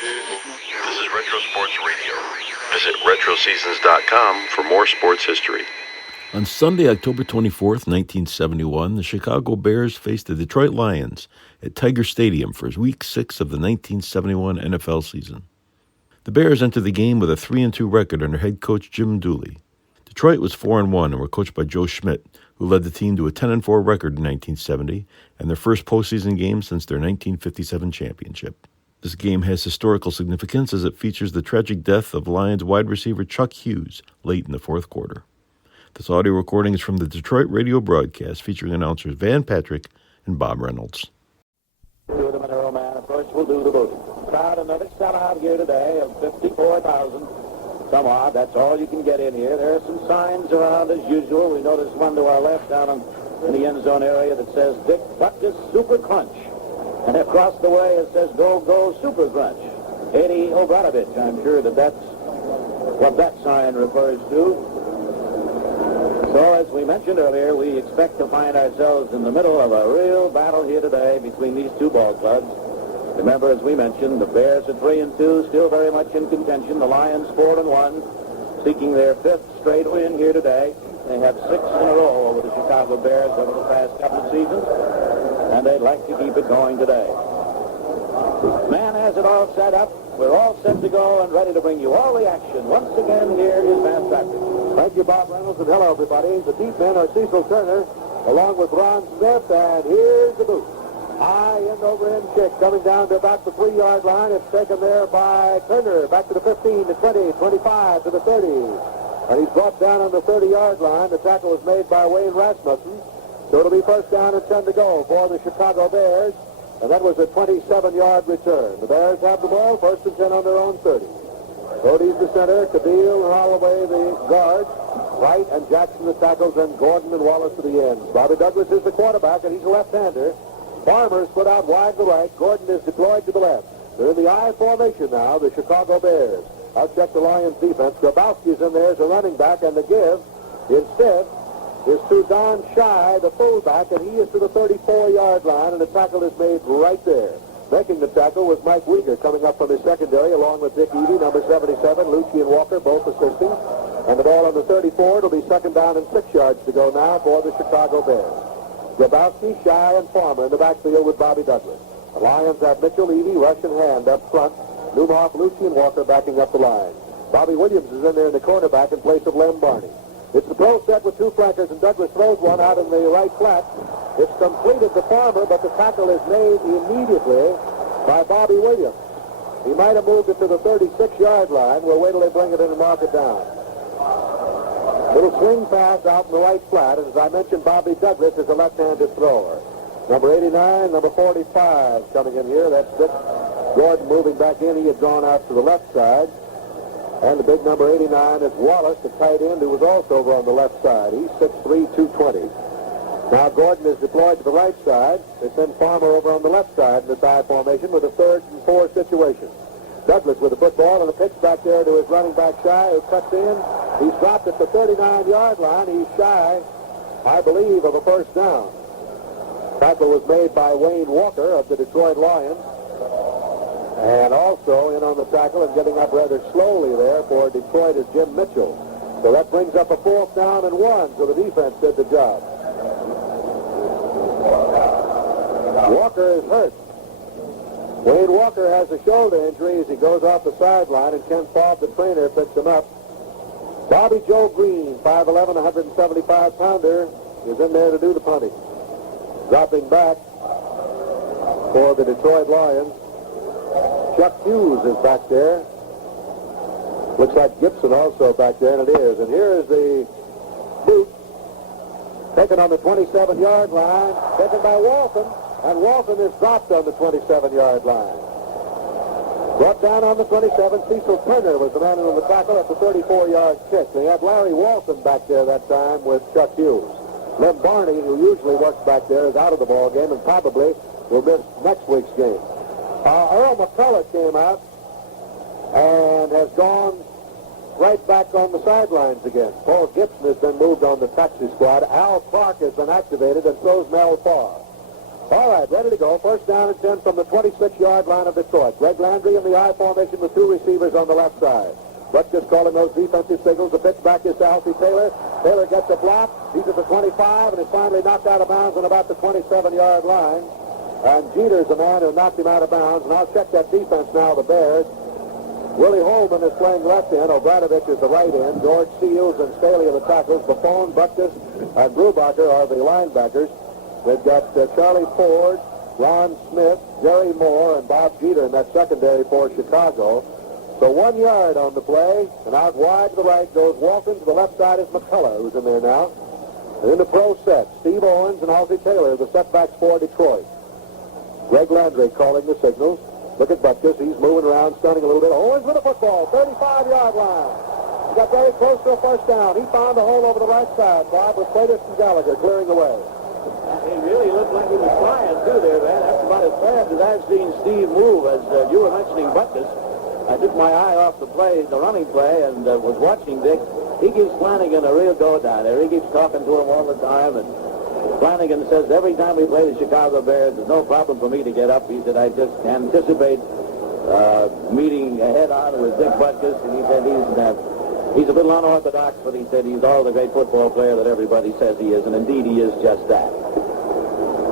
This is Retro Sports Radio. Visit RetroSeasons.com for more sports history. On Sunday, October 24th, 1971, the Chicago Bears faced the Detroit Lions at Tiger Stadium for Week 6 of the 1971 NFL season. The Bears entered the game with a 3-2 record under head coach Jim Dooley. Detroit was 4-1 and were coached by Joe Schmidt, who led the team to a 10-4 record in 1970 and their first postseason game since their 1957 championship. This game has historical significance as it features the tragic death of Lions wide receiver Chuck Hughes late in the fourth quarter. This audio recording is from the Detroit radio broadcast featuring announcers Van Patrick and Bob Reynolds. To the Monroe man, of course, will do the booty. Crowd, another sellout here today of 54,000. Some odd, that's all you can get in here. There are some signs around as usual. We notice one to our left down in the end zone area that says Dick Butkus Super Crunch. And across the way it says Go Go Super Crunch. Eddie Obranovich, I'm sure that's what that sign refers to. So, as we mentioned earlier, we expect to find ourselves in the middle of a real battle here today between these two ball clubs. Remember, as we mentioned, the Bears are 3-2, still very much in contention. The Lions 4-1, seeking their fifth straight win here today. They have 6 in a row over the Chicago Bears over the past couple of seasons, and they'd like to keep it going today. Man has it all set up. We're all set to go and ready to bring you all the action. Once again, here is Van Patrick. Thank you, Bob Reynolds, and hello, everybody. The deep men are Cecil Turner, along with Ron Smith, and here's the boot. High end over end kick coming down to about the 3-yard line. It's taken there by Turner. Back to the 15, the 20, 25, to the 30. And he's brought down on the 30-yard line. The tackle was made by Wayne Rasmussen. So it'll be first down and 10 to go for the Chicago Bears. And that was a 27-yard return. The Bears have the ball, first and 10 on their own 30. Cody's the center, Cabile and Holloway the guards, Wright and Jackson the tackles, and Gordon and Wallace to the ends. Bobby Douglas is the quarterback, and he's a left-hander. Farmer's put out wide to the right. Gordon is deployed to the left. They're in the I formation now, the Chicago Bears. I'll check the Lions defense. Grabowski's in there as a running back, and the give instead is to Don Shy, the fullback, and he is to the 34-yard line, and the tackle is made right there. Making the tackle was Mike Weeger coming up from his secondary along with Dick Eady, number 77, Lucci and Walker, both assisting. And the ball on the 34, it'll be second down and 6 yards to go now for the Chicago Bears. Grabowski, Shy, and Farmer in the backfield with Bobby Douglas. The Lions have Mitchell, Eady, Rush, and Hand up front. Newhoff, Lucci, and Walker backing up the line. Bobby Williams is in there in the cornerback in place of Lem Barney. It's the pro set with 2 flankers, and Douglas throws one out in the right flat. It's completed to Farmer, but the tackle is made immediately by Bobby Williams. He might have moved it to the 36-yard line. We'll wait till they bring it in and mark it down. Little swing pass out in the right flat, and as I mentioned, Bobby Douglas is a left-handed thrower. Number 89, number 45 coming in here. That's Dick Gordon moving back in. He had gone out to the left side. And the big number 89 is Wallace, the tight end, who was also over on the left side. He's 6'3", 220. Now Gordon is deployed to the right side. They send Farmer over on the left side in the side formation with a 3rd and 4 situation. Douglas with the football and a pitch back there to his running back Shy, who cuts in. He's dropped at the 39-yard line. He's shy, I believe, of a first down. Tackle was made by Wayne Walker of the Detroit Lions. And also in on the tackle and getting up rather slowly there for Detroit is Jim Mitchell. So that brings up a 4th down and 1, so the defense did the job. Walker is hurt. Wayne Walker has a shoulder injury as he goes off the sideline, and Ken Fobb, the trainer, picks him up. Bobby Joe Green, 5'11", 175-pounder, is in there to do the punting. Dropping back for the Detroit Lions. Chuck Hughes is back there. Looks like Gibson also back there, and it is. And here is the boot taken on the 27-yard line, taken by Walton, and Walton is dropped on the 27-yard line. Brought down on the 27, Cecil Turner was the man on the tackle at the 34-yard kick. They had Larry Walton back there that time with Chuck Hughes. Lem Barney, who usually works back there, is out of the ball game and probably will miss next week's game. Earl McCullough came out and has gone right back on the sidelines again. Paul Gibson has been moved on the taxi squad. Al Clark has been activated, and so's Mel Farr. All right, ready to go. First down and 10 from the 26-yard line of Detroit. Greg Landry in the I formation with two receivers on the left side. Rutgers calling those defensive signals. The pitch back is to Alfie Taylor. Taylor gets a block. He's at the 25 and is finally knocked out of bounds on about the 27-yard line. And Jeter's the man who knocked him out of bounds. And I'll check that defense now, the Bears. Willie Holman is playing left end. Obradovic is the right end. George Seals and Staley are the tackles. Buffon, Butkus, and Brubacher are the linebackers. They've got Charlie Ford, Ron Smith, Jerry Moore, and Bob Jeter in that secondary for Chicago. So 1 yard on the play, and out wide to the right goes Walton. To the left side is McCullough, who's in there now. And in the pro set, Steve Owens and Alfie Taylor, the setbacks for Detroit. Greg Landry calling the signals. Look at Butkus. He's moving around, stunning a little bit. Owens with a football, 35-yard line. He got very close to a first down. He found a hole over the right side, Bob, with Clayton and Gallagher clearing the way. He really looked like he was flying through there, man. That's about as fast as I've seen Steve move. As you were mentioning Butkus, I took my eye off the play, the running play, and was watching Dick. He gives Flanagan a real go down there. He keeps talking to him all the time, and Flanagan says every time we play the Chicago Bears, there's no problem for me to get up. He said, I just anticipate meeting head-on with Dick Butkus, and he said he's a little unorthodox, but he said he's all the great football player that everybody says he is, and indeed he is just that.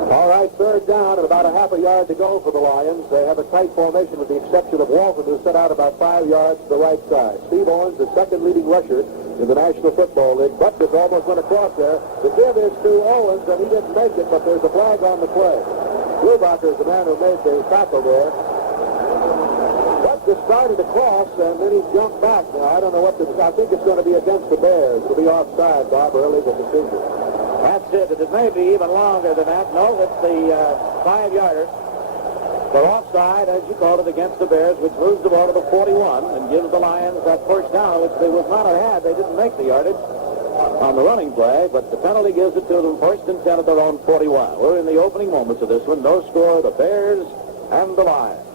All right, third down and about a half a yard to go for the Lions. They have a tight formation with the exception of Walton, who's set out about 5 yards to the right side. Steve Owens, the second leading rusher in the National Football League. Butkus almost went across there. The give is to Owens, and he didn't make it, but there's a flag on the play. Brubacher is the man who made the tackle there. Butkus started across, and then he jumped back. Now, I don't know what I think it's going to be against the Bears. It'll be offside, Bob, or illegal decision. That's it. It may be even longer than that. No, it's the 5-yarder. For offside, as you called it, against the Bears, which moves the ball to the 41 and gives the Lions that first down, which they would not have had. They didn't make the yardage on the running play, but the penalty gives it to them first and 10 at their own 41. We're in the opening moments of this one. No score, the Bears and the Lions.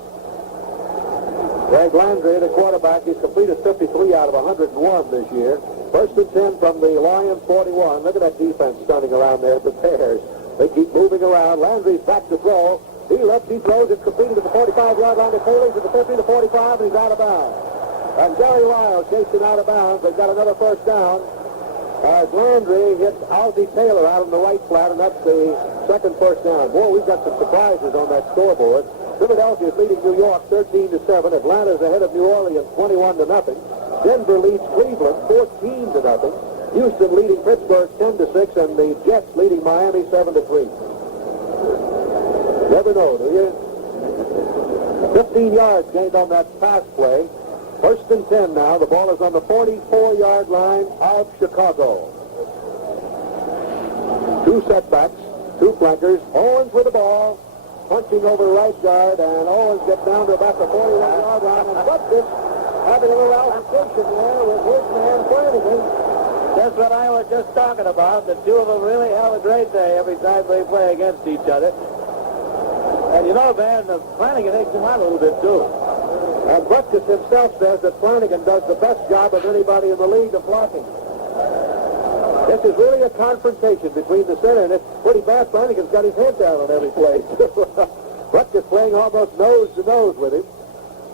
Greg Landry, the quarterback, he's completed 53 out of 101 this year. First and 10 from the Lions 41. Look at that defense stunning around there at the Bears. They keep moving around. Landry's back to throw. He looks, he throws, it's completed at the 45-yard line to Taylor. He's at the 50 to 45, and he's out of bounds. And Gary Lyle chased him out of bounds. They've got another first down. As Landry hits Alfie Taylor out on the right flat, and that's the second first down. Boy, we've got some surprises on that scoreboard. Philadelphia is leading New York 13-7. Atlanta's ahead of New Orleans 21-0. Denver leads Cleveland 14-0. Houston leading Pittsburgh 10-6, and the Jets leading Miami 7-3. Never know, do you? 15 yards gained on that pass play. First and 10 now. The ball is on the 44-yard line of Chicago. Two setbacks, two flankers. Owens with the ball, punching over right guard, and Owens gets down to about the 41-yard line, and Butkus having a little altercation there with his man Flanagan. That's what I was just talking about. The two of them really have a great day every time they play against each other. And you know, man, Flanagan takes him out a little bit, too. And Butkus himself says that Flanagan does the best job of anybody in the league of blocking. This is really a confrontation between the center, and it's pretty bad. Flanagan's got his head down on every play. Butkus playing almost nose to nose with him.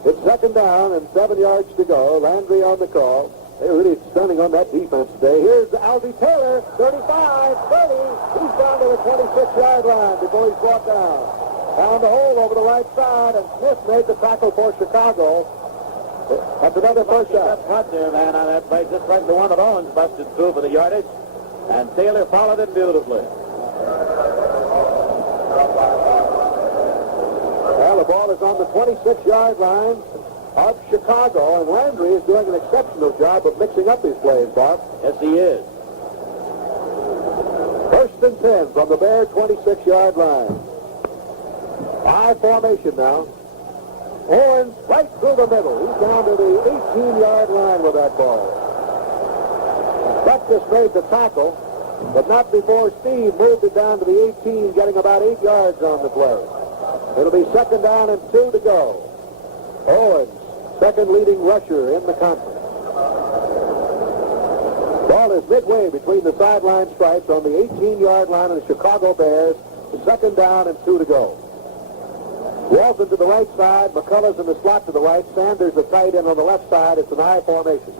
It's second down and 7 yards to go. Landry on the call. They're really stunning on that defense today. Here's Alfie Taylor, 35, 30. He's down to the 26-yard line before he's brought down. Found a hole over the right side, and Smith made the tackle for Chicago. That's another first shot. Cut there, man, on that play, just like the one that Owens busted through for the yardage. And Taylor followed it beautifully. Well, the ball is on the 26-yard line of Chicago, and Landry is doing an exceptional job of mixing up his plays, Bob. Yes, he is. First and 10 from the Bear 26-yard line. I formation now. Owens right through the middle. He's down to the 18-yard line with that ball. Butkus made the tackle, but not before Steve moved it down to the 18, getting about 8 yards on the play. It'll be second down and 2 to go. Owens, second leading rusher in the conference. Ball is midway between the sideline stripes on the 18-yard line of the Chicago Bears. Second down and 2 to go. Walton to the right side. McCullough's in the slot to the right. Sanders the tight end on the left side. It's an I formation.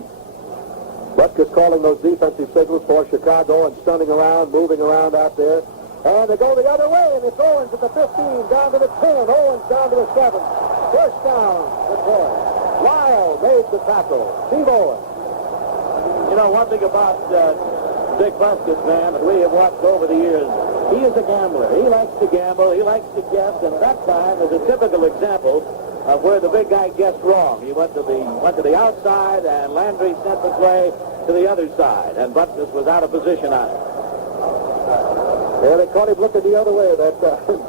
Butkus calling those defensive signals for Chicago and stunning around, moving around out there. And they go the other way, and it's Owens at the 15, down to the 10. Owens down to the 7. First down, Detroit. Lyle made the tackle. Steve Owens. You know, one thing about Dick Butkus, man, that we have watched over the years, he is a gambler. He likes to gamble. He likes to guess. And that time is a typical example of where the big guy guessed wrong. He went to the outside, and Landry sent the play to the other side, and Butkus was out of position on it. Yeah, they caught him looking the other way that time.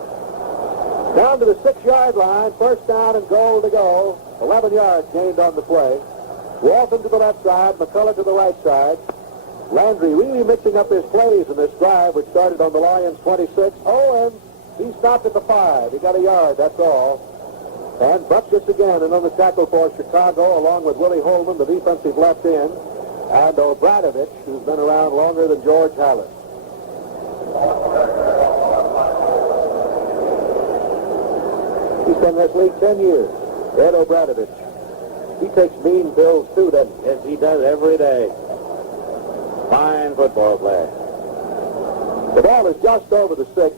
Down to the 6-yard line. First down and goal to go. 11 yards gained on the play. Walton to the left side. McCullough to the right side. Landry really mixing up his plays in this drive, which started on the Lions' 26. Owens, he stopped at the 5. He got a yard, that's all. And Butkus again, another tackle for Chicago, along with Willie Holman, the defensive left end, and Obradovich, who's been around longer than George Halas. He's been in this league 10 years. Ed Obradovich. He takes mean pills, too, doesn't he? Yes, he does every day. Fine football play. The ball is just over the 6.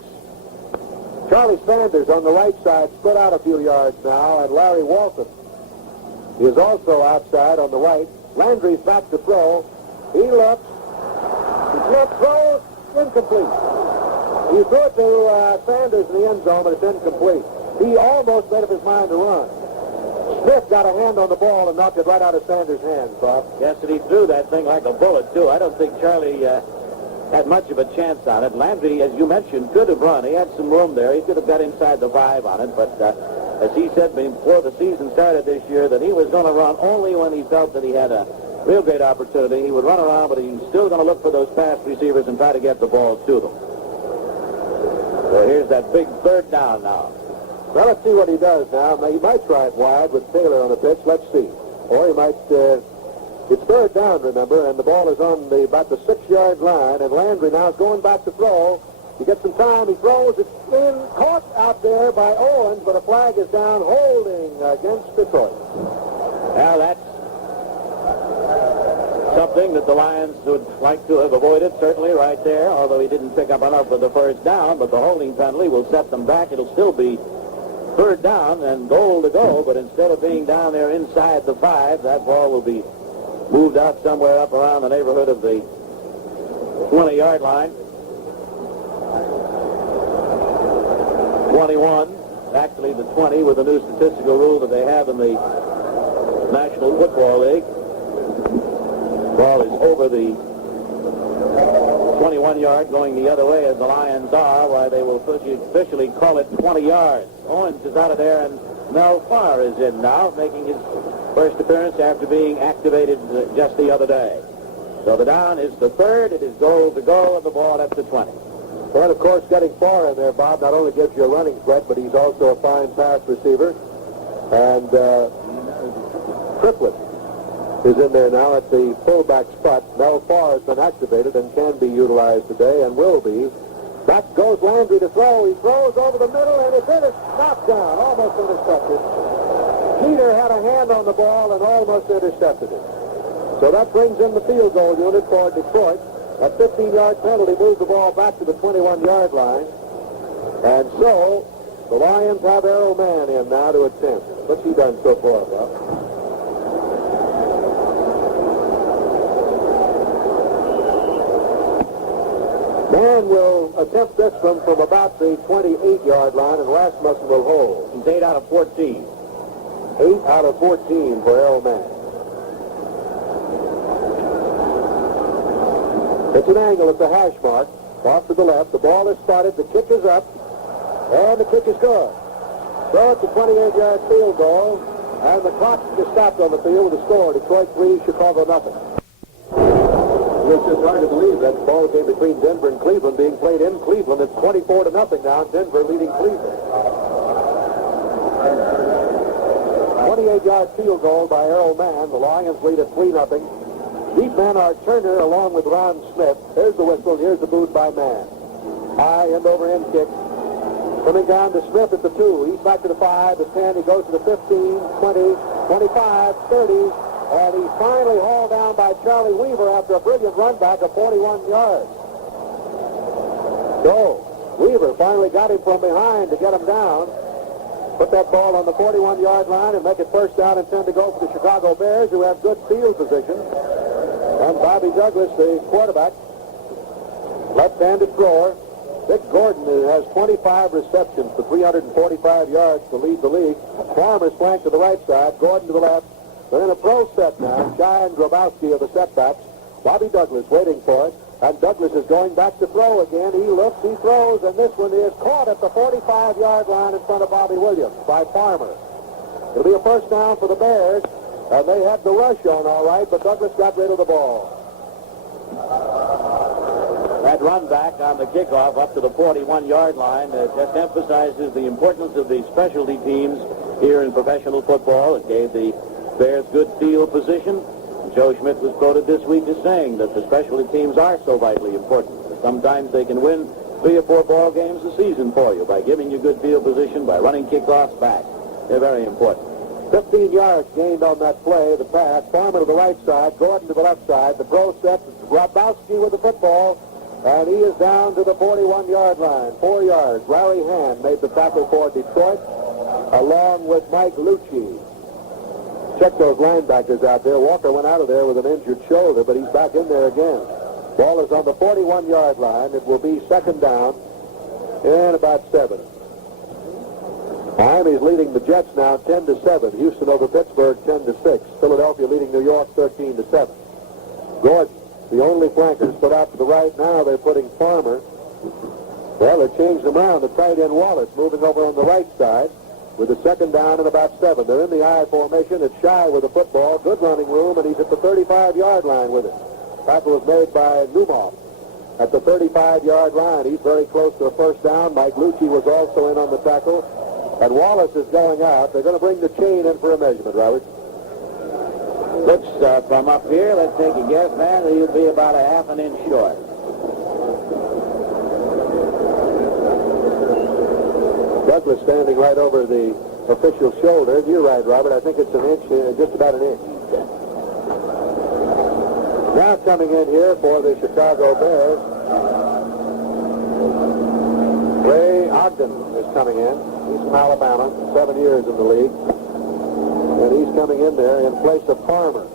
Charlie Sanders on the right side split out a few yards now, and Larry Walton is also outside on the right. Landry's back to throw. He looks. Throws. Incomplete. He threw it to Sanders in the end zone, but it's incomplete. He almost made up his mind to run. Smith got a hand on the ball and knocked it right out of Sanders' hands, Bob. Yes, and he threw that thing like a bullet, too. I don't think Charlie had much of a chance on it. Landry, as you mentioned, could have run. He had some room there. He could have got inside the 5 on it, but as he said before the season started this year, that he was going to run only when he felt that he had a real great opportunity. He would run around, but he's still going to look for those pass receivers and try to get the ball to them. So here's that big third down now. Well, let's see what he does now. He might try it wide with Taylor on the pitch. Let's see. Or he might... it's third down, remember, and the ball is on about the 6-yard line, and Landry now is going back to throw. He gets some time. He throws. It's in, caught out there by Owens, but a flag is down, holding against Detroit. Well, that's something that the Lions would like to have avoided, certainly, right there, although he didn't pick up enough for the first down, but the holding penalty will set them back. It'll still be third down and goal to go, but instead of being down there inside the 5, that ball will be moved out somewhere up around the neighborhood of the 20-yard line. 21, actually the 20 with the new statistical rule that they have in the National Football League. Ball is over the 21-yard going the other way as the Lions are, why they will officially call it 20 yards. Owens is out of there, and Mel Farr is in now, making his first appearance after being activated just the other day. So the down is the 3rd. It is goal to go, and the ball at the 20. Well, of course, getting Farr in there, Bob, not only gives you a running threat, but he's also a fine pass receiver. And Triplett is in there now at the fullback spot. Mel Farr has been activated and can be utilized today and will be. Back goes Landry to throw. He throws over the middle, and it's in a knockdown, almost intercepted. Peter had a hand on the ball and almost intercepted it. So that brings in the field goal unit for Detroit. That 15-yard penalty moved the ball back to the 21-yard line. And so the Lions have Errol Mann in now to attempt. What's he done so far, Bob? Mann will attempt this one from about the 28-yard line, and Rasmussen will hold. He's 8 out of 14. 8 out of 14 for Errol Mann. It's an angle at the hash mark. Off to the left. The ball is spotted. The kick is up. And the kick is good. So it's a 28-yard field goal. And the clock is stopped on the field with a score. Detroit 3, Chicago nothing. It's just hard to believe that ball game between Denver and Cleveland being played in Cleveland. It's 24-0 now. Denver leading Cleveland. 28-yard field goal by Errol Mann. The Lions lead at 3-0. Deep men are Turner along with Ron Smith. Here's the whistle. Here's the boot by Mann. High end over end kick. Coming down to Smith at the 2. He's back to the 5, the 10. He goes to the 15, 20, 25, 30. And he's finally hauled down by Charlie Weaver after a brilliant run back of 41 yards. So, Weaver finally got him from behind to get him down. Put that ball on the 41-yard line and make it first down and 10 to go for the Chicago Bears, who have good field position. And Bobby Douglas, the quarterback, left-handed thrower. Dick Gordon has 25 receptions for 345 yards to lead the league. Farmer's flanked to the right side, Gordon to the left. They're in a pro set now. Shai and Grabowski are the setbacks. Bobby Douglas waiting for it. And Douglas is going back to throw again. He looks, he throws, and this one is caught at the 45-yard line in front of Bobby Williams by Farmer. It'll be a first down for the Bears. And they had the rush on all right, but Douglas got rid of the ball. That run back on the kickoff up to the 41-yard line just emphasizes the importance of the specialty teams here in professional football. It gave the Bears good field position. Joe Schmidt was quoted this week as saying that the specialty teams are so vitally important. Sometimes they can win 3 or 4 ball games a season for you by giving you good field position, by running kickoffs back. They're very important. 15 yards gained on that play, the pass. Farmer to the right side, Gordon to the left side. The pro set, Grabowski with the football, and he is down to the 41-yard line. 4 yards. Larry Hand made the tackle for Detroit, along with Mike Lucci. Check those linebackers out there. Walker went out of there with an injured shoulder, but he's back in there again. Ball is on the 41-yard line. It will be second down and about 7. Miami's leading the Jets now 10-7. Houston over Pittsburgh 10-6. Philadelphia leading New York 13-7. Gordon, the only flankers put out to the right. Now they're putting Farmer. Well, they changed them around. The tight end Wallace moving over on the right side with the second down and about 7. They're in the I formation. It's Shai with the football. Good running room, and he's at the 35-yard line with it. Tackle was made by Numoff at the 35-yard line. He's very close to the first down. Mike Lucci was also in on the tackle. And Wallace is going out. They're going to bring the chain in for a measurement, Robert. Looks from up here, let's take a guess, man, he'll be about a half an inch short. Douglas standing right over the official's shoulder. You're right, Robert. I think it's an inch, just about an inch. Now coming in here for the Chicago Bears, Ray Ogden is coming in. He's from Alabama, 7 years in the league. And he's coming in there in place of Farmer.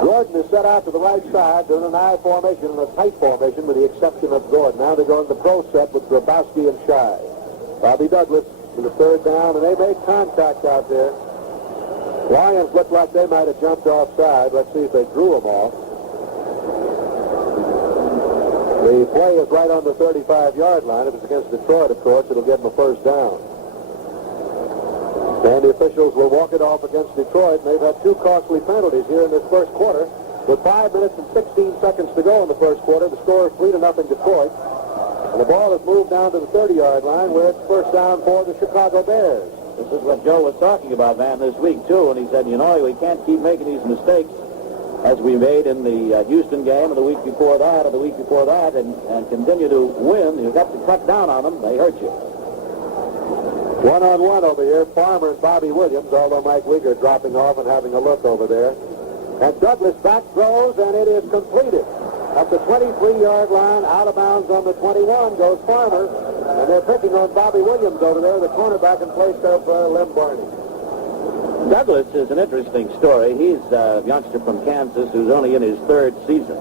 Gordon is set out to the right side. They're in an I formation and a tight formation with the exception of Gordon. Now they're going to the pro set with Grabowski and Shai. Bobby Douglas to the third down, and they made contact out there. Lions looked like they might have jumped offside. Let's see if they drew them off. The play is right on the 35-yard line. If it's against Detroit, of course, it'll get them a first down. And the officials will walk it off against Detroit. And they've had 2 costly penalties here in this first quarter. With 5 minutes and 16 seconds to go in the first quarter, the score is 3-0 Detroit. And the ball is moved down to the 30-yard line where it's first down for the Chicago Bears. This is what Joe was talking about, man, this week, too. And he said, you know, we can't keep making these mistakes as we made in the Houston game and the week before that and the week before that and continue to win. You've got to cut down on them. They hurt you. One-on-one over here, Farmer and Bobby Williams, although Mike Wieger dropping off and having a look over there. And Douglas back throws, and it is completed. At the 23-yard line, out of bounds on the 21 goes Farmer, and they're picking on Bobby Williams over there, the cornerback in place of Lem Barney. Douglas is an interesting story. He's a youngster from Kansas who's only in his 3rd season.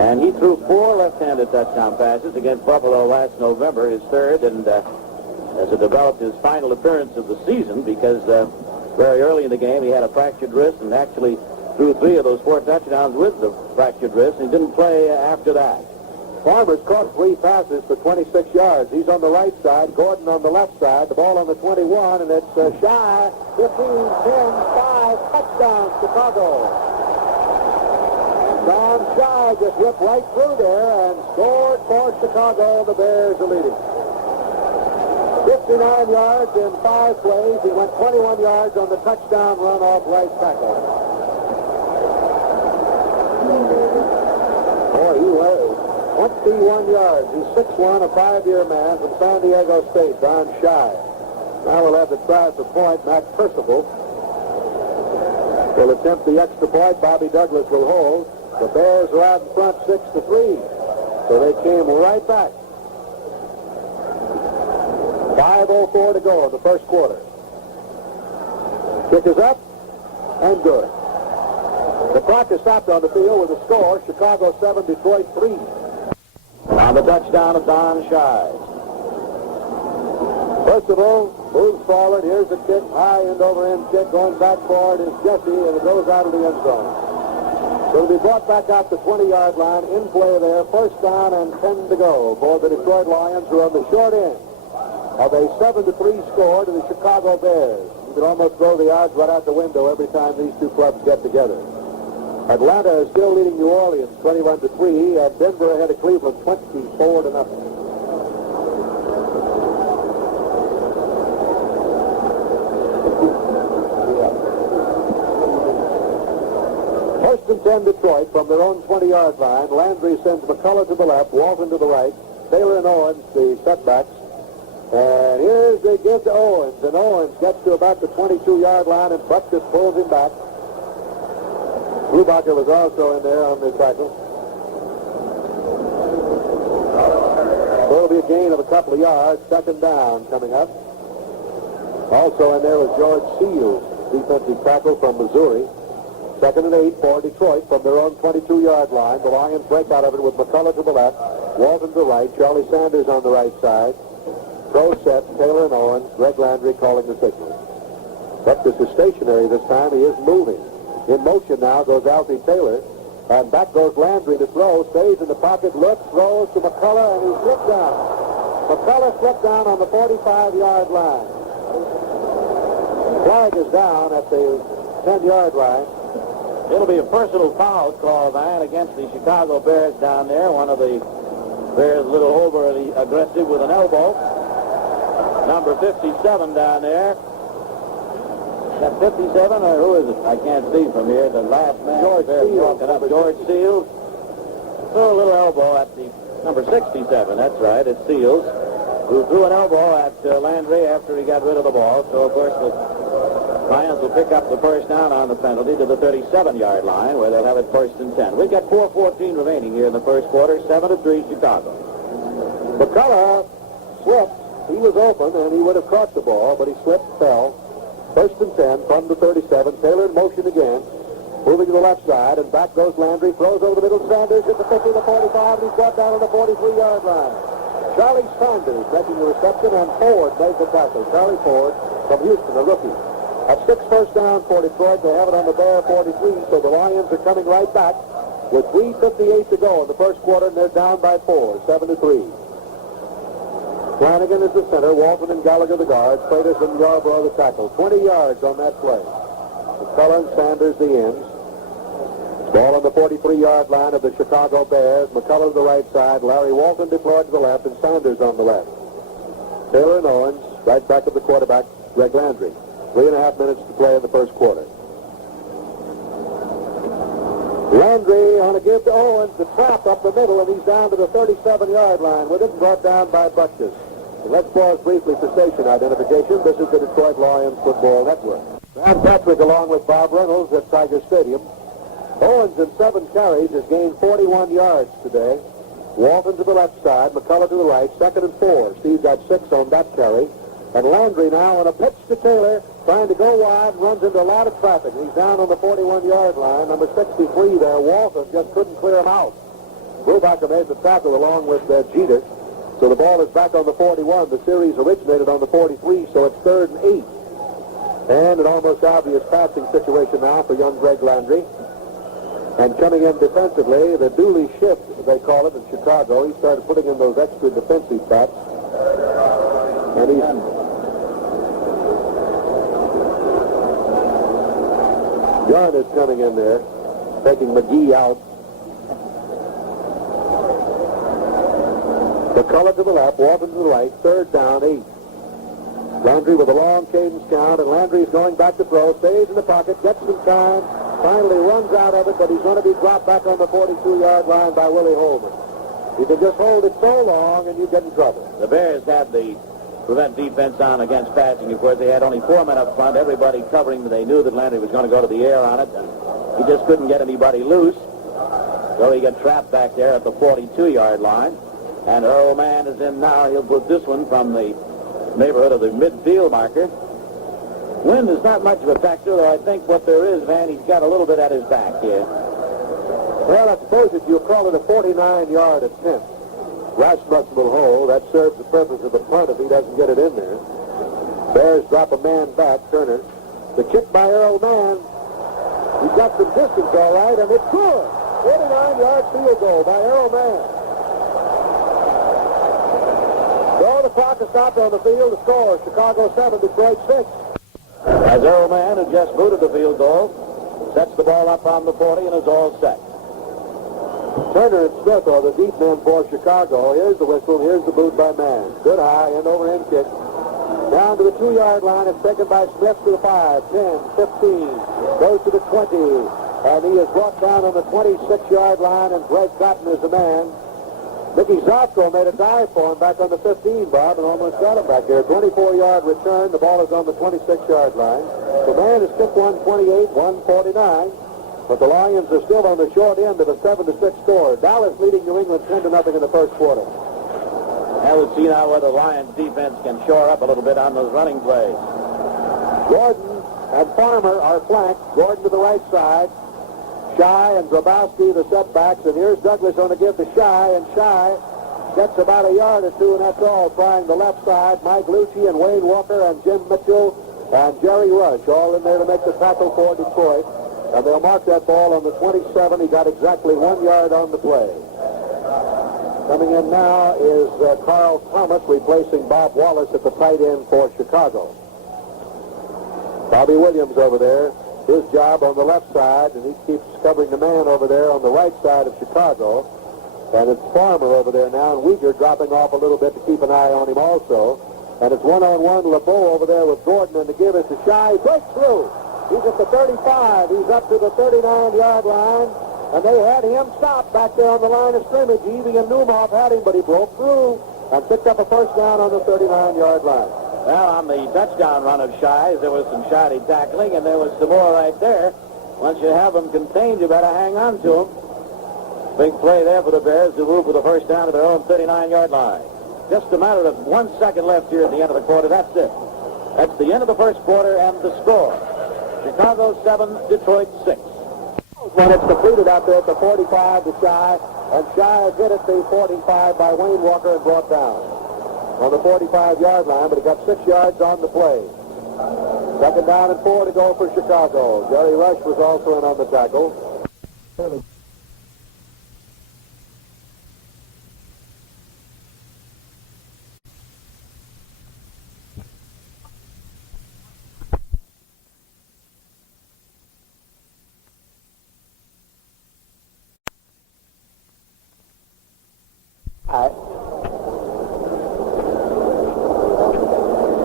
And he threw 4 left-handed touchdown passes against Buffalo last November, his 3rd, and as it developed his final appearance of the season because very early in the game he had a fractured wrist and actually threw 3 of those 4 touchdowns with the fractured wrist, and he didn't play after that. Farmer's caught 3 passes for 26 yards. He's on the right side, Gordon on the left side. The ball on the 21, and it's Shai, 15, 10, 5, touchdown, Chicago. Don Shai just ripped right through there and scored for Chicago. The Bears are leading. 59 yards in 5 plays. He went 21 yards on the touchdown run off right tackle. Boy, he 21 yards. He's 6'1", a 5-year man from San Diego State, down shy. Now we'll have to try for point. Mac Percival will attempt the extra point. Bobby Douglas will hold. The Bears are out in front 6-3. So they came right back. 5:04 to go in the first quarter. Kick is up and good. The clock is stopped on the field with a score: Chicago 7, Detroit 3. Now the touchdown of Don Shives. Percival moves forward. Here's the kick. High end over end kick. Going back forward is Jessie, and it goes out of the end zone. So it'll be brought back out the 20-yard line. In play there. First down and 10 to go for the Detroit Lions, who are on the short end of a 7-3 score to the Chicago Bears. You can almost throw the odds right out the window every time these two clubs get together. Atlanta is still leading New Orleans 21-3, and Denver ahead of Cleveland 24-0. First and 10 Detroit from their own 20-yard line. Landry sends McCullough to the left, Walton to the right, Taylor and Owens the setbacks. And here's the give to Owens, and Owens gets to about the 22-yard line, and Buck just pulls him back. Brubacher was also in there on the tackle. There'll be a gain of a couple of yards. Second down coming up. Also in there was George Seals, defensive tackle from Missouri. 2nd and 8 for Detroit from their own 22-yard line. The Lions break out of it with McCullough to the left, Walton to the right, Charlie Sanders on the right side. Pro set, Taylor and Owens, Greg Landry calling the signal. But this is stationary this time. He is moving. In motion now goes Alfie Taylor, and back goes Landry to throw, stays in the pocket, looks, throws to McCullough, and he slipped down. McCullough slipped down on the 45-yard line. Flag is down at the 10-yard line. It'll be a personal foul call, Van, against the Chicago Bears down there. One of the Bears a little overly aggressive with an elbow. Number 57 down there. Is that 57 or who is it? I can't see from here. The last man. George Seals. George Seals. Threw a little elbow at the number 67. That's right. It's Seals, who threw an elbow at Landry after he got rid of the ball. So, of course, the Lions will pick up the first down on the penalty to the 37-yard line, where they'll have it first and 10. We've got 4:14 remaining here in the first quarter. 7-3 Chicago. McCullough slipped. He was open, and he would have caught the ball, but he slipped, fell. First and 10 from the 37. Taylor in motion again. Moving to the left side, and back goes Landry. Throws over the middle. Sanders at the 50, the 45, and he's brought down on the 43-yard line. Charlie Sanders making the reception, and Ford made the tackle. Charlie Ford from Houston, a rookie. That's 6 first down for Detroit. They have it on the Bear 43, so the Lions are coming right back with 3:58 to go in the first quarter, and they're down by 4, 7-3. Flanagan is the center, Walton and Gallagher the guards, Freitas and Yarbrough the tackle. 20 yards on that play. McCullough and Sanders the ends. Ball on the 43-yard line of the Chicago Bears. McCullough to the right side, Larry Walton deployed to the left, and Sanders on the left. Taylor and Owens, right back of the quarterback, Greg Landry. 3.5 minutes to play in the first quarter. Landry on a give to Owens, the trap up the middle, and he's down to the 37-yard line with it, brought down by Butkus. And let's pause briefly for station identification. This is the Detroit Lions Football Network. Van Patrick along with Bob Reynolds at Tiger Stadium. Owens in 7 carries has gained 41 yards today. Walton to the left side, McCullough to the right, 2nd and 4. Steve got 6 on that carry. And Landry now on a pitch to Taylor, trying to go wide, runs into a lot of traffic. He's down on the 41-yard line. Number 63 there, Walton, just couldn't clear him out. Brubacher made the tackle along with Jeter. So the ball is back on the 41. The series originated on the 43, so it's 3rd and 8. And an almost obvious passing situation now for young Greg Landry. And coming in defensively, the Dooley shift, they call it in Chicago. He started putting in those extra defensive backs. And he's John is coming in there, taking McGee out. McCullough to the left, Walton to the right, 3rd down, 8. Landry with a long cadence count, and Landry's going back to throw, stays in the pocket, gets some time, finally runs out of it, but he's going to be dropped back on the 42-yard line by Willie Holman. You can just hold it so long and you get in trouble. The Bears had the prevent defense on against passing. Of course, they had only 4 men up front. Everybody covering. They knew that Landry was going to go to the air on it, and he just couldn't get anybody loose. So he got trapped back there at the 42-yard line. And Earl Mann is in now. He'll put this one from the neighborhood of the midfield marker. Wind is not much of a factor, though I think what there is, Van, he's got a little bit at his back here. Well, I suppose if you call it a 49-yard attempt, Rasmussen will hold. That serves the purpose of the punt if he doesn't get it in there. Bears drop a man back, Turner. The kick by Earl Mann. He's got some distance, all right, and it's good. 49-yard field goal by Earl Mann. So the clock is stopped on the field. The score, Chicago 7, Detroit 6. As Earl Mann, who just booted the field goal, sets the ball up on the 40 and is all set. Turner and Smith are the deep men for Chicago. Here's the whistle. Here's the boot by Mann. Good high, end-over-end kick. Down to the 2-yard line. It's taken by Smith to the 5, 10, 15. Goes to the 20. And he is brought down on the 26-yard line, and Greg Cotton is the man. Mickey Zofko made a dive for him back on the 15, Bob, and almost got him back there. 24-yard return. The ball is on the 26-yard line. The man has kicked 128, 149. But the Lions are still on the short end of a 7-6 score. Dallas leading New England 10-0 in the first quarter. Now we'll see now whether the Lions defense can shore up a little bit on those running plays. Gordon and Farmer are flanked. Gordon to the right side. Shy and Grabowski the setbacks. And here's Douglas on to give to Shy. And Shy gets about a yard or two, and that's all. Trying the left side. Mike Lucci and Wayne Walker and Jim Mitchell and Jerry Rush all in there to make the tackle for Detroit. And they'll mark that ball on the 27. He got exactly 1 yard on the play. Coming in now is Carl Thomas replacing Bob Wallace at the tight end for Chicago. Bobby Williams over there. His job on the left side, and he keeps covering the man over there on the right side of Chicago. And it's Farmer over there now, and Uyghur dropping off a little bit to keep an eye on him also. And it's one-on-one LeBeau over there with Gordon, and the give is to Shy. He breaks through. He's at the 35. He's up to the 39-yard line. And they had him stopped back there on the line of scrimmage. Evie and Newmoff had him, but he broke through and picked up a first down on the 39-yard line. Well, on the touchdown run of Shies, there was some shoddy tackling, and there was some more right there. Once you have them contained, you better hang on to them. Big play there for the Bears to move for the first down to their own 39-yard line. Just a matter of 1 second left here at the end of the quarter. That's it. That's the end of the first quarter and the score. Chicago 7, Detroit 6. When it's completed out there at the 45 to Shy, and Shy has hit at the 45 by Wayne Walker and brought down on the 45-yard line, but he got 6 yards on the play. Second down and 4 to go for Chicago. Jerry Rush was also in on the tackle.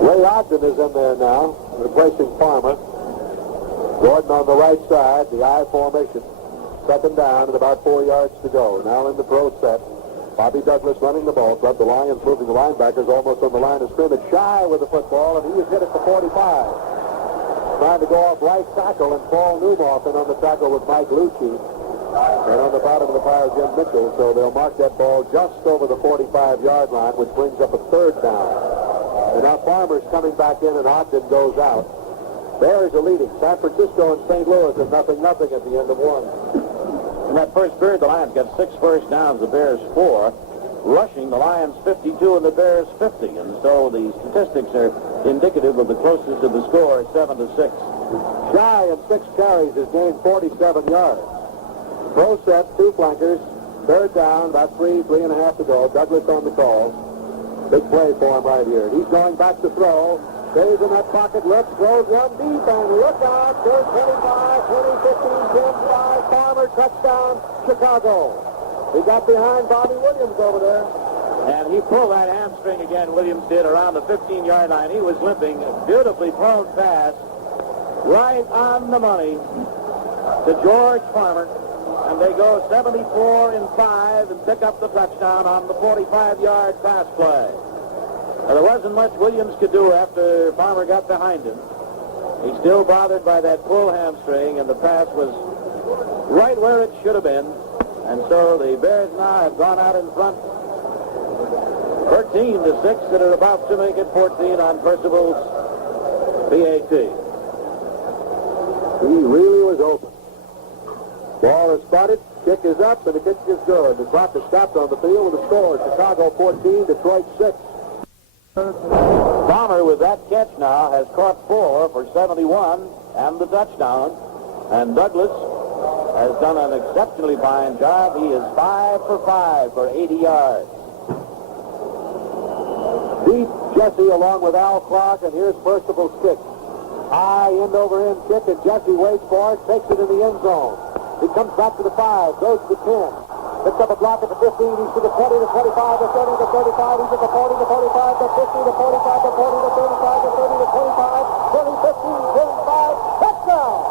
Ray Ogden is in there now, replacing Farmer. Gordon on the right side, the I formation. Second down and about 4 yards to go. Now in the pro set. Bobby Douglas running the ball club. The Lions moving the linebackers almost on the line of scrimmage. Shy with the football, and he is hit at the 45. Trying to go off right tackle, and Paul Newmoff in on the tackle with Mike Lucci. And on the bottom of the pile, Jim Mitchell. So they'll mark that ball just over the 45-yard line, which brings up a third down. And now Farmer's coming back in, and Ogden goes out. Bears are leading. San Francisco and St. Louis are 0-0 at the end of one. In that first period, the Lions got 6 first downs, the Bears 4. Rushing, the Lions 52 and the Bears 50. And so the statistics are indicative of the closest of the score, 7-6. Shy in 6 carries has gained 47 yards. Pro set, 2 flankers, third down, about 3.5 to go. Douglas on the call. Big play for him right here. He's going back to throw. Stays in that pocket, looks, throws one deep, and look out. There's 25, 20, 15, 10, 5, Farmer, touchdown, Chicago. He got behind Bobby Williams over there. And he pulled that hamstring again, Williams did, around the 15-yard line. He was limping, beautifully thrown pass, right on the money to George Farmer. and they go 74-5 and pick up the touchdown on the 45-yard pass play. Now, there wasn't much Williams could do after Farmer got behind him. He's still bothered by that pull hamstring, and the pass was right where it should have been. And so the Bears now have gone out in front 13-6, and are about to make it 14 on Percival's PAT. He really was open. Ball is spotted, kick is up, and the kick is good. The clock is stopped on the field with a score. Chicago 14, Detroit 6. Farmer, with that catch now, has caught 4 for 71 and the touchdown. And Douglas has done an exceptionally fine job. He is 5 for 5 for 80 yards. Deep Jessie along with Al Clark, and here's Percival's kick. High end-over-end kick, and Jessie waits for it, takes it in the end zone. He comes back to the 5, goes to the 10. Picks up a block at the 15, he's to the 20, the 25, the 30, the 35, he's at the 40, the 45, the 50, the 45, the 40, the 35, the 30, the 25, 20, 15, 10, 5, touchdown!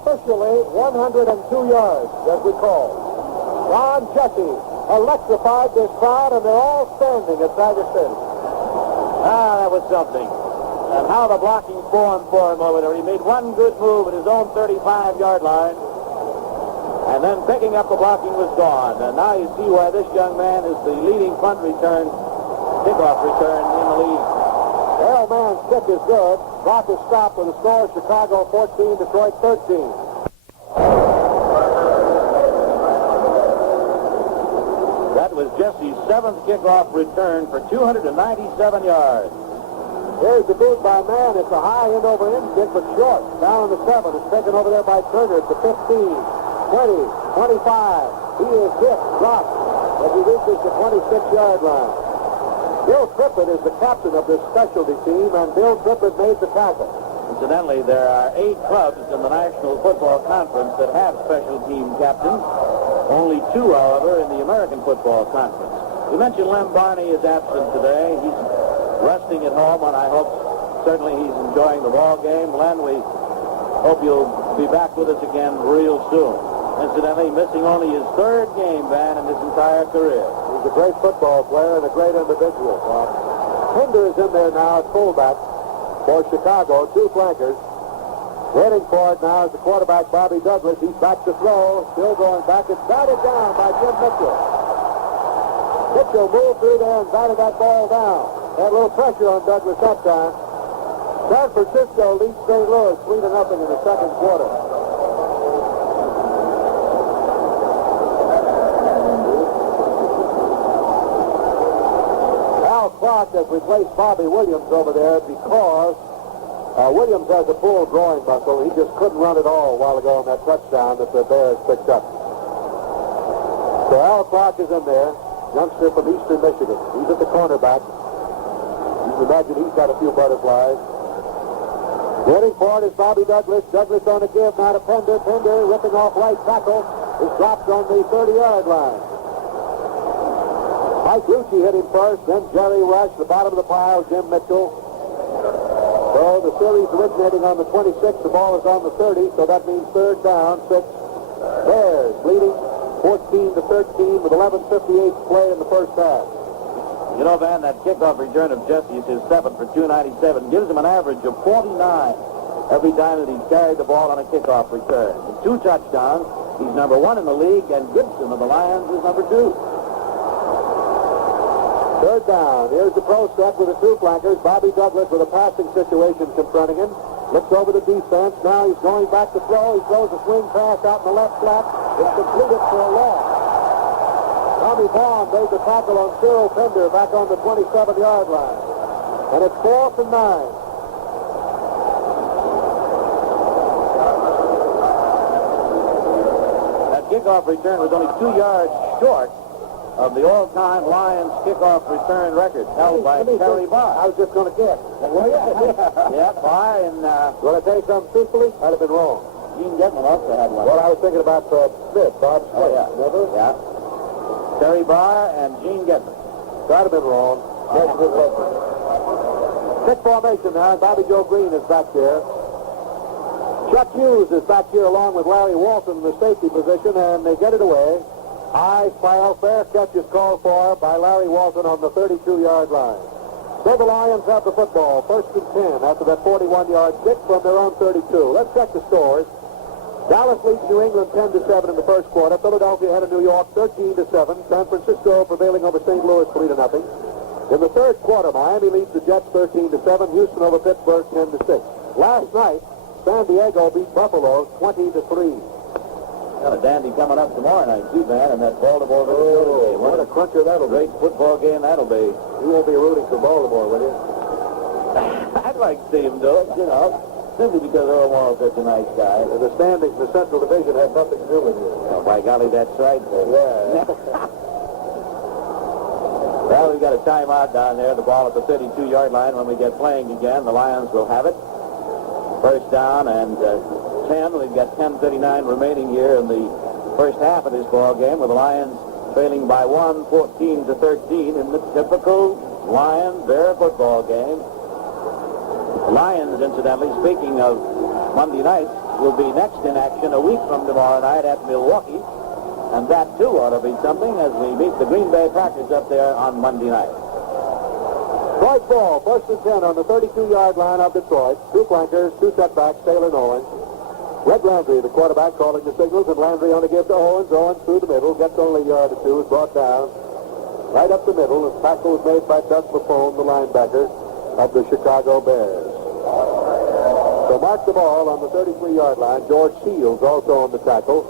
Officially, 102 yards, as we call. Ron Jessie electrified this crowd, and they're all standing at Tiger Stadium. Ah, that was something. And how the blocking formed for him over there. He made one good move at his own 35-yard line, and then picking up the blocking was gone. And now you see why this young man is the leading kickoff return in the league. Well, man's kick is good. Clock is stopped with a score: Chicago 14, Detroit 13. That was Jessie's 7th kickoff return for 297 yards. Here's the boot by Mann. It's a high end-over-end kick, but short. Down in the 7. It's taken over there by Turner at the 15, 20, 25. He is hit, dropped, as he reaches the 26-yard line. Bill Trippett is the captain of this specialty team, and Bill Trippett made the tackle. Incidentally, there are 8 clubs in the National Football Conference that have special team captains. Only 2, however, in the American Football Conference. We mentioned Lem Barney is absent today. He's resting at home, and I hope certainly he's enjoying the ball game. Len, we hope you'll be back with us again real soon. Incidentally, missing only his 3rd game, Van, in his entire career. He's a great football player and a great individual. Hinder is in there now at fullback for Chicago. 2 flankers. Waiting for it now is the quarterback, Bobby Douglas. He's back to throw. Still going back. It's batted down by Jim Mitchell. Mitchell moved through there and batted that ball down. Had a little pressure on Douglas that time. San Francisco leads St. Louis 3-0 in the second quarter. Al Clark has replaced Bobby Williams over there because Williams has a full groin muscle. He just couldn't run at all a while ago on that touchdown that the Bears picked up. So Al Clark is in there, youngster from Eastern Michigan. He's at the cornerback. You can imagine he's got a few butterflies. Waiting for it is Bobby Douglas. Douglas on a give now to Pender. Pender ripping off right tackle. Is dropped on the 30-yard line. Mike Rucci hit him first, then Jerry Rush, the bottom of the pile, Jim Mitchell. So the series originating on the 26, the ball is on the 30, so that means 3rd down, 6. Bears leading 14-13 with 11:58 to play in the first half. You know, Van, that kickoff return of Jesse is his 7th for 297. Gives him an average of 49 every time that he's carried the ball on a kickoff return. With 2 touchdowns, he's number 1 in the league, and Gibson of the Lions is number 2. 3rd down. Here's the pro set with the 2 flankers. Bobby Douglas with a passing situation confronting him. Looks over the defense. Now he's going back to throw. He throws a swing pass out in the left flat. It's completed for a loss. Tommy Vaughn made the tackle on Cyril Pender back on the 27-yard line. And it's 4th and 9. kickoff return was only 2 yards short of the all-time Lions kickoff return record held by Terry Barr. I was just going to guess. Yeah, Barr and Will I tell you something truthfully? I'd have been wrong. Gene Getman also had one. Well, I was thinking about Smith, Bob Smith. Oh, yeah. Remember? Yeah. Terry Barr and Gene Getman. I'd have been wrong. Kick formation now, and Bobby Joe Green is back there. Chuck Hughes is back here along with Larry Walton in the safety position, and they get it away. High foul, fair catch is called for by Larry Walton on the 32-yard line. So the Lions have the football, 1st and 10 after that 41-yard kick from their own 32. Let's check the scores. Dallas leads New England 10-7 in the first quarter. Philadelphia head of New York 13-7. San Francisco prevailing over St. Louis 3-0. In the third quarter, Miami leads the Jets 13-7. Houston over Pittsburgh 10-6. Last night, San Diego beat Buffalo 20-3. Got a dandy coming up tomorrow night, too, man, and that Baltimore game. What a cruncher that'll be. Great football game that'll be. You won't be rooting for Baltimore, will you? I'd like to see him do it, simply because Earl Morrow's such a nice guy. The standings in the Central Division have nothing to do with you. Oh, by golly, that's right. Yeah. Well, we've got a timeout down there. The ball at the 32-yard line. When we get playing again, the Lions will have it. First down and 10. We've got 10:39 remaining here in the first half of this ball game, with the Lions trailing by 14-13 in the typical Lions Bear football game. The Lions, incidentally, speaking of Monday nights, will be next in action a week from tomorrow night at Milwaukee, and that too ought to be something as we meet the Green Bay Packers up there on Monday night. Detroit ball, 1st and 10 on the 32-yard line of Detroit. 2 flankers, 2 setbacks, Taylor and Owens. Greg Landry, the quarterback, calling the signals, and Landry on the give to Owens. Owens through the middle, gets only a yard or two, is brought down. Right up the middle, the tackle was made by Doug Buffone, the linebacker of the Chicago Bears. So mark the ball on the 33-yard line. George Seals also on the tackle.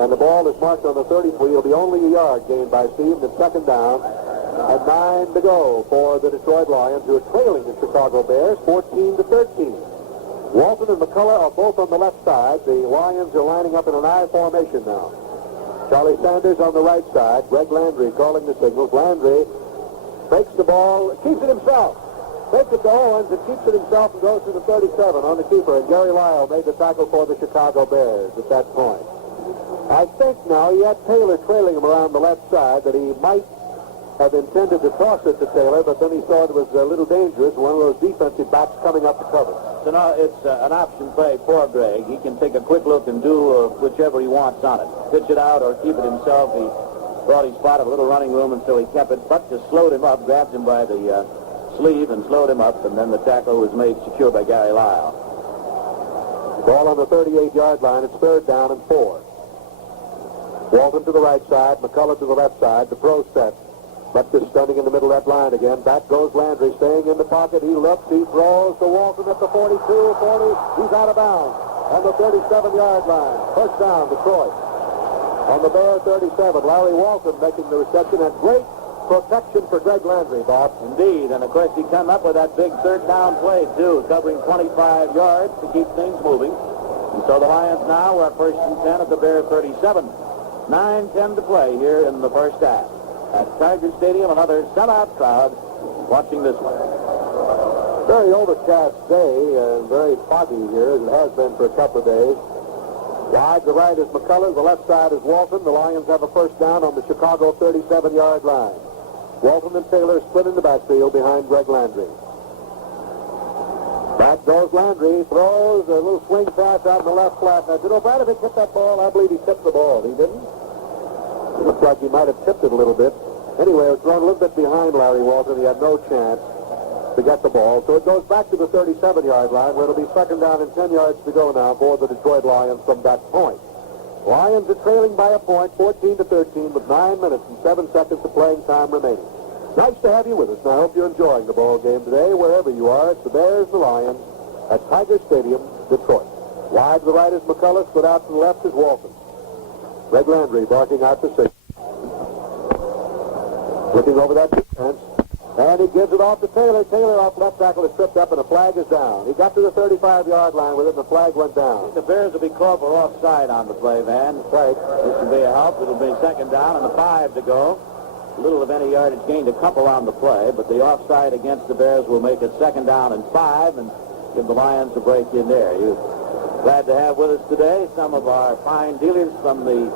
And the ball is marked on the 33. It'll be only a yard gained by Steve. It's 2nd down. And 9 to go for the Detroit Lions, who are trailing the Chicago Bears 14-13. Walton and McCullough are both on the left side. The Lions are lining up in an I formation now. Charlie Sanders on the right side. Greg Landry calling the signals. Landry fakes the ball, keeps it himself. Fakes it to Owens and keeps it himself and goes to the 37 on the keeper. And Gary Lyle made the tackle for the Chicago Bears at that point. I think now he had Taylor trailing him around the left side, that he might have intended to toss it to Taylor, but then he thought it was a little dangerous, one of those defensive backs coming up to cover. So now it's an option play for Greg. He can take a quick look and do whichever he wants on it. Pitch it out or keep it himself. He thought he spotted a little running room, and so he kept it. Buck just slowed him up, grabbed him by the sleeve and slowed him up, and then the tackle was made secure by Gary Lyle. Ball on the 38-yard line. It's 3rd down and 4. Walton to the right side, McCullough to the left side. The pro set. Butkus standing in the middle of that line again. Back goes Landry, staying in the pocket. He looks, he throws to Walton at the 42, 40. He's out of bounds on the 37-yard line. First down, Detroit. On the Bear 37, Larry Walton making the reception, and great protection for Greg Landry, Bob. Indeed, and of course he come up with that big 3rd down play, too, covering 25 yards to keep things moving. And so the Lions now are 1st and 10 at the Bear 37. 9-10 to play here in the first half. At Tiger Stadium, another sellout crowd watching this one. Very overcast day and very foggy here, as it has been for a couple of days. Wide to right is McCullough, the left side is Walton. The Lions have a first down on the Chicago 37-yard line. Walton and Taylor split in the backfield behind Greg Landry. Back goes Landry, throws a little swing pass out in the left flat. Now, did O'Brien hit that ball? I believe he tipped the ball. He didn't? It looks like he might have tipped it a little bit. Anyway, it was thrown a little bit behind Larry Walton. He had no chance to get the ball. So it goes back to the 37-yard line, where it'll be 2nd down and 10 yards to go now for the Detroit Lions from that point. Lions are trailing by a point, 14-13, with 9 minutes and 7 seconds of playing time remaining. Nice to have you with us, and I hope you're enjoying the ball game today, wherever you are. It's the Bears and the Lions at Tiger Stadium, Detroit. Wide to the right is McCullough, split out to the left is Walton. Greg Landry barking out the signal. Looking over that defense. And he gives it off to Taylor. Taylor off left tackle is tripped up, and the flag is down. He got to the 35-yard line with it, and the flag went down. The Bears will be called for offside on the play, Van. Right. This will be a help. It'll be second down and a 5 to go. Little of any yardage gained, a couple on the play, but the offside against the Bears will make it second down and 5 and give the Lions a break in there. You're glad to have with us today some of our fine dealers from the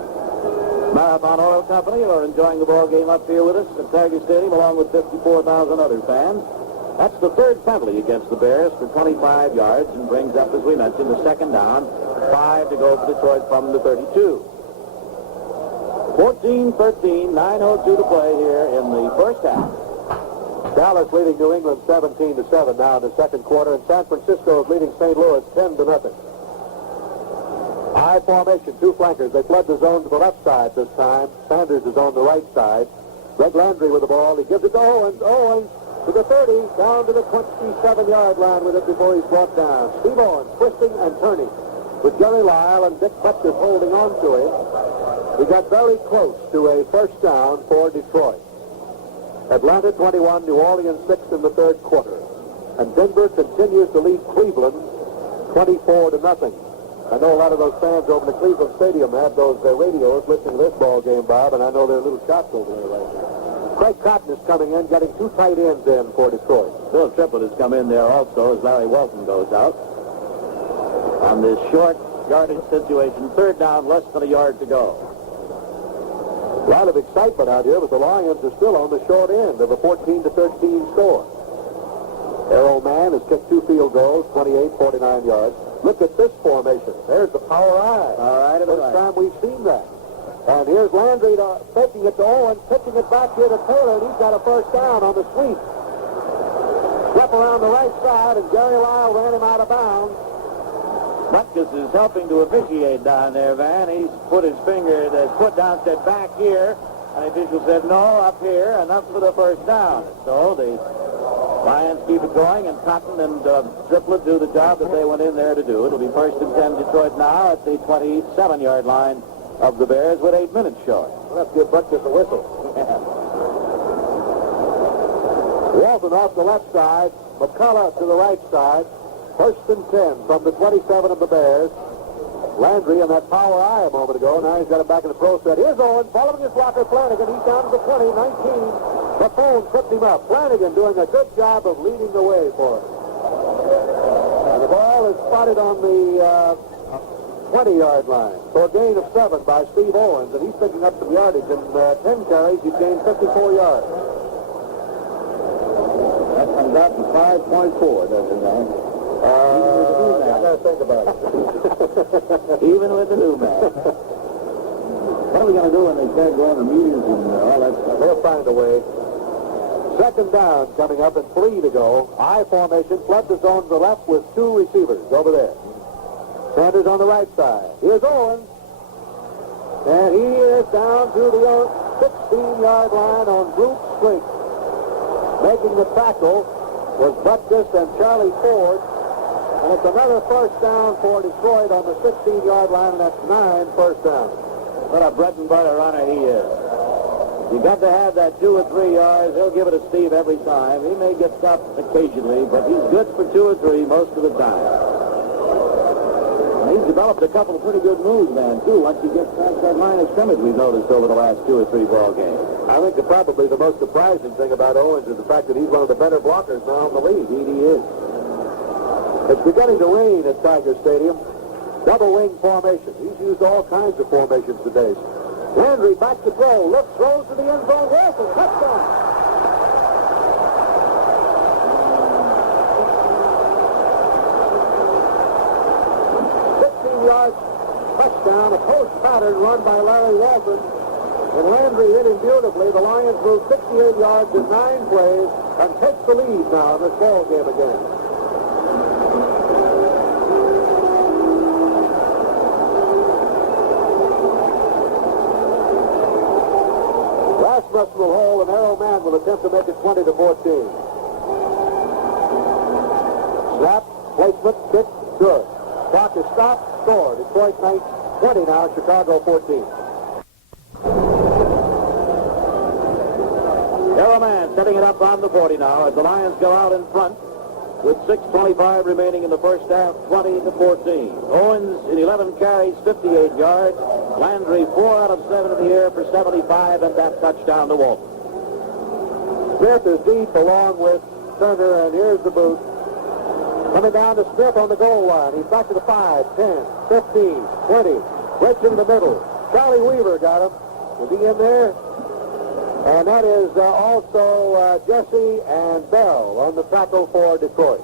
Marathon Oil Company who are enjoying the ball game up here with us at Tiger Stadium along with 54,000 other fans. That's the third penalty against the Bears for 25 yards and brings up, as we mentioned, the second down, 5 to go for Detroit from the 32. 14-13, 9:02 to play here in the first half. Dallas leading New England 17-7 now in the second quarter, and San Francisco is leading St. Louis 10-0. High formation, two flankers. They flood the zone to the left side this time. Sanders is on the right side. Greg Landry with the ball. He gives it to Owens. Owens to the 30, down to the 27-yard line with it before he's brought down. Steve Owens twisting and turning with Jerry Lyle and Dick Butkus holding on to him. We got very close to a first down for Detroit. Atlanta 21, New Orleans 6 in the third quarter. And Denver continues to lead Cleveland 24-0. I know a lot of those fans over in the Cleveland Stadium have those radios listening to this ball game, Bob, and I know there are little shots over there right now. Craig Cotton is coming in, getting two tight ends in for Detroit. Bill Triplett has come in there also as Larry Walton goes out. On this short yardage situation, third down, less than a yard to go. A lot of excitement out here, but the Lions are still on the short end of a 14-13 score. Arrow Man has kicked two field goals, 28, 49 yards. Look at this formation. There's the power eye. All right, First time we've seen that. And here's Landry taking it to Owens, pitching it back here to Taylor, and he's got a first down on the sweep. Swept around the right side, and Jerry Lyle ran him out of bounds. Butkus is helping to officiate down there, Van. He's put his foot down, said back here, and the official said no, up here, and up for the first down. So the Lions keep it going, and Cotton and Triplett do the job that they went in there to do. It'll be first and 10 Detroit now at the 27-yard line of the Bears with 8 minutes short. We'll have to give Butkus a whistle. Walton off the left side, McCullough to the right side. First and 10 from the 27 of the Bears. Landry and that power eye a moment ago. Now he's got it back in the pro set. Here's Owens following his blocker, Flanagan. He's down to the 20, 19. The phone tripped him up. Flanagan doing a good job of leading the way for him. And the ball is spotted on the 20-yard line. So a gain of 7 by Steve Owens, and he's picking up some yardage. In 10 carries, he's gained 54 yards. That comes out to 5.4, doesn't it? I got to think about it. Even with the new man. What are we going to do when they start going to meetings and all that stuff? They'll find a way. Second down coming up and 3 to go. I formation, flood the zone to the left with two receivers over there. Sanders on the right side. Here's Owens. And he is down to the 16-yard line on Bruce Street. Making the tackle was Butkus and Charlie Ford. And it's another first down for Detroit on the 16-yard line, and that's 9 first downs. What a bread and butter runner he is. You got to have that 2 or 3 yards. He'll give it to Steve every time. He may get stopped occasionally, but he's good for 2 or 3 most of the time. And he's developed a couple of pretty good moves, man, too, once he gets past that line of scrimmage we've noticed over the last 2 or 3 ball games. I think probably the most surprising thing about Owens is the fact that he's one of the better blockers now in the league. He is. It's beginning to rain at Tiger Stadium. Double wing formation. He's used all kinds of formations today. Landry back to throw. Looks, throws to the end zone. Wilson, touchdown. Yards touchdown, a post pattern run by Larry Walton, and Landry hit him beautifully. The Lions move 68 yards in 9 plays and take the lead now in this ball game again. Rasmussen will hold, and Arrow Man will attempt to make it 20-14. Snap, placement, kick, good. Clock is stopped. Score. Detroit 20 now, Chicago 14. Arrow Man setting it up on the 40 now as the Lions go out in front with 6:25 remaining in the first half, 20-14. Owens in 11 carries, 58 yards. Landry 4 out of 7 in the air for 75, and that touchdown to Walton. Smith is deep along with Turner, and here's the boot. Coming down to Smith on the goal line. He's back to the 5, 10, 15, 20. Breaks in the middle. Charlie Weaver got him. Was he in there? And that is also Jessie and Bell on the tackle for Detroit.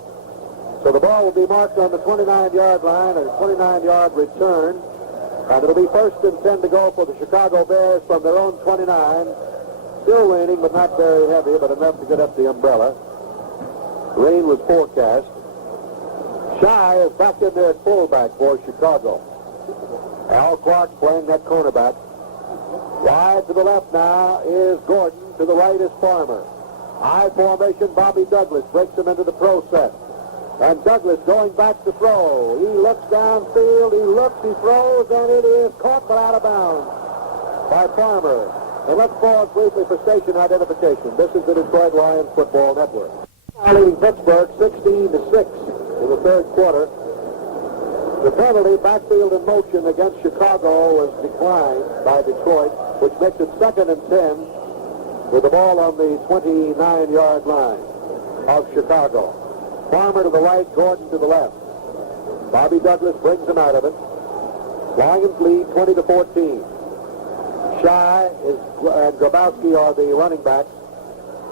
So the ball will be marked on the 29-yard line, a 29-yard return. And it'll be 1st and 10 to go for the Chicago Bears from their own 29. Still raining, but not very heavy, but enough to get up the umbrella. Rain was forecast. Shy is back in there at fullback for Chicago. Al Clark playing that cornerback. Wide to the left now is Gordon. To the right is Farmer. High formation, Bobby Douglas breaks him into the pro set. And Douglas going back to throw. He looks downfield, he looks, he throws, and it is caught but out of bounds by Farmer. And let's pause briefly for station identification. This is the Detroit Lions Football Network. Leading Pittsburgh 16-6 in the third quarter. The penalty, backfield in motion against Chicago, was declined by Detroit, which makes it 2nd and 10 with the ball on the 29-yard line of Chicago. Farmer to the right, Gordon to the left. Bobby Douglas brings him out of it. Lions lead 20-14. Shy and Grabowski are the running backs.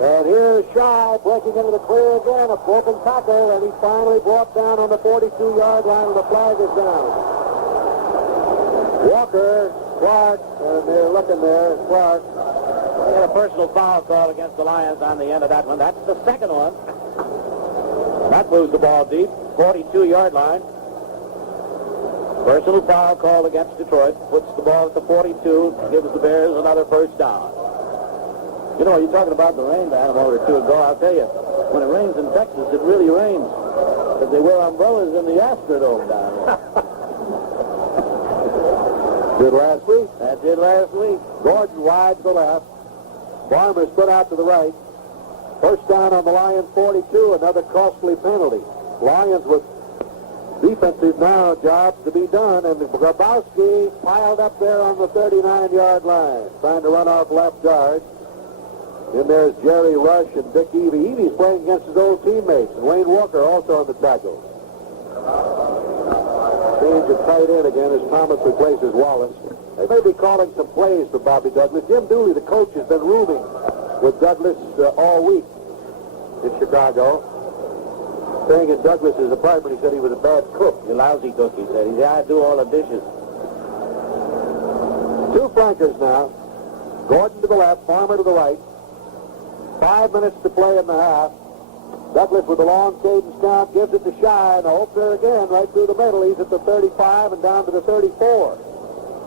And here's Shy breaking into the clear again, a broken tackle, and he's finally brought down on the 42-yard line, and the flag is down. Walker, Clark, and they're looking there. Clark. We had a personal foul call against the Lions on the end of that one. That's the second one. That moves the ball deep, 42-yard line. Personal foul called against Detroit, puts the ball at the 42, gives the Bears another first down. You know, you're talking about the rain, man, a moment or two ago. I'll tell you, when it rains in Texas, it really rains. Because they wear umbrellas in the Astrodome down there. Did last week. That did last week. Gordon wide to the left. Farmer split out to the right. First down on the Lions 42, another costly penalty. Lions with defensive now jobs to be done, and Grabowski piled up there on the 39-yard line, trying to run off left guard. Then there's Jerry Rush and Dick Evey. Evey's playing against his old teammates, and Wayne Walker also on the tackle. Change at tight end again as Thomas replaces Wallace. They may be calling some plays for Bobby Douglas. Jim Dooley, the coach, has been rooming with Douglas all week in Chicago. Staying in Douglas's apartment, he said he was a bad cook. You lousy cook, he said. He said, I do all the dishes. Two flankers now. Gordon to the left, Farmer to the right. 5 minutes to play in the half. Douglas with a long cadence count gives it to Shy, and a hope there again, right through the middle. He's at the 35 and down to the 34.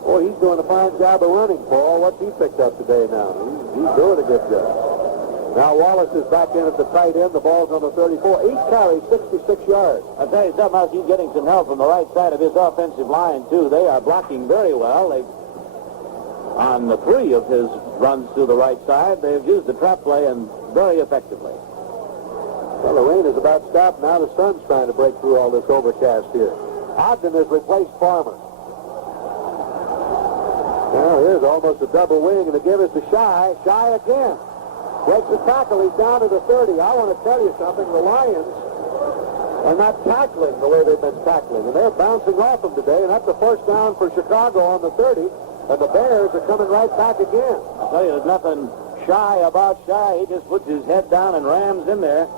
Boy, he's doing a fine job of running, Paul. What's he picked up today now? He's doing a good job. Now Wallace is back in at the tight end. The ball's on the 34. 8 carries, 66 yards. I'll tell you something else. He's getting some help from the right side of his offensive line, too. They are blocking very well. On the 3 of his runs to the right side, they've used the trap play and very effectively. Well, the rain is about stopped. Now the sun's trying to break through all this overcast here. Ogden has replaced Farmer. Now here's almost a double wing, and the give is to Shy. Shy again. Breaks the tackle. He's down to the 30. I want to tell you something. The Lions are not tackling the way they've been tackling, and they're bouncing off them today, and that's the first down for Chicago on the 30. And the Bears are coming right back again. I'll tell you, there's nothing shy about Shy. He just puts his head down and rams in there.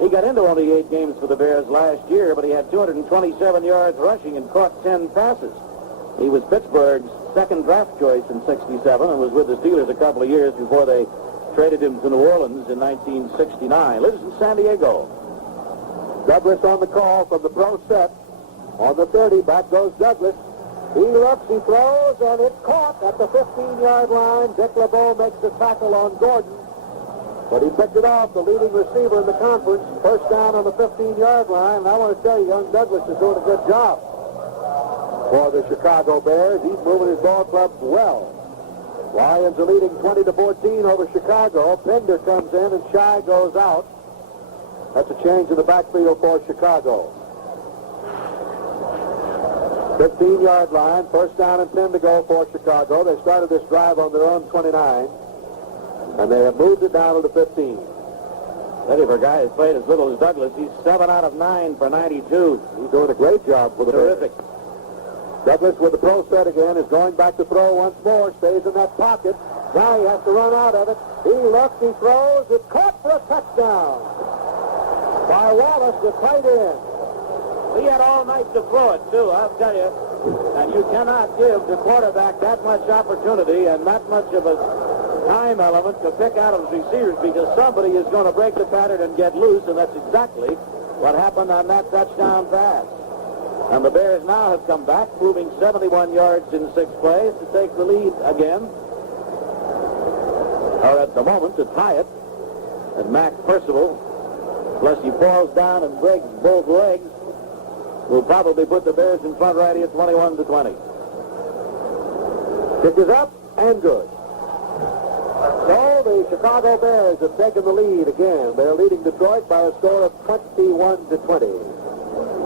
He got into only 8 games for the Bears last year, but he had 227 yards rushing and caught 10 passes. He was Pittsburgh's second draft choice in 67 and was with the Steelers a couple of years before they traded him to New Orleans in 1969. Lives in San Diego. Douglas on the call from the pro set. On the 30, back goes Douglas. He looks, he throws, and it's caught at the 15-yard line. Dick LeBeau makes the tackle on Gordon, but he picked it off, the leading receiver in the conference. First down on the 15-yard line, and I want to tell you, young Douglas is doing a good job for the Chicago Bears. He's moving his ball club well. Lions are leading 20-14 over Chicago. Pender comes in and Shy goes out. That's a change in the backfield for Chicago. 15-yard line, first down and 10 to go for Chicago. They started this drive on their own 29, and they have moved it down to the 15. Ready for a guy who's played as little as Douglas. He's 7 out of 9 for 92. He's doing a great job for the Terrific. Bears. Douglas with the pro set again is going back to throw once more, stays in that pocket. Now he has to run out of it. He looks, he throws, it's caught for a touchdown by Wallace, the tight end. He had all night to throw it, too, I'll tell you. And you cannot give the quarterback that much opportunity and that much of a time element to pick out of his receivers, because somebody is going to break the pattern and get loose, and that's exactly what happened on that touchdown pass. And the Bears now have come back, moving 71 yards in 6 plays to take the lead again. Or at the moment to tie it. And Mac Percival, unless he falls down and breaks both legs, will probably put the Bears in front right here, 21-20. Kick is up and good. So the Chicago Bears have taken the lead again. They're leading Detroit by a score of 21-20.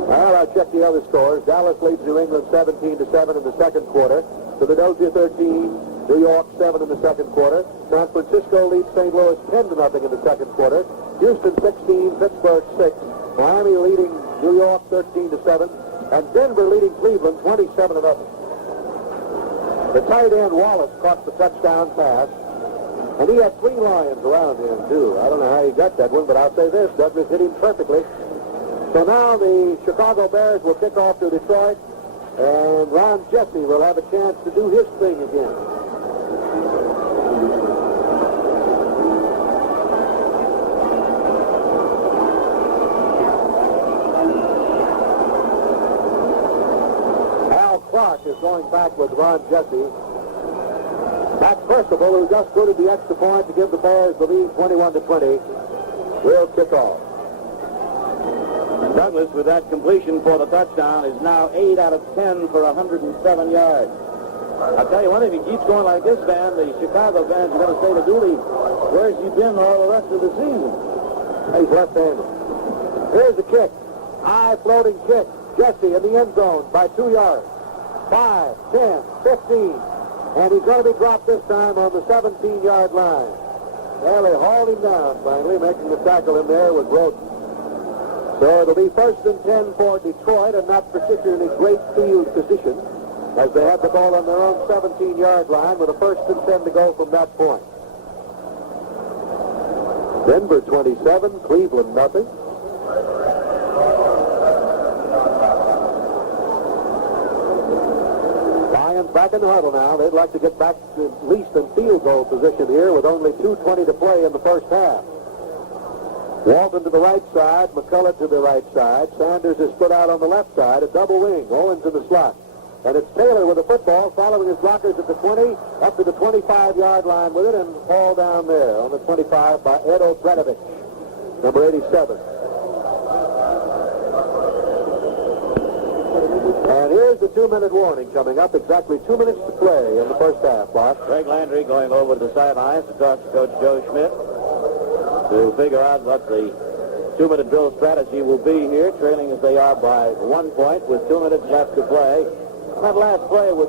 Well, I'll check the other scores. Dallas leads New England 17-7 in the second quarter. Philadelphia 13, New York 7 in the second quarter. San Francisco leads St. Louis 10-0 in the second quarter. Houston 16, Pittsburgh 6. Miami leading New York 13-7. And Denver leading Cleveland 27-0. The tight end Wallace caught the touchdown pass. And he had 3 Lions around him, too. I don't know how he got that one, but I'll say this. Douglas hit him perfectly. So now the Chicago Bears will kick off to Detroit, and Ron Jessie will have a chance to do his thing again. Al Clark is going back with Ron Jessie. Matt Percival, who just booted the extra point to give the Bears the lead 21-20, will kick off. Douglas, with that completion for the touchdown, is now 8 out of 10 for 107 yards. I'll tell you one thing, if he keeps going like this, man, the Chicago fans are going to say to Dooley, where's he been all the rest of the season? He's left-handed. Here's the kick. High floating kick. Jessie in the end zone by 2 yards. 5, 10, 15. And he's going to be dropped this time on the 17-yard line. Well, they hauled him down finally, making the tackle in there with Roden. So it'll be 1st and 10 for Detroit, and not particularly great field position, as they have the ball on their own 17-yard line with a 1st and 10 to go from that point. Denver 27, Cleveland nothing. Lions back in the huddle now. They'd like to get back to at least in field goal position here with only 2:20 to play in the first half. Walton to the right side, McCullough to the right side. Sanders is put out on the left side, a double wing. Owens in the slot. And it's Taylor with the football, following his blockers at the 20, up to the 25-yard line with it, and fall down there on the 25 by Ed Obradovic, number 87. And here's the 2-minute warning coming up. Exactly 2 minutes to play in the first half, Bob. Greg Landry going over to the sidelines to talk to Coach Joe Schmidt to figure out what the 2-minute drill strategy will be here, trailing as they are by 1 point with 2 minutes left to play. That last play with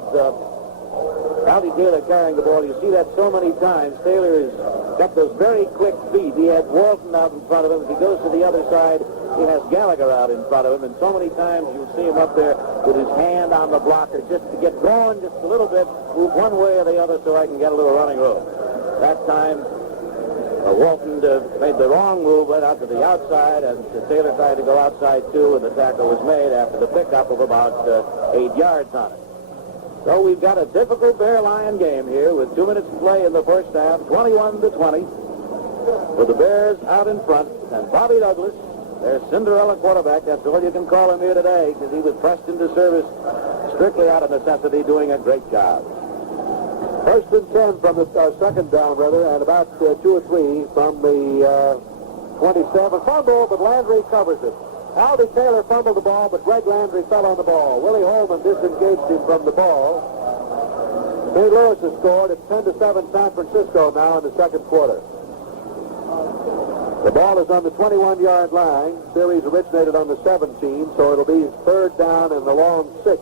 Rowdy Taylor carrying the ball, you see that so many times. Taylor has got those very quick feet. He had Walton out in front of him. If he goes to the other side, he has Gallagher out in front of him. And so many times you'll see him up there with his hand on the blocker just to get going just a little bit, move one way or the other so I can get a little running room. That time, Walton made the wrong move, went out to the outside, and Taylor tried to go outside too, and the tackle was made after the pickup of about 8 yards on it. So we've got a difficult Bear Lion game here with 2 minutes to play in the first half, 21-20, with the Bears out in front, and Bobby Douglas, their Cinderella quarterback, that's all you can call him here today, because he was pressed into service strictly out of necessity, doing a great job. 1st and 10 from the second down, rather, and about 2 or 3 from the 27. Fumble, but Landry covers it. Aldy Taylor fumbled the ball, but Greg Landry fell on the ball. Willie Holman disengaged him from the ball. St. Louis has scored. It's 10-7 San Francisco now in the second quarter. The ball is on the 21-yard line. Series originated on the 17, so it'll be third down and the long 6.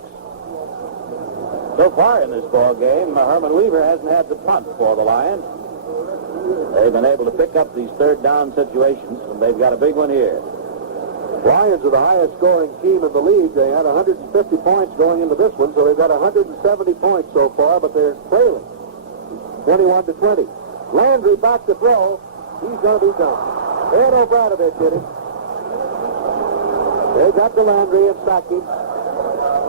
So far in this ball game, Herman Weaver hasn't had to punt for the Lions. They've been able to pick up these third down situations, and they've got a big one here. Lions are the highest scoring team in the league. They had 150 points going into this one, so they've got 170 points so far, but they're trailing 21-20. Landry back to throw. He's going to be done. Ed O'Bradovich did it. They got to Landry and sacked him.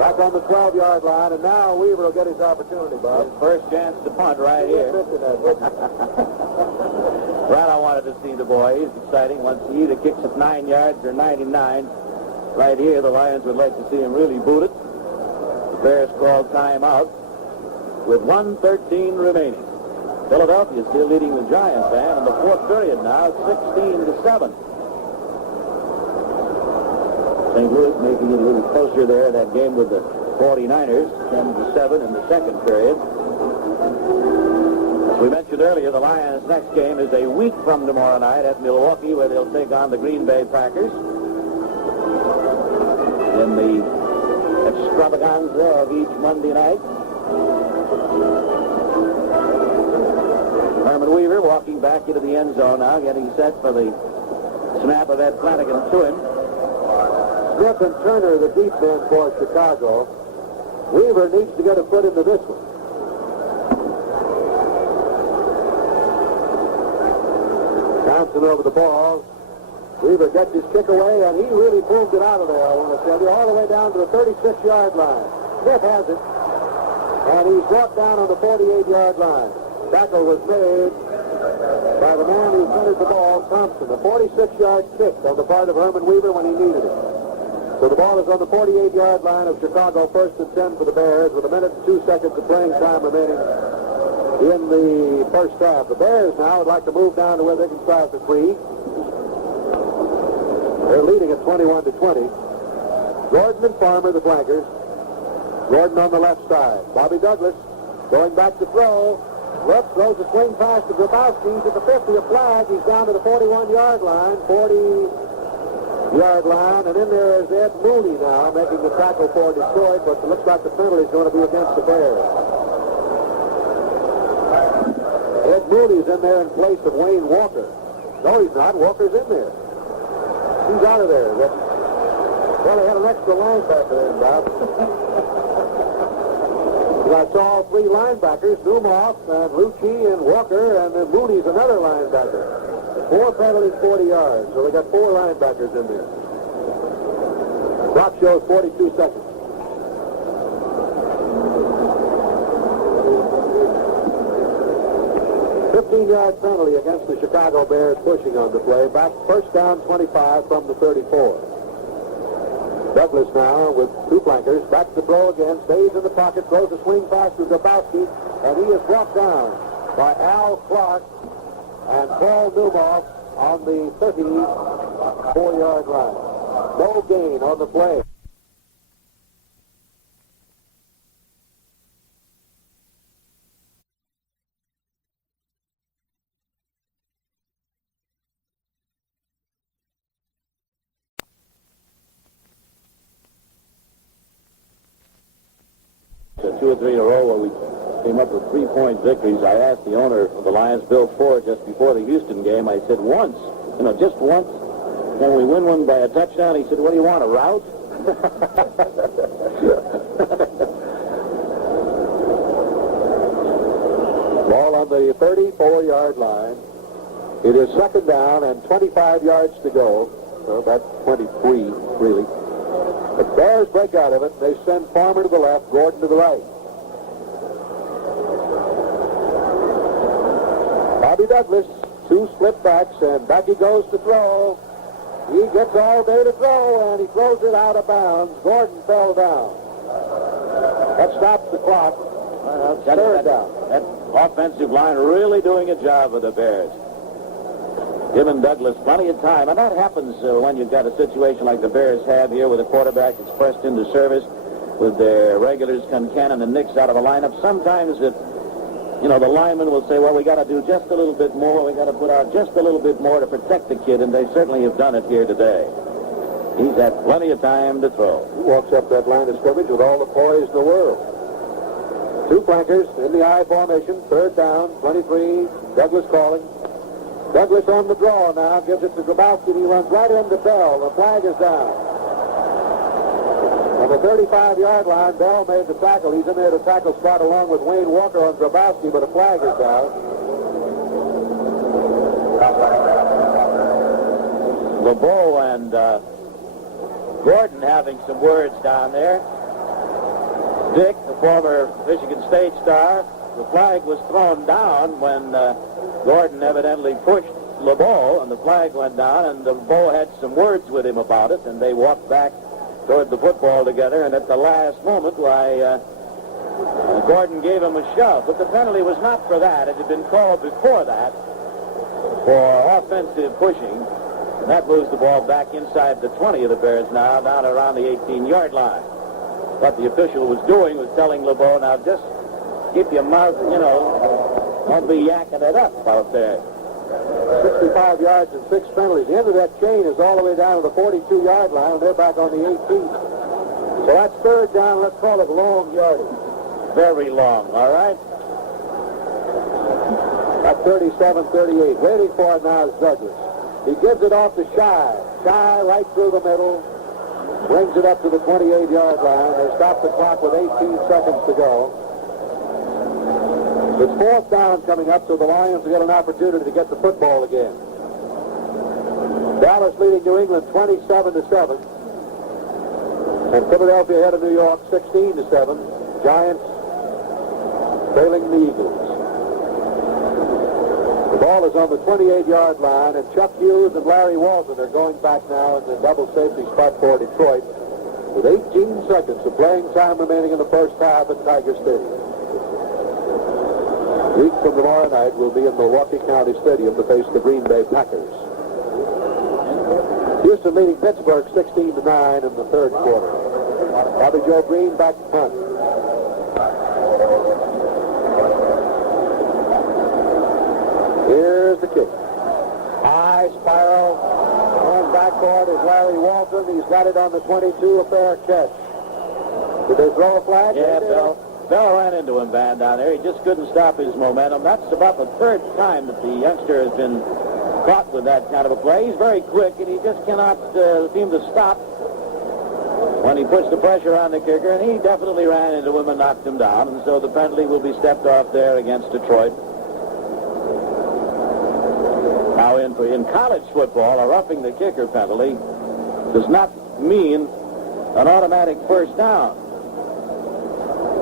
Back on the 12-yard line, and now Weaver will get his opportunity, Bob. His first chance to punt right here. Right, I wanted to see the boy. He's exciting. Once he either kicks it 9 yards or 99. Right here, the Lions would like to see him really boot it. The Bears call timeout with 1:13 remaining. Philadelphia still leading the Giants, and in the fourth period now, it's 16-7. St. Louis making it a little closer there, that game with the 49ers, 10-7 in the second period. As we mentioned earlier, the Lions' next game is a week from tomorrow night at Milwaukee, where they'll take on the Green Bay Packers in the extravaganza of each Monday night. Herman Weaver walking back into the end zone now, getting set for the snap of Ed Flanagan to him. Smith and Turner, the deep men for Chicago. Weaver needs to get a foot into this one. Johnson over the ball. Weaver gets his kick away, and he really moved it out of there, I want to tell you, all the way down to the 36-yard line. Smith has it, and he's brought down on the 48-yard line. Tackle was made by the man who centered the ball, Thompson. A 46-yard kick on the part of Herman Weaver when he needed it. So the ball is on the 48-yard line of Chicago, 1st and 10 for the Bears, with 1 minute and 2 seconds of playing time remaining in the first half. The Bears now would like to move down to where they can try for 3. They're leading at 21-20. Gordon and Farmer, the flankers. Gordon on the left side. Bobby Douglas going back to throw. Left throws a swing pass to Grabowski. He's at the 50, a flag. He's down to the 41-yard line, 40-yard line, and in there is Ed Mooney now making the tackle for Detroit, but it looks like the penalty is going to be against the Bears. Ed Mooney's in there in place of Wayne Walker. No, he's not. Walker's in there. He's out of there. Well, they had an extra linebacker in, Bob. I saw all 3 linebackers, Dumoff and Lucci and Walker, and then Mooney's another linebacker. 4 penalties, 40 yards. So they got 4 linebackers in there. Clock shows 42 seconds. $15-yard penalty against the Chicago Bears pushing on the play. Back first down 25 from the 34. Douglas now with 2 flankers, back to throw again, stays in the pocket, throws a swing pass to Grabowski, and he is brought down by Al Clark and Paul Newmoff on the 34-yard line. No gain on the play. So 2 or 3 in a row where we came up with 3-point victories. I asked the owner of the Lions, Bill Ford, just before the Houston game, I said, once, just once, can we win one by a touchdown? He said, what do you want, a rout? Ball on the 34-yard line. It is second down and 25 yards to go. So that's 23, really. The Bears break out of it. They send Farmer to the left, Gordon to the right. Bobby Douglas, 2 split backs, and back he goes to throw. He gets all day to throw, and he throws it out of bounds. Gordon fell down. That stops the clock. Third down. That offensive line really doing a job with the Bears. Giving Douglas plenty of time. And that happens when you've got a situation like the Bears have here with a quarterback that's pressed into service. with their regulars, Concannon and Nix, out of the lineup. Sometimes the linemen will say, well, we got to do just a little bit more. We got to put out just a little bit more to protect the kid, and they certainly have done it here today. He's had plenty of time to throw. He walks up that line of scrimmage with all the poise in the world. Two flankers in the I formation. Third down, 23. Douglas calling. Douglas on the draw now. Gives it to Grabowski. He runs right into Bell. The flag is down. On the 35-yard line, Bell made the tackle. He's in there to tackle spot along with Wayne Walker on Grabowski, but a flag is down. LeBeau and Gordon having some words down there. Dick, the former Michigan State star, the flag was thrown down when Gordon evidently pushed LeBeau, and the flag went down, and LeBeau had some words with him about it, and they walked back toward the football together, and at the last moment, Gordon gave him a shove. But the penalty was not for that. It had been called before that for offensive pushing. And that moves the ball back inside the 20 of the Bears now, down around the 18-yard line. What the official was doing was telling LeBeau, now just keep your mouth, don't be yakking it up out there. 65 yards and 6 penalties. The end of that chain is all the way down to the 42-yard line, and they're back on the 18th. So that's third down. Let's call it long yardage. Very long, all right? At 37-38. Waiting for it now is Douglas. He gives it off to Shy. Shy right through the middle. Brings it up to the 28-yard line. They stop the clock with 18 seconds to go. It's fourth down coming up, so the Lions will get an opportunity to get the football again. Dallas leading New England 27-7. And Philadelphia ahead of New York 16-7. Giants trailing the Eagles. The ball is on the 28-yard line, and Chuck Hughes and Larry Walton are going back now in the double safety spot for Detroit with 18 seconds of playing time remaining in the first half at Tiger Stadium. A week from tomorrow night, we'll be in Milwaukee County Stadium to face the Green Bay Packers. Houston leading Pittsburgh 16-9 in the third quarter. Bobby Joe Green back to punt. Here's the kick. High spiral. On backboard is Larry Walton. He's got it on the 22, a fair catch. Did they throw a flag? Yeah, Bell ran into him, Van, down there. He just couldn't stop his momentum. That's about the third time that the youngster has been caught with that kind of a play. He's very quick, and he just cannot seem to stop when he puts the pressure on the kicker, and he definitely ran into him and knocked him down, and so the penalty will be stepped off there against Detroit. Now, in college football, a roughing the kicker penalty does not mean an automatic first down.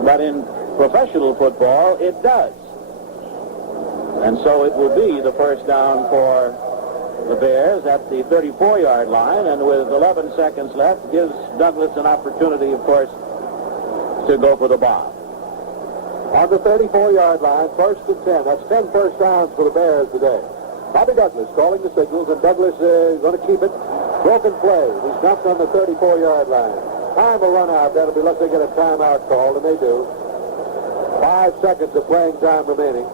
But in professional football, it does. And so it will be the first down for the Bears at the 34-yard line, and with 11 seconds left, gives Douglas an opportunity, of course, to go for the bomb. On the 34-yard line, first and 10. That's 10 first downs for the Bears today. Bobby Douglas calling the signals, and Douglas is going to keep it. Broken play. He's dumped on the 34-yard line. Time will run out. That'll be unless they get a timeout called, and they do. 5 seconds of playing time remaining.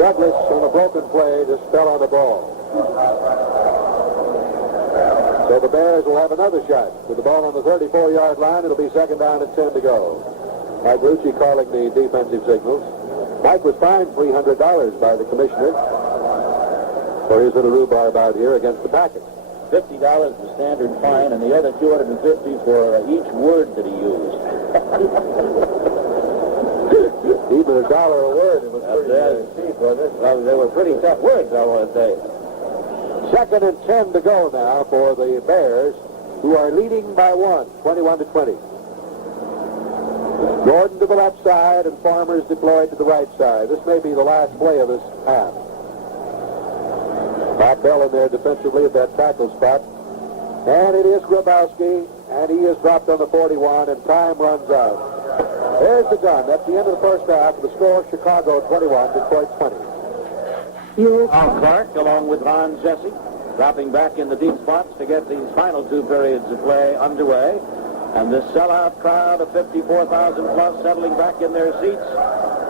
Douglas on a broken play just fell on the ball. So the Bears will have another shot. With the ball on the 34-yard line, it'll be second down and 10 to go. Mike Lucci calling the defensive signals. Mike was fined $300 by the commissioner for his little rhubarb out here against the Packers. $50 the standard fine, and the other $250 for each word that he used. Even $1 a word. It was pretty cheap, wasn't it? Well, they were pretty tough words, I want to say. Second and 10 to go now for the Bears, who are leading by 1, 21-20. Gordon to the left side and Farmers deployed to the right side. This may be the last play of this half. Bob Bell in there defensively at that tackle spot. And it is Grabowski, and he is dropped on the 41, and time runs out. There's the gun. That's the end of the first half. The score, Chicago 21, Detroit 20. Al Clark, along with Ron Jessie, dropping back in the deep spots to get these final 2 periods of play underway. And this sellout crowd of 54,000 plus settling back in their seats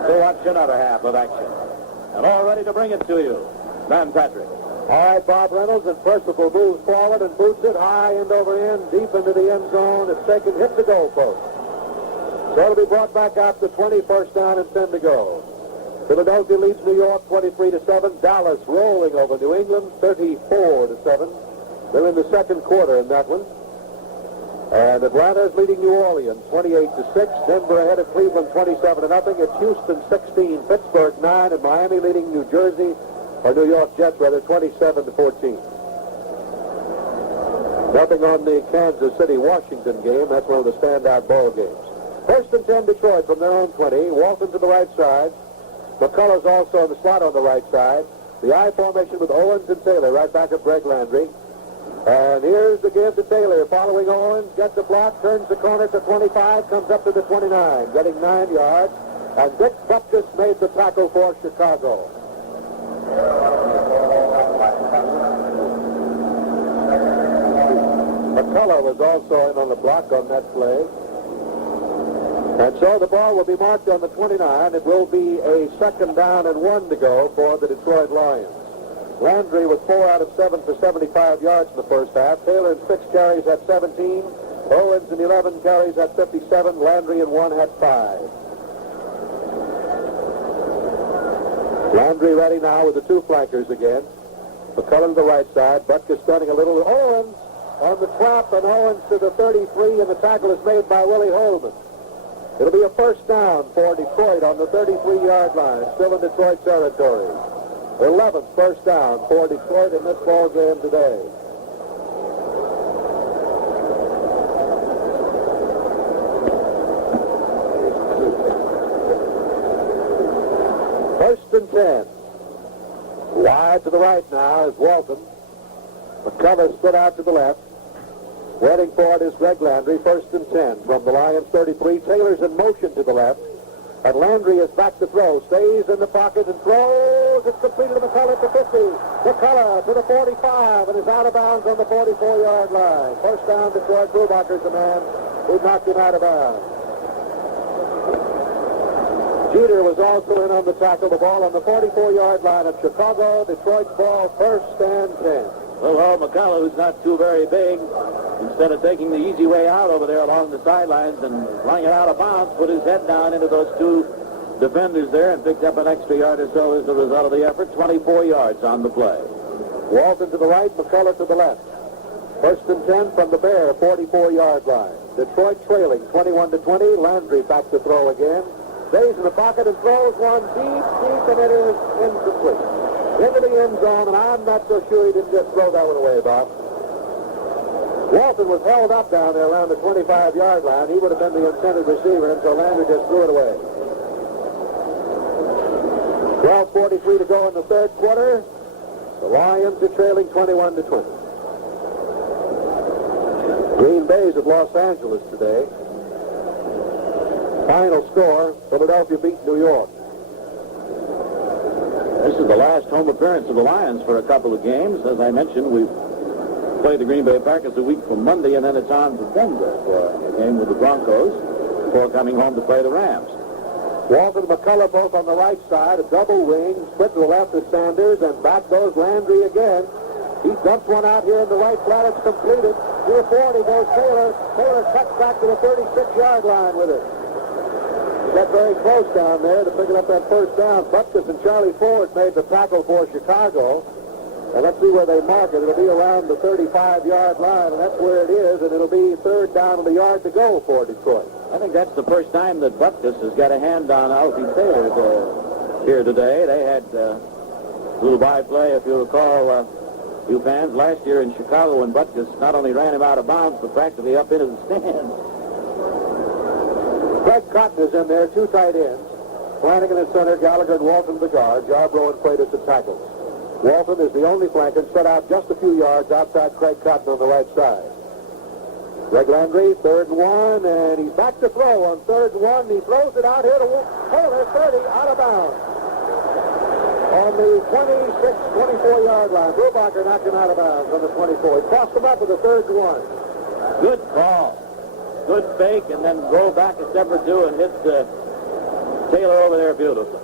to watch another half of action. And all ready to bring it to you, Van Patrick. All right, Bob Reynolds, and Percival moves forward and boots it high end over end, deep into the end zone. It's taken, hits the goal post. So it'll be brought back out to 20, first down and 10 to go. Philadelphia leads New York 23-7. Dallas rolling over New England 34-7. They're in the second quarter in that one. And Atlanta's leading New Orleans 28-6. Denver ahead of Cleveland 27-0. It's Houston 16, Pittsburgh 9, and Miami leading New Jersey, or New York Jets rather, 27-14. Nothing on the Kansas City-Washington game. That's one of the standout ball games. First and 10 Detroit from their own 20. Walton to the right side. McCullough's also in the slot on the right side. The I formation with Owens and Taylor right back of Greg Landry. And here's the give to Taylor, following Owens, gets a block, turns the corner to 25, comes up to the 29, getting 9 yards. And Dick Butkus made the tackle for Chicago. McCullough was also in on the block on that play. And so the ball will be marked on the 29. It will be a second down and 1 to go for the Detroit Lions. Landry was 4 out of 7 for 75 yards in the first half. Taylor in 6 carries had 17. Owens in 11 carries had 57. Landry in 1 had 5. Landry ready now with the 2 flankers again. McCullough to the right side. Butkus stunning a little. Owens on the trap, and Owens to the 33, and the tackle is made by Willie Holman. It'll be a first down for Detroit on the 33-yard line, still in Detroit territory. 11th first down for Detroit in this ball game today. First and 10. Wide to the right now is Walton. McCullough split out to the left. Waiting for it is Greg Landry. First and 10 from the Lions 33. Taylor's in motion to the left. And Landry is back to throw. Stays in the pocket and throws. It's completed to McCullough at the 50. McCullough to the 45 and is out of bounds on the 44-yard line. First down, Detroit. Brubacher's the man who knocked him out of bounds. Jeter was also in on the tackle. The ball on the 44-yard line of Chicago. Detroit's ball, first and 10. Well, McCullough, who's not too very big, instead of taking the easy way out over there along the sidelines and running it out of bounds, put his head down into those 2 defenders there and picked up an extra yard or so as a result of the effort. 24 yards on the play. Walton to the right, McCullough to the left. First and 10 from the Bear 44-yard line. Detroit trailing 21-20. Landry back to throw again. Stays in the pocket and throws one deep, and it is incomplete. Into the end zone, and I'm not so sure he didn't just throw that one away, Bob. Walton was held up down there around the 25-yard line. He would have been the intended receiver, and so Landry just threw it away. 12:43 to go in the third quarter. The Lions are trailing 21-20. Green Bay's at Los Angeles today. Final score, Philadelphia beat New York. This is the last home appearance of the Lions for a couple of games. As I mentioned, we've played the Green Bay Packers a week from Monday, and then it's on to Denver for a game with the Broncos before coming home to play the Rams. Walton and McCullough both on the right side, a double wing, split to the left of Sanders, and back goes Landry again. He dumps one out here in the right flat. It's completed. Near 40 goes Taylor. Taylor cuts back to the 36-yard line with it. Got very close down there to picking up that first down. Butkus and Charlie Ford made the tackle for Chicago. And let's see where they mark it. It'll be around the 35-yard line, and that's where it is, and it'll be third down and a yard to go for Detroit. I think that's the first time that Butkus has got a hand on Alfie Taylor here today. They had a little by-play, if you recall, you fans, last year in Chicago when Butkus not only ran him out of bounds, but practically up into the stands. Greg Cotton is in there, 2 tight ends. Flanagan at center, Gallagher and Walton the guard, Yarbrough and Freitas at tackles. Walton is the only flanker, spread out just a few yards outside Craig Cotton on the right side. Greg Landry, 3rd and 1, and he's back to throw on 3rd and 1. He throws it out here to Taylor, 30, out of bounds. On the 26, 24-yard line. Brubacher knocked him out of bounds on the 24. He crossed him up with a 3rd and 1. Good call. Good fake, and then roll back a step or two and hit Taylor over there beautifully.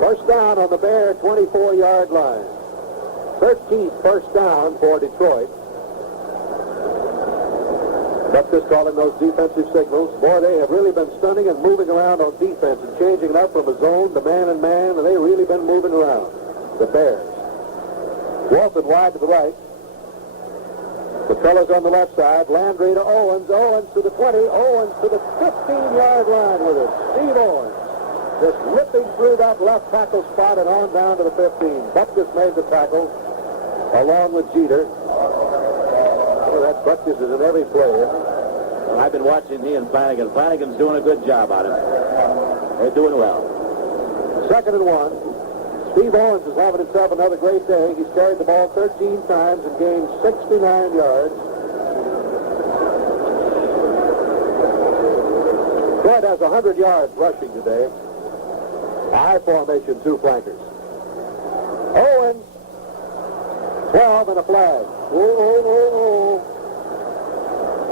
First down on the Bear 24-yard line. 13th first down for Detroit. Butkus calling those defensive signals. Boy, they have really been stunning and moving around on defense and changing it up from a zone to man and man, and they've really been moving around. The Bears. Walton wide to the right. The fellas on the left side. Landry to Owens. Owens to the 20. Owens to the 15-yard line with it. Steve Owens just ripping through that left tackle spot and on down to the 15. Butkus made the tackle along with Jeter. Oh, that Butkus is in every play. Well, I've been watching he and Flanagan. Flanagan's doing a good job on him. They're doing well. 2nd and 1. Steve Owens is having himself another great day. He's carried the ball 13 times and gained 69 yards. Fred has 100 yards rushing today. High formation, 2 flankers. Owens, 12 and a flag.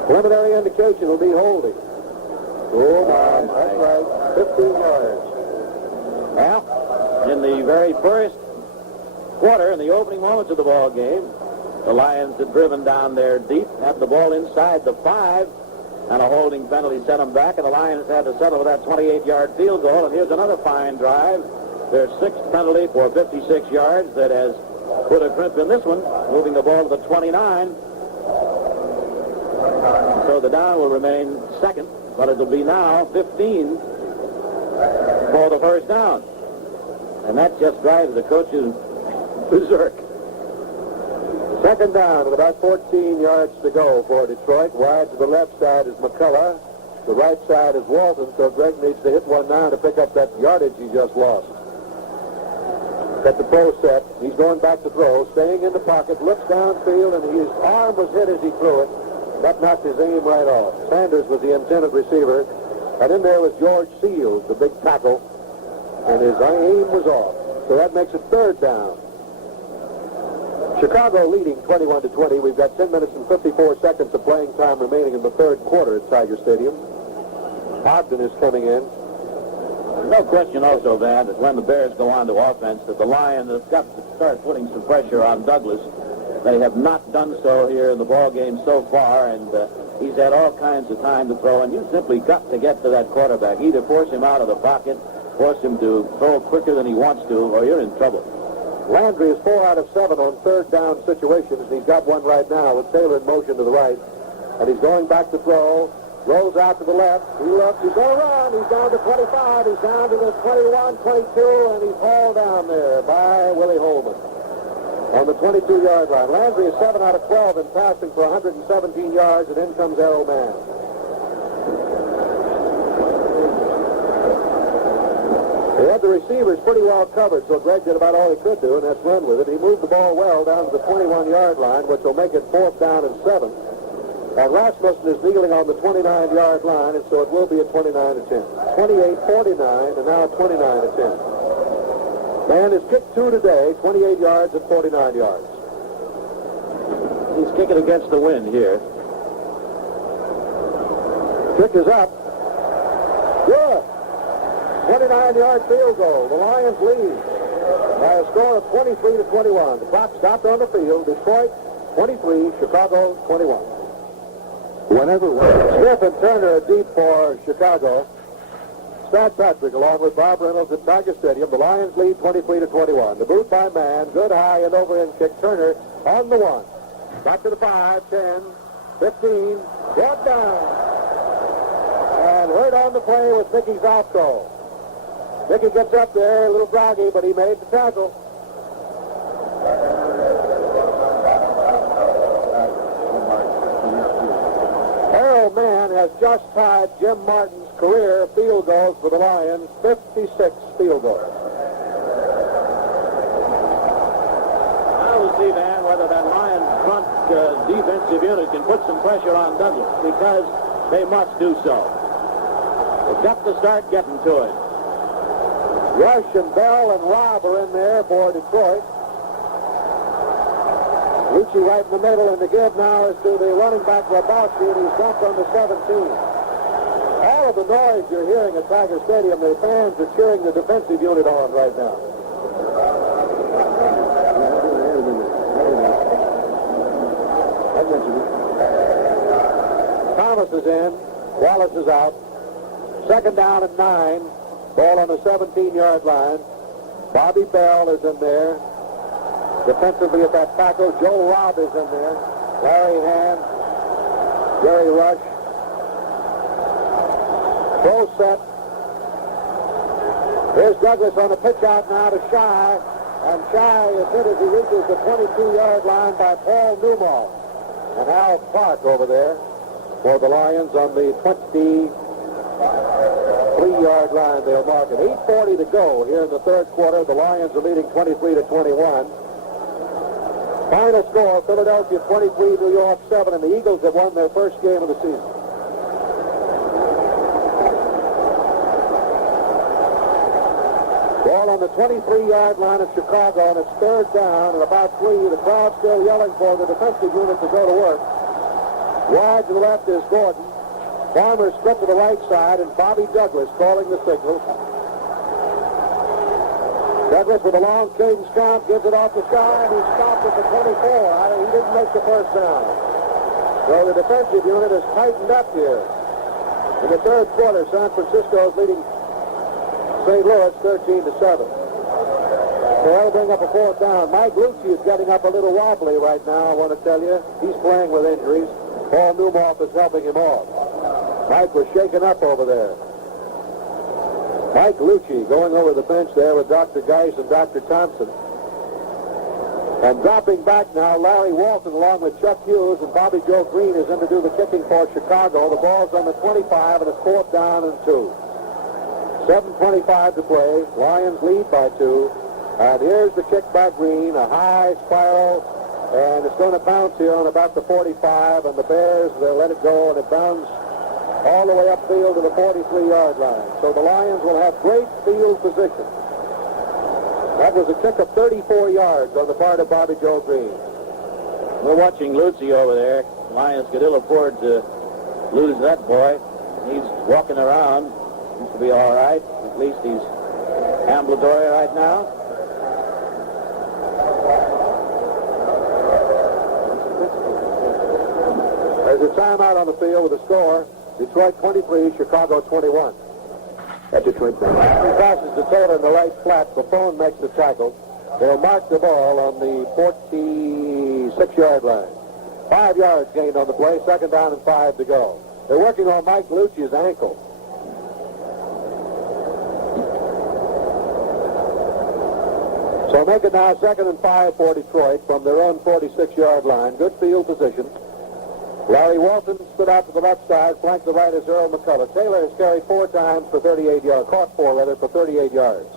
Preliminary indication will be holding. Oh, my. That's right. 15 yards. Well, in the very first quarter, in the opening moments of the ball game, the Lions had driven down there deep, had the ball inside the 5, and a holding penalty sent them back, and the Lions had to settle with that 28-yard field goal. And here's another fine drive. Their 6th penalty for 56 yards that has put a crimp in this one, moving the ball to the 29. So the down will remain 2nd, but it'll be now 15 for the first down. And that just drives the coaches berserk. 2nd down with about 14 yards to go for Detroit. Wide to the left side is McCullough. The right side is Walton, so Greg needs to hit one now to pick up that yardage he just lost. Got the pro set. He's going back to throw, staying in the pocket, looks downfield, and his arm was hit as he threw it. That knocked his aim right off. Sanders was the intended receiver, and in there was George Seals, the big tackle, and his aim was off. So that makes it 3rd down. Chicago leading 21-20. We've got 10 minutes and 54 seconds of playing time remaining in the 3rd quarter at Tiger Stadium. Ogden is coming in. No question also, Van, that when the Bears go on to offense, that the Lions have got to start putting some pressure on Douglas. They have not done so here in the ball game so far, and he's had all kinds of time to throw, and you simply got to get to that quarterback. Either force him out of the pocket, force him to throw quicker than he wants to, or you're in trouble. Landry is 4 out of 7 on 3rd down situations, and he's got one right now with Taylor in motion to the right. And he's going back to throw. Rolls out to the left. He looks. He's going to run. He's down to 25. He's down to the 21, 22, and he's hauled down there by Willie Holman on the 22-yard line. Landry is 7 out of 12 in passing for 117 yards, and in comes Errol Mann. He had the receivers pretty well covered, so Greg did about all he could do, and that's run with it. He moved the ball well down to the 21-yard line, which will make it 4th down and 7. And Rasmussen is kneeling on the 29-yard line, and so it will be a 29-10. 28-49, and now 29-10. Man has kicked 2 today, 28 yards and 49 yards. He's kicking against the wind here. Kick is up. Good. 29-yard field goal. The Lions lead by a score of 23-21. The clock stopped on the field. Detroit 23, Chicago 21. Whenever Smith and Turner are deep for Chicago. Stat Patrick along with Bob Reynolds at Tiger Stadium. The Lions lead 23-21. The boot by Mann. Good high and over end kick. Turner on the 1. Back to the 5, 10, 15. Brought down. And right on the play was Mickey Zalko. Mickey gets up there, a little groggy, but he made the tackle. Errol Mann has just tied Jim Martin's career field goals for the Lions, 56 field goals. Now we'll see, Van, whether that Lions front defensive unit can put some pressure on Douglas, because they must do so. They've got to start getting to it. Rush and Bell and Robb are in there for Detroit. Lucci right in the middle, and the give now is to the running back Rabowski, and he's dumped on the 17. All of the noise you're hearing at Tiger Stadium, the fans are cheering the defensive unit on right now. Thomas is in. Wallace is out. Second down and 9. Ball on the 17-yard line. Bobby Bell is in there. Defensively at that tackle, Joe Robb is in there. Larry Hand. Jerry Rush. Full set. Here's Douglas on the pitch out now to Shy. And Shy is hit as he reaches the 22-yard line by Paul Newmall. And Al Park over there for the Lions on the 23-yard line. They'll mark it. 8:40 to go here in the third quarter. The Lions are leading 23-21. Final score, Philadelphia 23, New York 7, and the Eagles have won their first game of the season. Ball on the 23-yard line of Chicago, and it's third down and about 3. The crowd still yelling for the defensive unit to go to work. Wide to the left is Gordon. Farmer split to the right side, and Bobby Douglas calling the signal. Douglas with a long cadence count, gives it off to Shy, and he's stopped at the 24. He didn't make the first down. So the defensive unit has tightened up here. In the third quarter, San Francisco is leading St. Louis 13-7. So that'll bring up a fourth down. Mike Lucci is getting up a little wobbly right now, I want to tell you. He's playing with injuries. Paul Newmoff is helping him off. Mike was shaken up over there. Mike Lucci going over the bench there with Dr. Geis and Dr. Thompson. And dropping back now, Larry Walton along with Chuck Hughes, and Bobby Joe Green is in to do the kicking for Chicago. The ball's on the 25, and it's fourth down and 2. 7:25 to play. Lions lead by 2. And here's the kick by Green, a high spiral, and it's going to bounce here on about the 45, and the Bears, they'll let it go, and it bounces all the way upfield to the 43-yard line. So the Lions will have great field position. That was a kick of 34 yards on the part of Bobby Joe Green. We're watching Lucci over there. Lions could ill afford to lose that boy. He's walking around. Seems to be all right. At least he's ambulatory right now. There's a timeout on the field with a score. Detroit 23, Chicago 21. At Detroit. He passes to Taylor in the right flat. Buffon makes the tackle. They'll mark the ball on the 46-yard line. 5 yards gained on the play. Second down and 5 to go. They're working on Mike Lucci's ankle. So make it now 2nd and 5 for Detroit from their own 46-yard line. Good field position. Larry Walton stood out to the left side, flanked the right is Earl McCullough. Taylor has carried 4 times for 38 yards, caught 4 rather for 38 yards.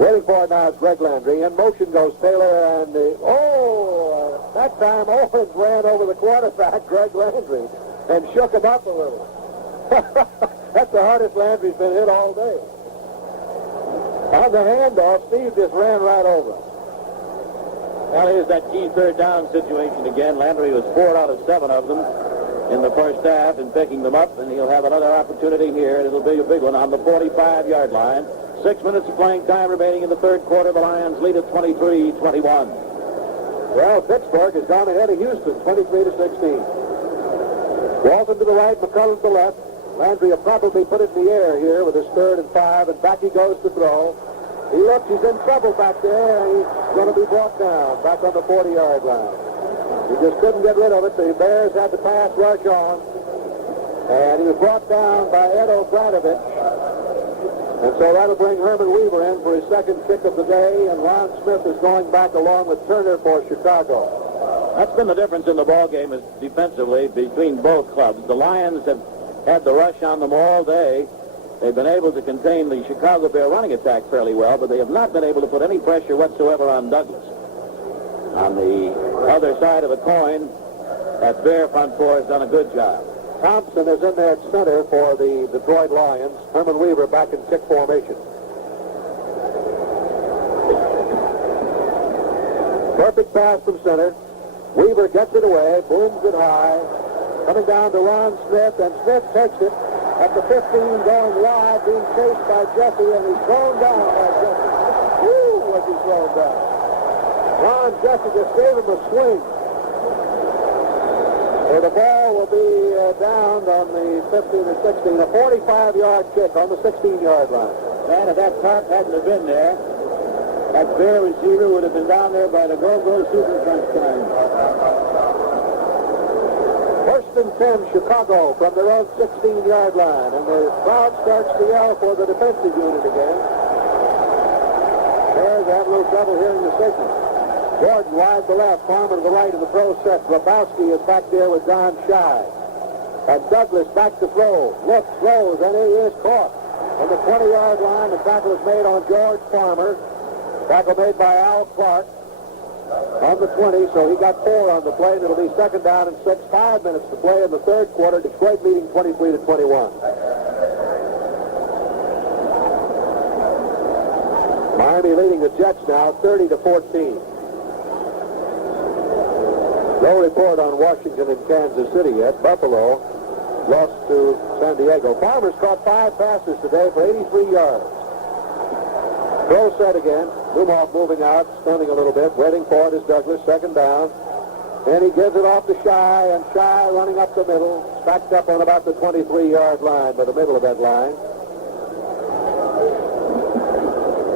Waiting for it now is Greg Landry. In motion goes Taylor, and that time Owens ran over the quarterback, Greg Landry, and shook him up a little. That's the hardest Landry's been hit all day. On the handoff, Steve just ran right over him. Well, here's that key third down situation again. Landry was 4 out of 7 of them in the first half in picking them up, and he'll have another opportunity here, and it'll be a big one on the 45-yard line. 6 minutes of playing time remaining in the third quarter. The Lions lead at 23-21. Well, Pittsburgh has gone ahead of Houston, 23-16. Walton to the right, McCullough to the left. Landry will probably put it in the air here with his 3rd and 5, and back he goes to throw. He looks, he's in trouble back there, and he's going to be brought down back on the 40-yard line. He just couldn't get rid of it. The Bears had the pass rush on, and he was brought down by Ed O'Branovich. And so that'll bring Herman Weaver in for his second kick of the day, and Ron Smith is going back along with Turner for Chicago. That's been the difference in the ball game defensively between both clubs. The Lions have had the rush on them all day. They've been able to contain the Chicago Bear running attack fairly well, but they have not been able to put any pressure whatsoever on Douglas. On the other side of the coin, that Bear front four has done a good job. Thompson is in there at center for the Detroit Lions. Herman Weaver back in kick formation. Perfect pass from center. Weaver gets it away, booms it high. Coming down to Ron Smith, and Smith takes it at the 15, going wide, being chased by Jessie, and he's thrown down by Jessie. Woo, was he thrown down. Ron Jessie just gave him a swing. So the ball will be down on the 15 or 16, a 45-yard kick on the 16-yard line. Man, if that top hadn't have been there, that Bear receiver would have been down there by the go-go super crunch time. First and 10, Chicago from their own 16-yard line, and the crowd starts to yell for the defensive unit again. Bears have a little trouble hearing the signal. Gordon wide to left, Palmer to the right in the throw set. Grabowski is back there with Don Shy. And Douglas back to throw. Looks, throws, and he is caught. On the 20-yard line, the tackle is made on George Farmer. Tackle made by Al Clark on the 20, so he got 4 on the play, and it'll be second down and 6. 5 minutes to play in the third quarter. Detroit leading 23-21. Miami leading the Jets now 30-14. No report on Washington and Kansas City yet. Buffalo lost to San Diego. Farmer's caught 5 passes today for 83 yards. Throw set again. Lumoff moving out, stunning a little bit. Waiting for it is Douglas, second down. And he gives it off to Shy, and Shy running up the middle, backed up on about the 23-yard line, by the middle of that line.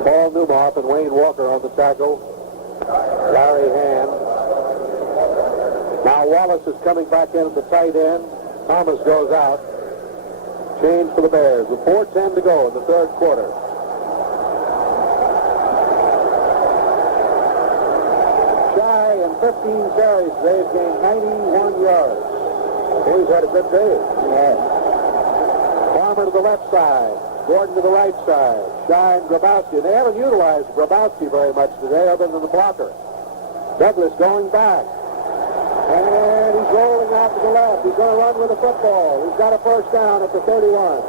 Paul Newmoff and Wayne Walker on the tackle. Larry Hand. Now Wallace is coming back in at the tight end. Thomas goes out. Change for the Bears with 4:10 to go in the third quarter. Shy in 15 carries today has gained 91 yards. Oh, he's had a good day. Yeah. Farmer to the left side. Gordon to the right side. Shy and Grabowski. They haven't utilized Grabowski very much today other than the blocker. Douglas going back. And he's rolling out to the left. He's going to run with the football. He's got a first down at the 31.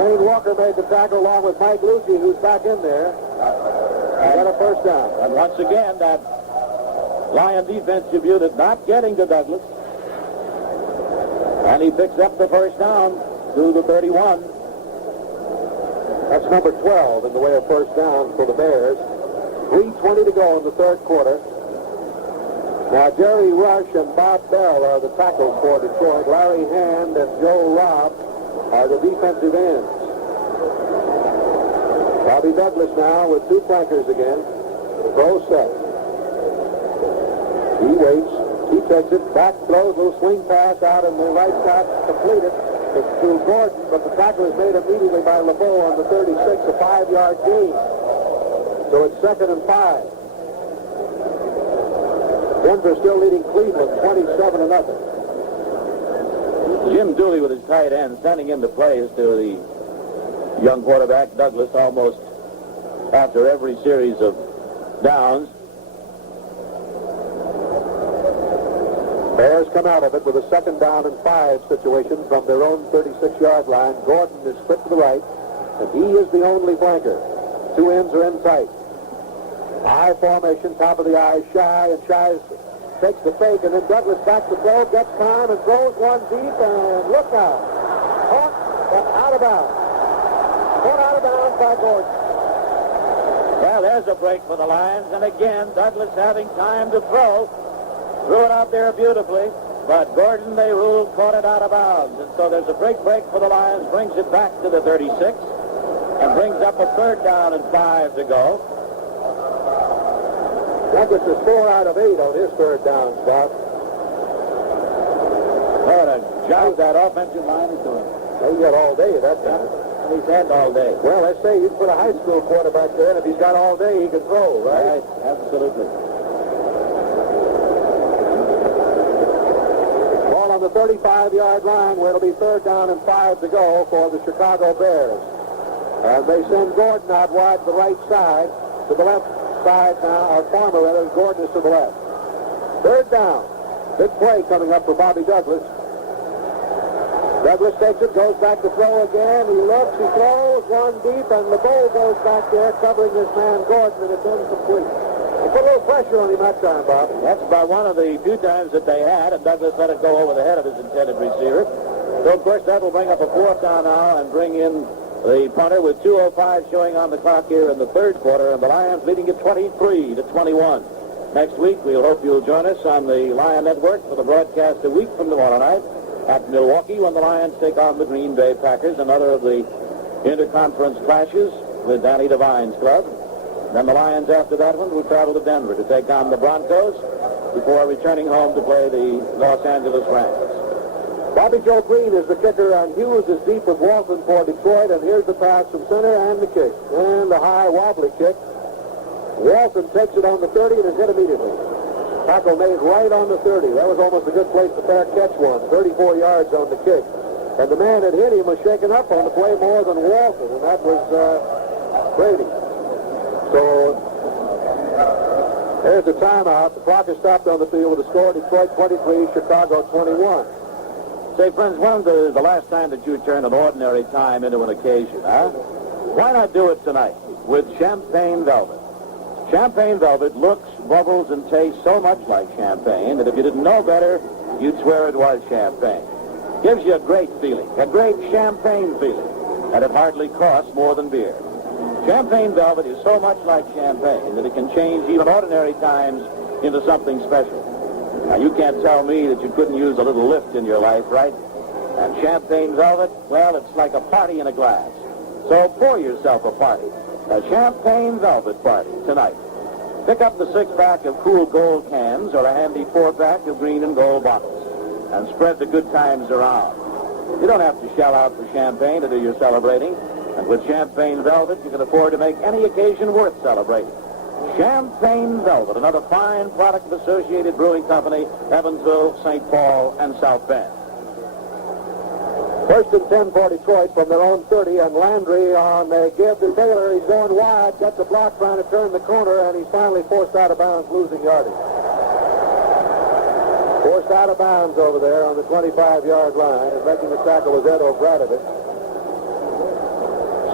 Wayne Walker made the tackle along with Mike Lucci, who's back in there. He got a first down. And once again, that Lion defensive unit not getting to Douglas. And he picks up the first down to the 31. That's number 12 in the way of first down for the Bears. 3:20 to go in the third quarter. Now, Jerry Rush and Bob Bell are the tackles for Detroit. Larry Hand and Joe Robb are the defensive ends. Bobby Douglas now with 2 flankers again. Throw set. He waits. He takes it. Back throws. Little swing pass out in the right side. Completed. It's to Gordon, but the tackle is made immediately by LeBeau on the 36, a 5-yard gain. So it's 2nd and 5. Denver still leading Cleveland 27-0. Jim Dooley with his tight end sending him to plays to the young quarterback Douglas almost after every series of downs. Bears come out of it with a 2nd down and 5 situation from their own 36-yard line. Gordon is split to the right, and he is the only flanker. 2 ends are in tight. I formation, top of the eye, Shy, and Shy takes the fake, and then Douglas back to throw, gets time, and throws one deep, and look out. Caught, but out of bounds. Caught out of bounds by Gordon. Well, there's a break for the Lions, and again, Douglas having time to throw. Threw it out there beautifully, but Gordon, they ruled, caught it out of bounds. And so there's a break for the Lions, brings it back to the 36, and brings up a 3rd down and 5 to go. Douglas is 4 out of 8 on his 3rd down spot. What a job that offensive line is doing. He got all day at that time. He's had all day. Well, let's say you put a high school quarterback there, and if he's got all day, he can throw, right? Right, absolutely. Ball on the 35-yard line, where it'll be 3rd down and 5 to go for the Chicago Bears. And they send Gordon out wide to the right side, to the left side now, or Farmer rather, Gordon is to the left. 3rd down. Big play coming up for Bobby Douglas. Douglas takes it, goes back to throw again. He looks, he throws, one deep, and LeBeau goes back there covering his man Gordon, and it's incomplete. put a little pressure on him that time, Bob. That's about one of the few times that they had, and Douglas let it go over the head of his intended receiver. So, of course, that will bring up a fourth down now and bring in the punter with 2:05 showing on the clock here in the third quarter, and the Lions leading it 23-21. Next week, we'll hope you'll join us on the Lion Network for the broadcast a week from tomorrow night at Milwaukee when the Lions take on the Green Bay Packers, another of the interconference clashes with Danny Devine's club. Then the Lions, after that one, will travel to Denver to take on the Broncos before returning home to play the Los Angeles Rams. Bobby Joe Green is the kicker, and Hughes is deep with Walton for Detroit, and here's the pass from center and the kick. And the high wobbly kick. Walton takes it on the 30 and is hit immediately. Tackle made right on the 30. That was almost a good place to fair catch one. 34 yards on the kick. And the man that hit him was shaken up on the play more than Walton, and that was Brady. So there's the timeout. The clock is stopped on the field with a score: Detroit 23, Chicago 21. Say, friends, when the last time that you turned an ordinary time into an occasion, huh? Why not do it tonight with Champagne Velvet? Champagne Velvet looks, bubbles, and tastes so much like champagne that if you didn't know better, you'd swear it was champagne. Gives you a great feeling, a great champagne feeling, and it hardly costs more than beer. Champagne Velvet is so much like champagne that it can change even ordinary times into something special. Now, you can't tell me that you couldn't use a little lift in your life, right? And Champagne Velvet, well, it's like a party in a glass. So pour yourself a party. A Champagne Velvet party tonight. Pick up the 6-pack of cool gold cans or a handy 4-pack of green and gold bottles and spread the good times around. You don't have to shell out for champagne to do your celebrating. And with Champagne Velvet, you can afford to make any occasion worth celebrating. Champagne Velvet, another fine product of Associated Brewing Company, Evansville, St. Paul, and South Bend. First and 10 for Detroit from their own 30, and Landry on a give to Taylor. He's going wide, gets a block trying to turn the corner, and he's finally forced out of bounds, losing yardage. Forced out of bounds over there on the 25-yard line, and making the tackle was Ed O'Bradovich.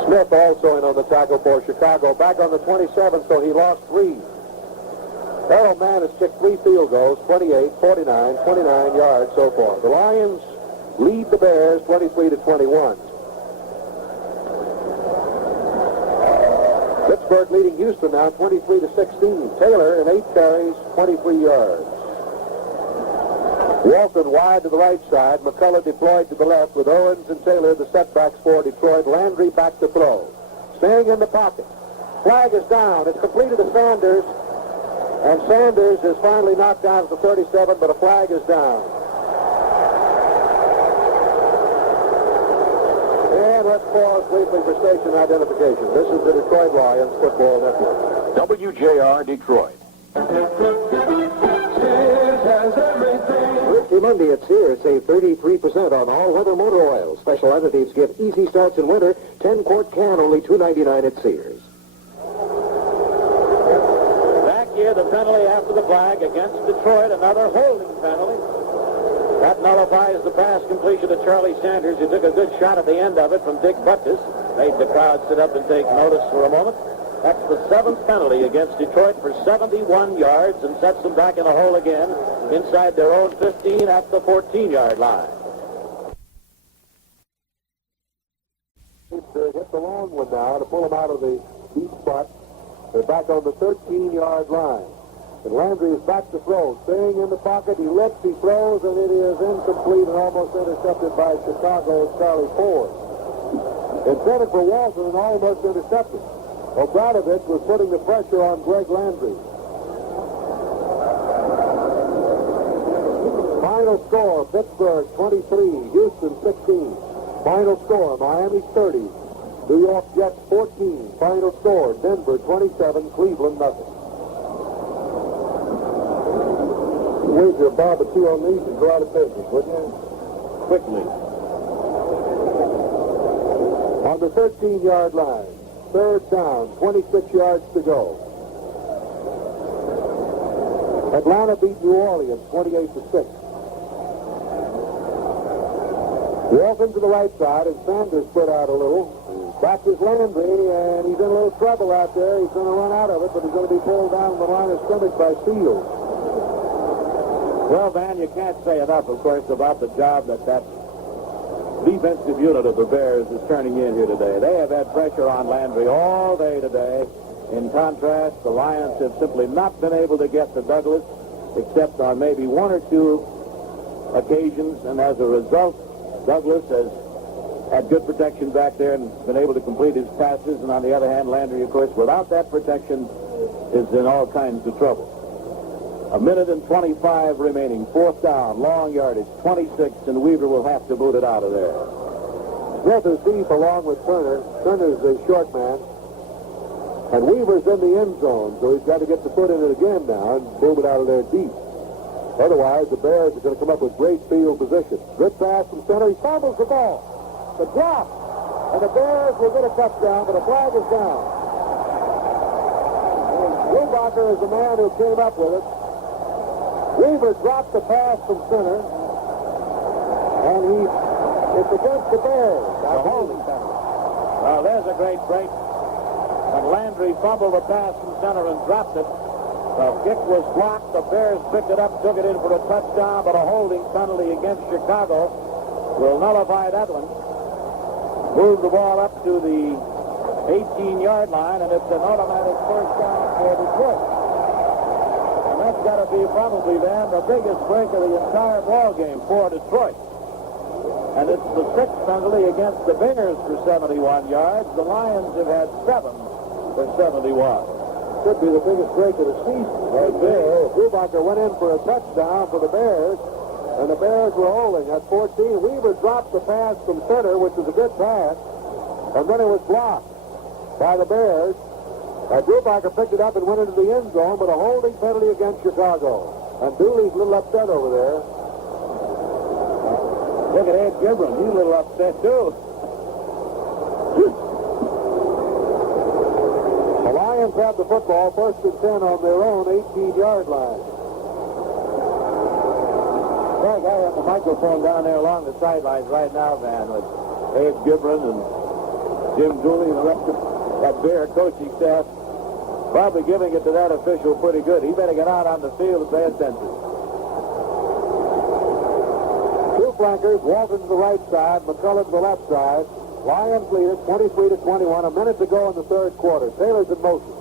Smith also in on the tackle for Chicago. Back on the 27, so he lost 3. Errol Mann has kicked 3 field goals, 28, 49, 29 yards so far. The Lions lead the Bears 23-21. Pittsburgh leading Houston now 23-16. Taylor in 8 carries, 23 yards. Walton wide to the right side. McCullough deployed to the left with Owens and Taylor, the setbacks for Detroit. Landry back to throw. Staying in the pocket. Flag is down. It's completed to Sanders. And Sanders is finally knocked down at the 37, but a flag is down. And let's pause briefly for station identification. This is the Detroit Lions Football Network. WJR Detroit. Thrifty Monday at Sears. Save 33% on all weather motor oil. Special additives give easy starts in winter. 10-quart can, only $2.99 at Sears. Back here, the penalty after the flag against Detroit, another holding penalty. That nullifies the pass completion to Charlie Sanders, who took a good shot at the end of it from Dick Butkus. Made the crowd sit up and take notice for a moment. That's the 7th penalty against Detroit for 71 yards and sets them back in the hole again inside their own 15 at the 14-yard line. Hit the long one now to pull them out of the deep spot. They're back on the 13-yard line. And Landry is back to throw. Staying in the pocket, he looks, he throws, and it is incomplete and almost intercepted by Chicago's Charlie Ford. Intended for Walton and almost intercepted. O'Bradovich was putting the pressure on Greg Landry. Final score, Pittsburgh 23, Houston 16. Final score, Miami 30, New York Jets 14. Final score, Denver 27, Cleveland nothing. Wager Bob a 2 on these and go out of business, wouldn't you? Quickly. On the 13-yard line. 3rd down, 26 yards to go. Atlanta beat New Orleans 28-6. Walton to the right side, and Sanders spread out a little. Back is Landry, and he's in a little trouble out there. He's going to run out of it, but he's going to be pulled down the line of scrimmage by Fields. Well, Van, you can't say enough, of course, about the job that defensive unit of the Bears is turning in here today. They have had pressure on Landry all day today. In contrast, the Lions have simply not been able to get to Douglas, except on maybe one or two occasions, and as a result, Douglas has had good protection back there and been able to complete his passes, and on the other hand, Landry, of course, without that protection, is in all kinds of trouble. 1:25 remaining, fourth down, long yardage, 26, and Weaver will have to boot it out of there. Smith is deep along with Turner. Turner's the short man. And Weaver's in the end zone, so he's got to get the foot in it again now and move it out of there deep. Otherwise, the Bears are going to come up with great field position. Good pass from center. He fumbles the ball. The drop. And the Bears will get a touchdown, but a flag is down. Brubacher is the man who came up with it. Weaver dropped the pass from center, and it's against the Bears. A holding penalty. Well, there's a great break. And Landry fumbled the pass from center and dropped it. The kick was blocked. The Bears picked it up, took it in for a touchdown, but a holding penalty against Chicago will nullify that one. Move the ball up to the 18-yard line, and it's an automatic first down for Detroit. And that's got to be probably, then, the biggest break of the entire ball game for Detroit. And it's the sixth penalty against the Bears for 71 yards. The Lions have had 7 for 71. Could be the biggest break of the season. Right there. Brubacher went in for a touchdown for the Bears, and the Bears were holding at 14. Weaver dropped the pass from center, which was a good pass, and then it was blocked by the Bears. Brubacher picked it up and went into the end zone, but a holding penalty against Chicago. And Dooley's a little upset over there. Look at Ed Gibran. He's a little upset, too. The Lions have the football, first and 10 on their own 18-yard line. Greg, I have the microphone down there along the sidelines right now, Van, with Ed Gibran and Jim Dooley and the rest of that Bear coaching staff. Probably giving it to that official pretty good. He better get out on the field and pay attention. Two flankers, Walton to the right side, McCullough to the left side. Lions lead it 23-21. A minute to go in the third quarter. Taylor's in motion.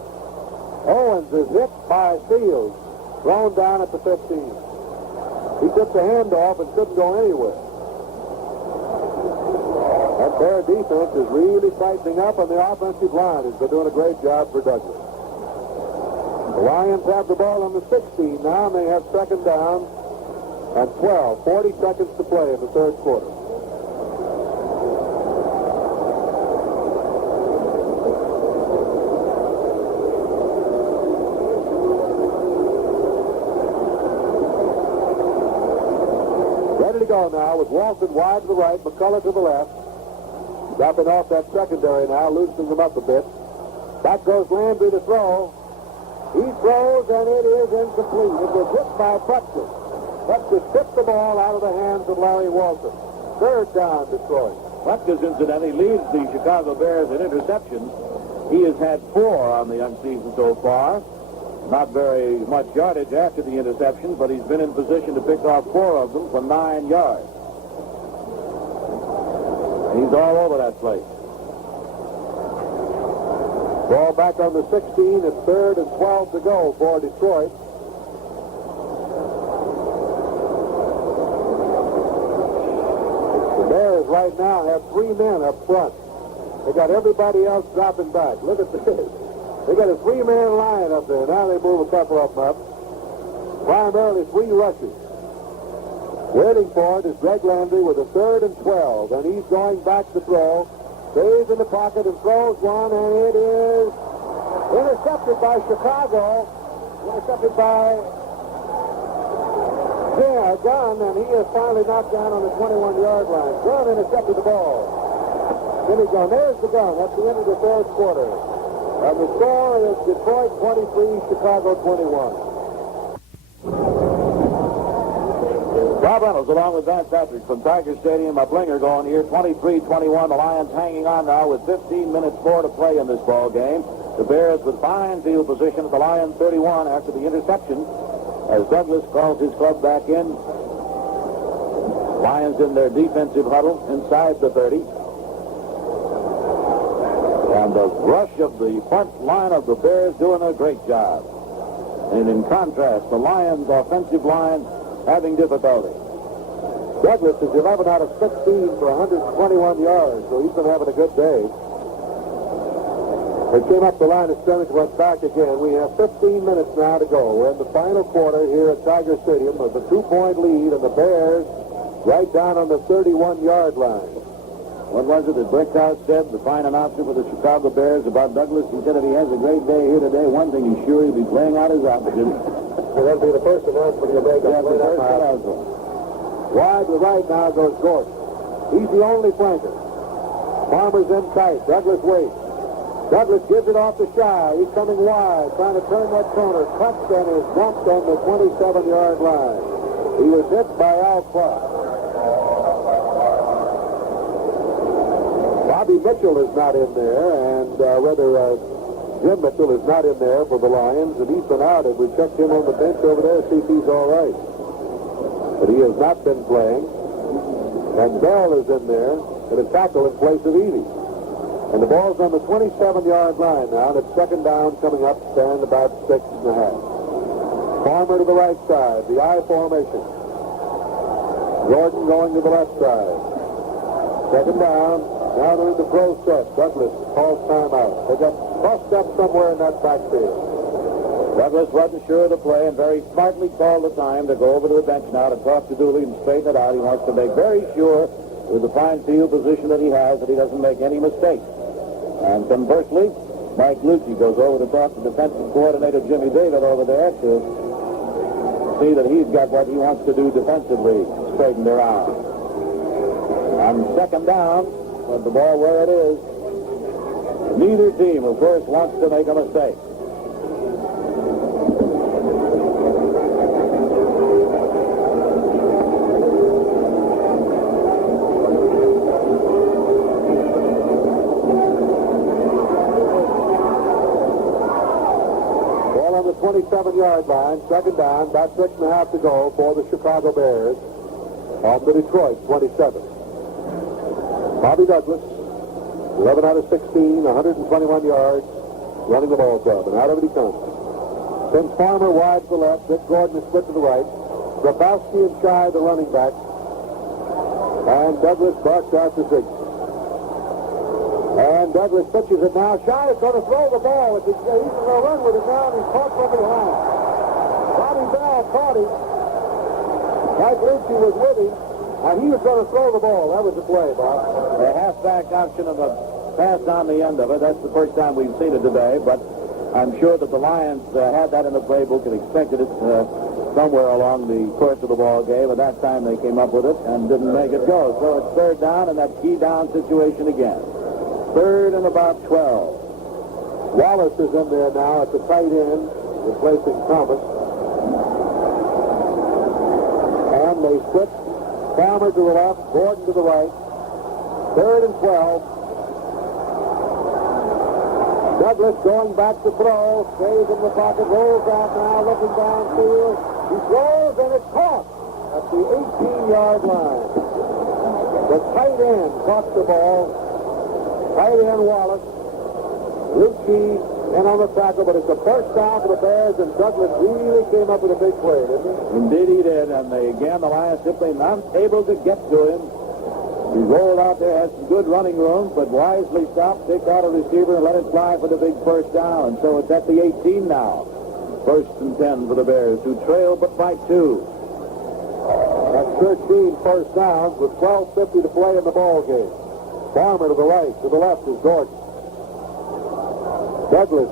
Owens is hit by Fields, thrown down at the 15. He took the handoff and couldn't go anywhere. That Bear defense is really tightening up, and the offensive line has been doing a great job for Douglas. The Lions have the ball on the 16 now, and they have second down and 12. 40 seconds to play in the third quarter. Ready to go now with Walton wide to the right, McCullough to the left. Dropping off that secondary now, loosening them up a bit. Back goes Landry to throw. He throws, and it is incomplete. It was hit by Butkus. Butkus tipped the ball out of the hands of Larry Walton. Third down, Detroit. Butkus, incidentally, leads the Chicago Bears in interceptions. He has had 4 on the young season so far. Not very much yardage after the interceptions, but he's been in position to pick off 4 of them for 9 yards. And he's all over that place. Ball back on the 16 at third and 12 to go for Detroit. The Bears right now have 3 men up front. They got everybody else dropping back. Look at this. They got a 3-man line up there. Now they move a couple of them up. Primarily 3 rushers. Waiting for it is Greg Landry with a third and 12, and he's going back to throw. Stays in the pocket and throws one, and it is intercepted by Chicago. Intercepted by Gunn, and he is finally knocked down on the 21-yard line. Gunn intercepted the ball. Jimmy Gunn, there's the gun. That's the end of the third quarter. And the score is Detroit 23, Chicago 21. Bob Reynolds along with Van Patrick from Tiger Stadium. A blinger going here, 23-21. The Lions hanging on now with 15 minutes more to play in this ball game. The Bears with fine field position at the Lions 31 after the interception as Douglas calls his club back in. Lions in their defensive huddle inside the 30. And the rush of the front line of the Bears doing a great job. And in contrast, the Lions' offensive line having difficulty. Douglas is 11 out of 16 for 121 yards, so he's been having a good day. They came up the line of scrimmage, went back again. We have 15 minutes now to go. We're in the final quarter here at Tiger Stadium with a 2-point lead, and the Bears right down on the 31-yard line. What was it that Brickhouse said, the fine announcer for the Chicago Bears about Douglas? He said if he has a great day here today, one thing he's sure he'll be playing out his opposite. Well, that'll be the first announcement he'll make. Yeah, the first announcement. Wide to the right now goes Gordon. He's the only flanker. Farmer's in tight. Douglas waits. Douglas gives it off to Shy. He's coming wide, trying to turn that corner. Touched and is dumped on the 27-yard line. He was hit by Al Clark. Bobby Mitchell is not in there, and Jim Mitchell is not in there for the Lions, and he's been out. And we checked him on the bench over there to see if he's all right. But he has not been playing. And Bell is in there at a tackle in place of Evie. And the ball's on the 27-yard line now, and it's second down coming up, stand about 6.5. Farmer to the right side, the I formation. Gordon going to the left side. Second down. Now they're in the pro set. Douglas calls timeout. They got bust up somewhere in that backfield. Douglas wasn't sure of the play and very smartly called the time to go over to the bench now to talk to Dooley and straighten it out. He wants to make very sure with the fine field position that he has that he doesn't make any mistakes. And conversely, Mike Lucci goes over to talk to defensive coordinator Jimmy David over there to see that he's got what he wants to do defensively straightened around. On second down, with the ball where it is, neither team, of course, wants to make a mistake. Ball on the 27-yard line, second down, about 6.5 to go for the Chicago Bears on the Detroit 27. Bobby Douglas, 11 out of 16, 121 yards, running the ball club, and out of it he comes. Sends Farmer wide to the left, Dick Gordon is split to the right, Grabowski and Shy the running back, and Douglas barks out to Ziggs. And Douglas pitches it now. Shy is going to throw the ball. He's going to run with it now, and he's caught from behind. Bobby Bell caught him. Mike Lucci was with him. And he was going to throw the ball. That was the play, Bob. A halfback option of a pass on the end of it. That's the first time we've seen it today, but I'm sure that the Lions had that in the playbook and expected it somewhere along the course of the ball game. At that time, they came up with it and didn't make it go. So it's third down and that key down situation again. Third and about 12. Wallace is in there now at the tight end, replacing Thomas. And they switch. Farmer to the left, Gordon to the right. Third and 12. Douglas going back to throw, stays in the pocket, rolls out now, looking downfield. He throws, and it's caught at the 18-yard line. The tight end caught the ball. Tight end Wallace. Lucci in on the tackle, but it's a first down for the Bears, and Douglas really came up with a big play, didn't he? Indeed he did, and the Lions simply not able to get to him. He rolled out there, had some good running room, but wisely stopped, picked out a receiver, and let it fly for the big first down. So it's at the 18 now. First and 10 for the Bears, who trail but by 2. That's 13 first downs with 12:50 to play in the ball game. Farmer to the right, to the left is Gordon. Douglas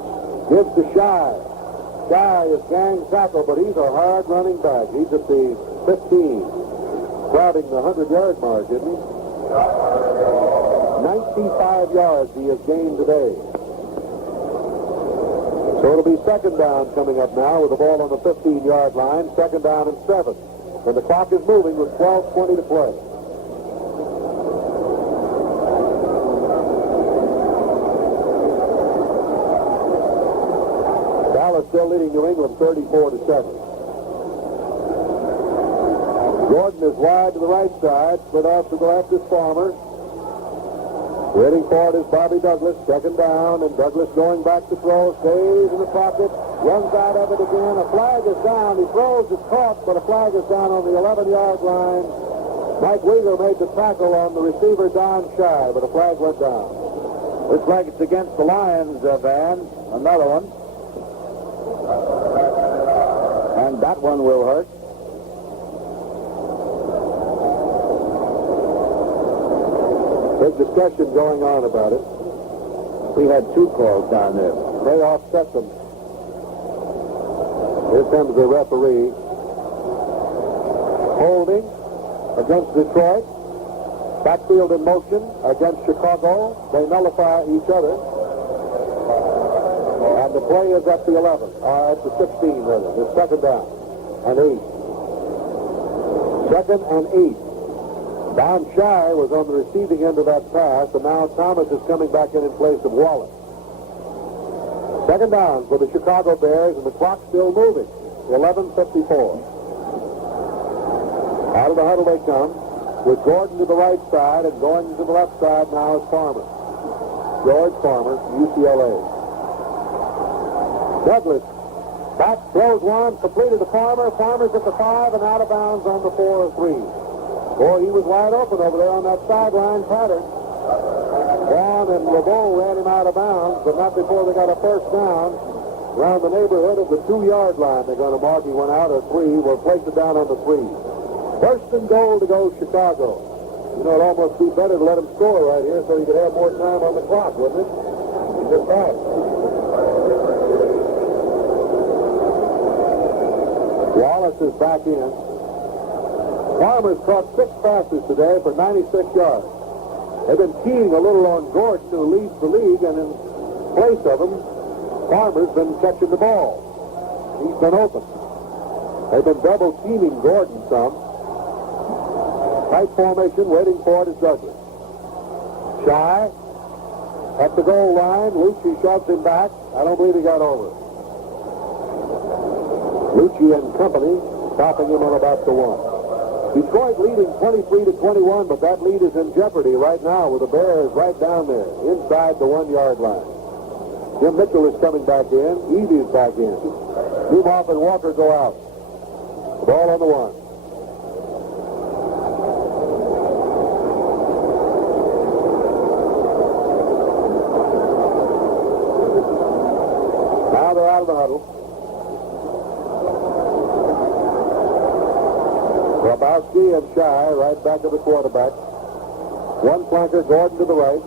gives to Shy. Shy is gang tackle, but he's a hard running back. He's at the 15, crowding the 100-yard mark, isn't he? 95 yards he has gained today. So it'll be second down coming up now with the ball on the 15-yard line. Second down and 7. And the clock is moving with 12:20 to play. Dallas still leading New England 34-7. Gordon is wide to the right side. Split off to the left is Farmer. Waiting for it is Bobby Douglas. Second down, and Douglas going back to throw. Stays in the pocket. Runs out of it again. A flag is down. He throws, it's caught, but a flag is down on the 11-yard line. Mike Wheeler made the tackle on the receiver Don Shy, but a flag went down. Looks like it's against the Lions, Van. Another one. And that one will hurt. Big discussion going on about it. We had two calls down there. They offset them. Here comes the referee. Holding against Detroit. Backfield in motion against Chicago. They nullify each other. And the play is at the 11. At the 16, rather. It's second down and 8. Second and 8. Don Shy was on the receiving end of that pass, and now Thomas is coming back in place of Wallace. Second down for the Chicago Bears, and the clock's still moving. 11:54. Out of the huddle they come, with Gordon to the right side, and going to the left side now is Farmer. George Farmer, UCLA. Douglas, back, throws one, completed to Farmer. Farmer's at the 5 and out of bounds on the 4-3. Boy, he was wide open over there on that sideline pattern. Brown and LeBeau ran him out of bounds, but not before they got a first down. Around the neighborhood of the 2-yard line, they're going to mark he went out or 3. We'll place it down on the 3. First and goal to go Chicago. You know, it'd almost be better to let him score right here so he could have more time on the clock, wouldn't it? He just passed. Wallace is back in. Farmer's caught 6 passes today for 96 yards. They've been keying a little on Gordon, who leads the league, and in place of him, Farmer's been catching the ball. He's been open. They've been double teaming Gordon some. Tight formation, waiting for it is Douglas. Shy at the goal line. Lucci shoves him back. I don't believe he got over. Lucci and company stopping him on about the 1. Detroit leading 23-21, but that lead is in jeopardy right now with the Bears right down there, inside the 1-yard line. Jim Mitchell is coming back in. Eavy's back in. Newhoff and Walker go out. The ball on the 1. Now they're out of the huddle. Grabowski and Shy right back to the quarterback. One flanker, Gordon to the right.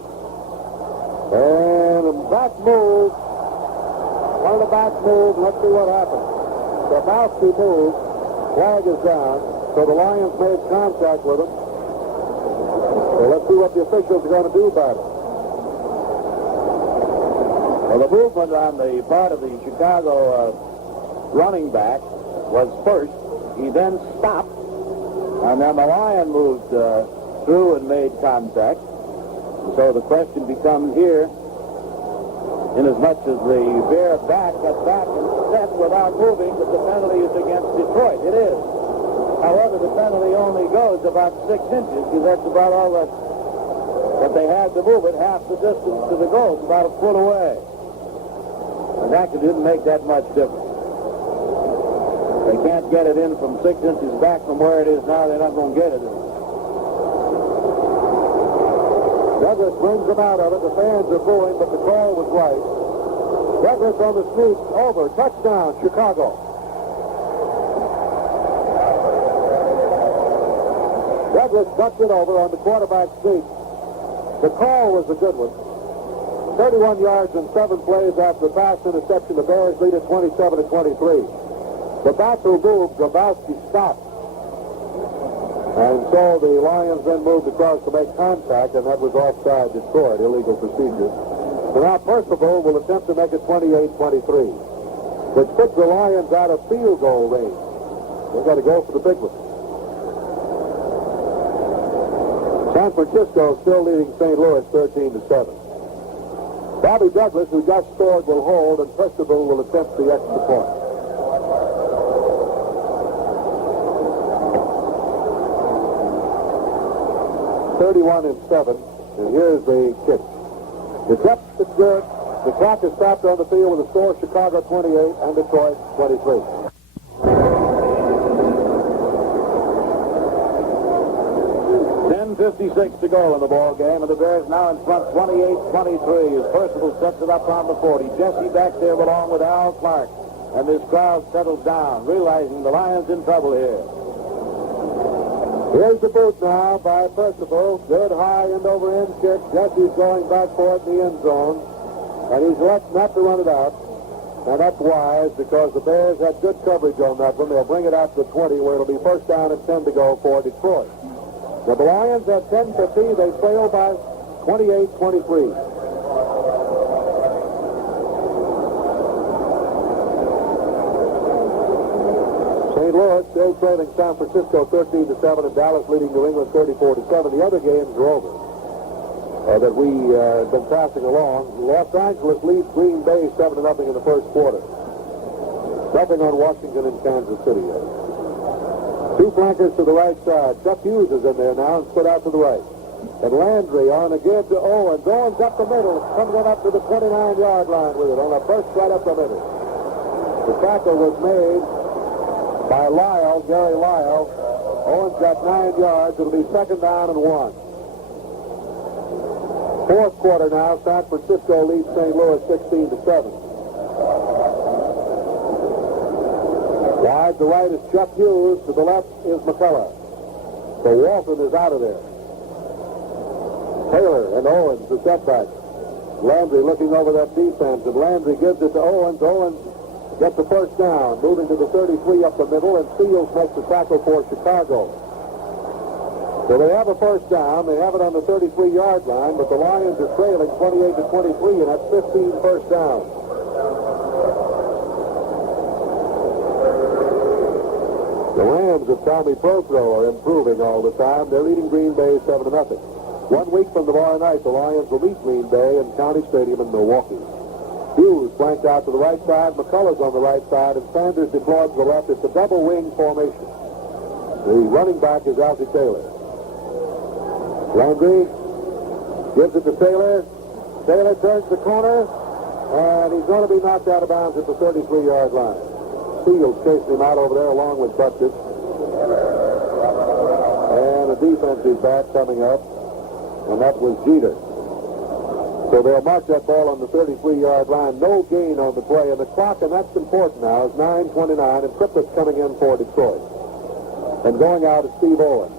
And a back move. One of the back moves. Let's see what happens. Grabowski moves. Flag is down. So the Lions made contact with him. So let's see what the officials are going to do about it. Well, the movement on the part of the Chicago running back was first. He then stopped. And then the Lion moved through and made contact. So the question becomes here, inasmuch as the Bear back got back and set without moving, that the penalty is against Detroit. It is. However, the penalty only goes about 6 inches, because that's about all that they had to move it, half the distance to the goal, about a foot away. And that didn't make that much difference. They can't get it in from 6 inches back from where it is now. They're not going to get it in. Douglas brings them out of it. The fans are booing, but the call was right. Douglas on the sneak. Over. Touchdown, Chicago. Douglas ducked it over on the quarterback sneak. The call was a good one. 31 yards and 7 plays after the pass interception. The Bears lead at 27-23. The back who moved, Grabowski stopped. And so the Lions then moved across to make contact, and that was offside Detroit, illegal procedure. So now Percival will attempt to make it 28-23, which puts the Lions out of field goal range. They've got to go for the big one. San Francisco still leading St. Louis 13-7. Bobby Douglas, who just scored, will hold, and Festival will attempt the extra point. (31-7), and here's the kick. It's up, it's good. The clock is stopped on the field with a score: Chicago 28 and Detroit 23. .56 to go in the ball game, and the Bears now in front 28-23 as Percival sets it up on the 40. Jessie back there along with Al Clark, and this crowd settles down, realizing the Lions in trouble here. Here's the boot now by Percival. Good high end-over-end kick. Jessie's going back for it in the end zone, and he's left not to run it out. And that's wise, because the Bears had good coverage on that one. They'll bring it out to the 20, where it'll be first down and 10 to go for Detroit. Now, the Lions at 10-50. They trail by 28-23. St. Louis still trailing San Francisco 13-7, and Dallas leading New England 34-7. The other games are over that we have been passing along. Los Angeles leads Green Bay 7-0 in the first quarter. Nothing on Washington and Kansas City yet. Two flankers to the right side. Chuck Hughes is in there now and split out to the right. And Landry on again to Owens. Owens up the middle. Comes on up to the 29-yard line with it on a burst right up the middle. The tackle was made by Lyle, Gary Lyle. Owens got 9 yards. It'll be second down and 1. Fourth quarter now. San Francisco leads St. Louis 16-7. Wide to right is Chuck Hughes. To the left is McCullough. So Walton is out of there. Taylor and Owens, the setback. Landry looking over that defense, and Landry gives it to Owens. Owens gets the first down, moving to the 33 up the middle, and Fields makes the tackle for Chicago. So they have a first down. They have it on the 33-yard line, but the Lions are trailing 28-23, and that's 15 first downs. The Rams of Tommy Prothro are improving all the time. They're leading Green Bay 7-0. 1 week from tomorrow night, the Lions will meet Green Bay in County Stadium in Milwaukee. Hughes flanked out to the right side. McCullough's on the right side, and Sanders deployed to the left. It's a double wing formation. The running back is Alfie Taylor. Landry gives it to Taylor. Taylor turns the corner, and he's going to be knocked out of bounds at the 33-yard line. Fields chasing him out over there along with Butkus. And a defensive back coming up, and that was Jeter. So they'll mark that ball on the 33-yard line. No gain on the play, and the clock, and that's important now, is 9:29, and Triplett's coming in for Detroit. And going out is Steve Owens.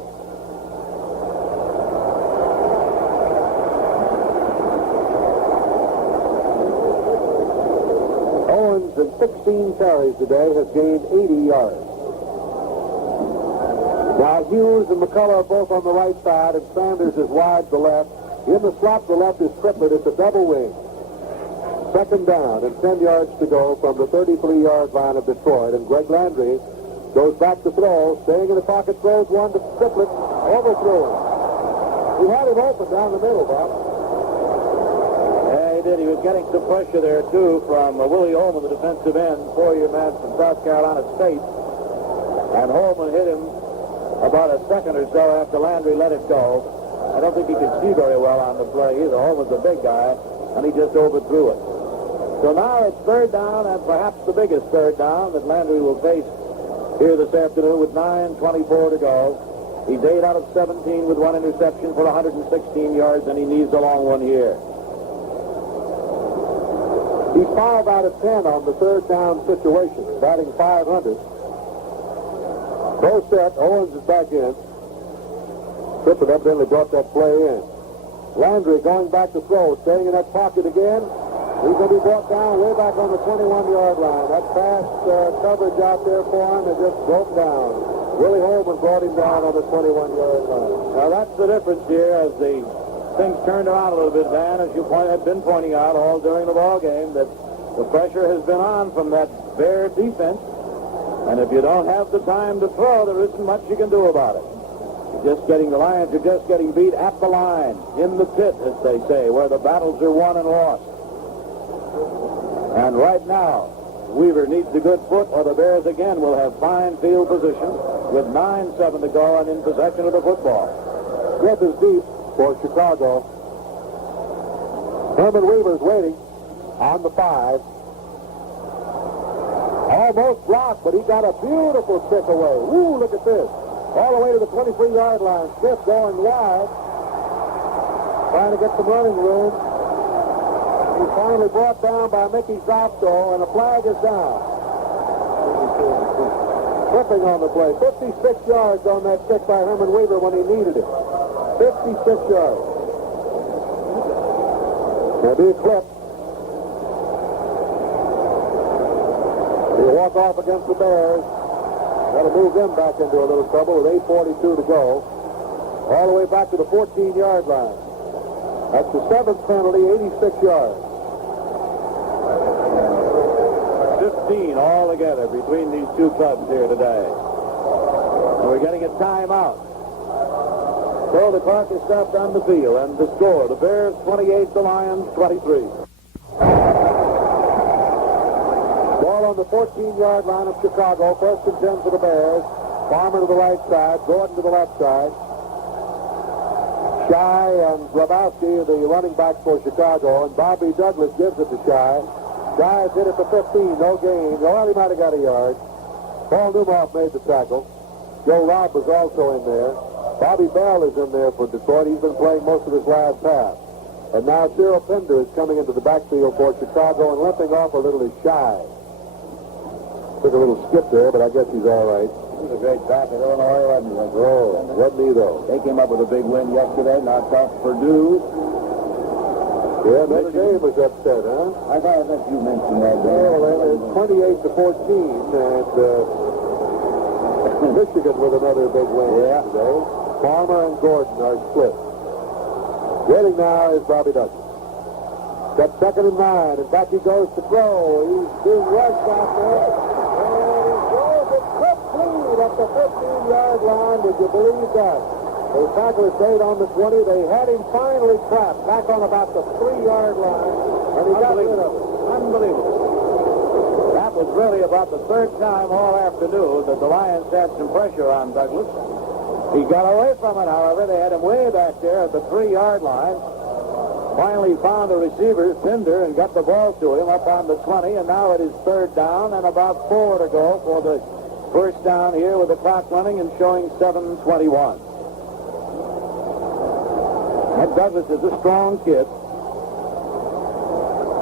Owens, in 16 carries today, has gained 80 yards. Now Hughes and McCullough are both on the right side, and Sanders is wide to the left. In the slot to the left is Triplett. It's a double wing. Second down and 10 yards to go from the 33-yard line of Detroit. And Greg Landry goes back to throw, staying in the pocket, throws one to Triplett, overthrew him. He had him open down the middle, Bob. Yeah, he did. He was getting some pressure there, too, from Willie Holman, the defensive end, four-year man from South Carolina State. And Holman hit him about a second or so after Landry let it go. I don't think he could see very well on the play either. Holman's a big guy, and he just overthrew it. So now it's third down, and perhaps the biggest third down that Landry will face here this afternoon with 9:24 to go. He's 8 out of 17 with one interception for 116 yards, and he needs a long one here. He's 5 out of 10 on the third down situation, batting .500. Both set. Owens is back in. Trippett evidently brought that play in. Landry going back to throw, staying in that pocket again. He's going to be brought down way back on the 21-yard line. That fast coverage out there for him, it just broke down. Willie Holman brought him down on the 21-yard line. Now that's the difference here as the things turned around a little bit, Van, as you had been pointing out all during the ball game, that the pressure has been on from that Bear defense. And if you don't have the time to throw, there isn't much you can do about it. The Lions are just getting beat at the line, in the pit, as they say, where the battles are won and lost. And right now, Weaver needs a good foot, or the Bears again will have fine field position with 9:7 to go and in possession of the football. Smith is deep for Chicago. Herman Weaver's waiting on the 5. Almost blocked, but he got a beautiful kick away. Woo, look at this. All the way to the 23-yard line. Smith going wide, trying to get some running room. He's finally brought down by Mickey Zopto, and a flag is down. Tripping on the play. 56 yards on that kick by Herman Weaver when he needed it. 56 yards. There'll be a clip. He'll walk off against the Bears. Got to move them back into a little trouble with 8:42 to go. All the way back to the 14-yard line. That's the 7th penalty, 86 yards. 15 altogether between these two clubs here today. And we're getting a timeout. So the clock is stopped on the field, and the score, the Bears 28, the Lions 23. Ball on the 14-yard line of Chicago. 1st and 10 for the Bears. Farmer to the right side, Gordon to the left side. Shy and Grabowski are the running backs for Chicago, and Bobby Douglas gives it to Shy. Shy is hit at the 15, no gain. Well, he might have got a yard. Paul Newmoff made the tackle. Joe Robb was also in there. Bobby Bell is in there for Detroit. He's been playing most of his last half. And now Cyril Pinder is coming into the backfield for Chicago, and limping off a little is Shy. Took a little skip there, but I guess he's all right. He's a great back at Illinois, wasn't he? Oh, wasn't he, though? They came up with a big win yesterday, knocked off Purdue. Yeah, Notre Dame was upset, huh? I thought that you mentioned that. Well, it's 28 to 14, and Michigan with another big win today. Farmer and Gordon are split. Waiting now is Bobby Douglas. Got 2nd and 9, and back he goes to throw. He's being rushed out there, and he throws it complete at the 15-yard line. Would you believe that? The tackler stayed on the 20. They had him finally trapped back on about the 3-yard line, and he got rid of it. Unbelievable. That was really about the 3rd time all afternoon that the Lions had some pressure on Douglas. He got away from it, however. They had him way back there at the 3-yard line. Finally found the receiver, Pinder, and got the ball to him up on the 20, and now it is 3rd down and about 4 to go for the first down here with the clock running and showing 7:21. And Douglas is a strong kid.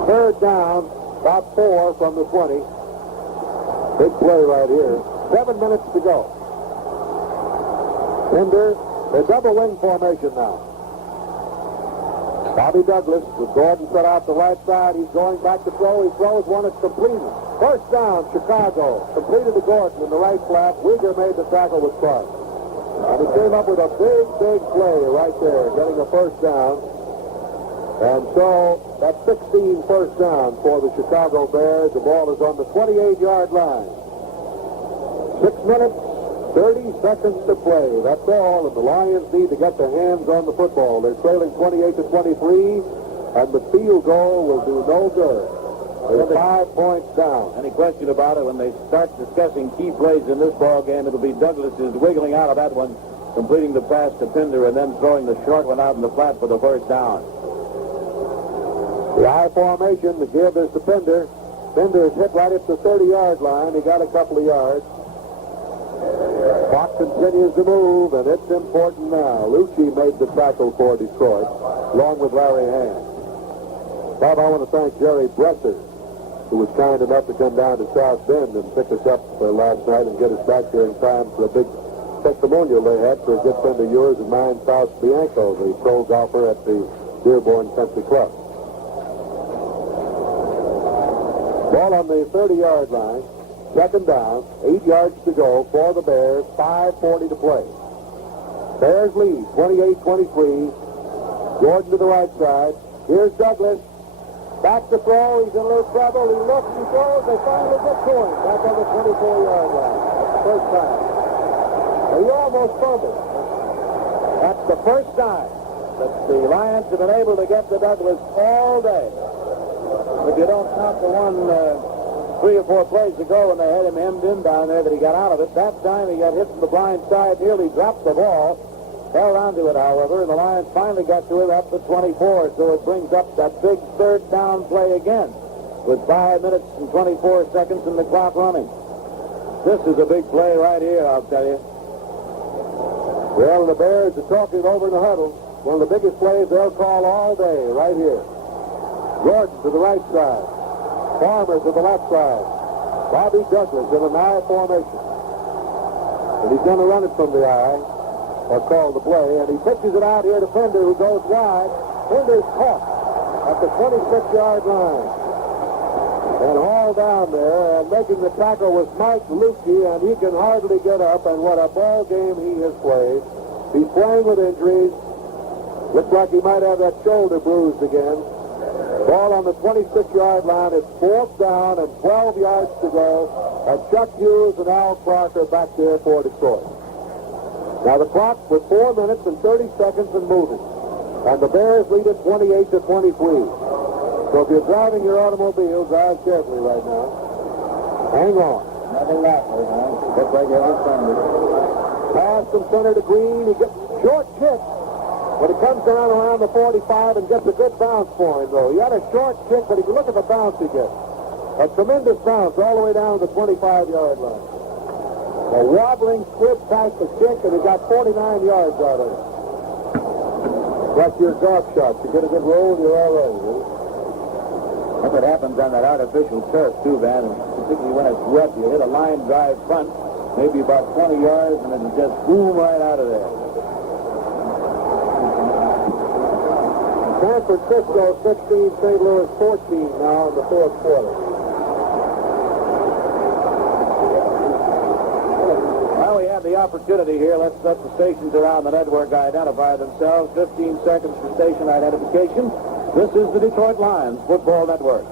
3rd down, about 4 from the 20. Big play right here. 7 minutes to go. Pinder, the double wing formation now. Bobby Douglas with Gordon set out the right side. He's going back to throw. He throws one. It's completed. First down, Chicago. Completed to Gordon in the right flat. Weaver made the tackle with Clark. And he came up with a big play right there, getting a first down. And so that's 16 first down for the Chicago Bears. The ball is on the 28-yard line. 6 minutes, 30 seconds to play. That's all, and the Lions need to get their hands on the football. They're trailing 28 to 23, and the field goal will do no good. They're 5 points down. Any question about it, when they start discussing key plays in this ball game, it'll be Douglas is wiggling out of that one, completing the pass to Pinder, and then throwing the short one out in the flat for the first down. The I formation, the give is to Pinder. Pinder is hit right at the 30-yard line. He got a couple of yards. Clock continues to move, and it's important now. Lucci made the tackle for Detroit, along with Larry Hand. Bob, I want to thank Jerry Bresser, who was kind enough to come down to South Bend and pick us up last night and get us back here in time for a big testimonial they had for a good friend of yours and mine, Faust Bianco, the pro golfer at the Dearborn Country Club. Ball on the 30-yard line. 2nd down, 8 yards to go for the Bears, 5:40 to play. Bears lead, 28-23. Gordon to the right side. Here's Douglas. Back to throw. He's in a little trouble. He looks and throws. They finally get to him. Back on the 24-yard line. That's the first time. He almost fumbled. That's the first time that the Lions have been able to get to Douglas all day. If you don't count the one 3 or 4 plays ago when they had him hemmed in down there that he got out of it, that time he got hit from the blind side, nearly dropped the ball, held onto it, however, and the Lions finally got to it up to 24, so it brings up that big third down play again with 5 minutes and 24 seconds and the clock running. This is a big play right here, I'll tell you. Well, the Bears are talking over in the huddle. One of the biggest plays they'll call all day right here. Gordon to the right side. Farmer to the left side. Bobby Douglas in an I formation. And he's going to run it from the I, or call the play, and he pitches it out here to Pender, who goes wide. Pender's caught at the 26-yard line. And hauled down there, and making the tackle was Mike Lukey, and he can hardly get up, and what a ball game he has played. He's playing with injuries. Looks like he might have that shoulder bruised again. Ball on the 26-yard line. It's 4th down and 12 yards to go. And Chuck Hughes and Al Clark are back there for Detroit. Now the clock with 4 minutes and 30 seconds and moving. And the Bears lead it 28-23. So if you're driving your automobile, drive carefully right now. Hang on. Nothing left, looks like every Sunday. Pass from center to Green. He gets short kick. But he comes around the 45 and gets a good bounce for him, though. He had a short kick, but if you look at the bounce he gets, a tremendous bounce all the way down to the 25-yard line. A wobbling, squib type of kick, and he got 49 yards out of it. That's your golf shot. You get a good roll, you're all right. That's what happens on that artificial turf, too, Van. Particularly when it's wet, you hit a line drive front, maybe about 20 yards, and it'll just boom right out of there. San Francisco 16, St. Louis 14 now in the 4th quarter. Well, we have the opportunity here. Let's let the stations around the network identify themselves. 15 seconds for station identification. This is the Detroit Lions Football Network.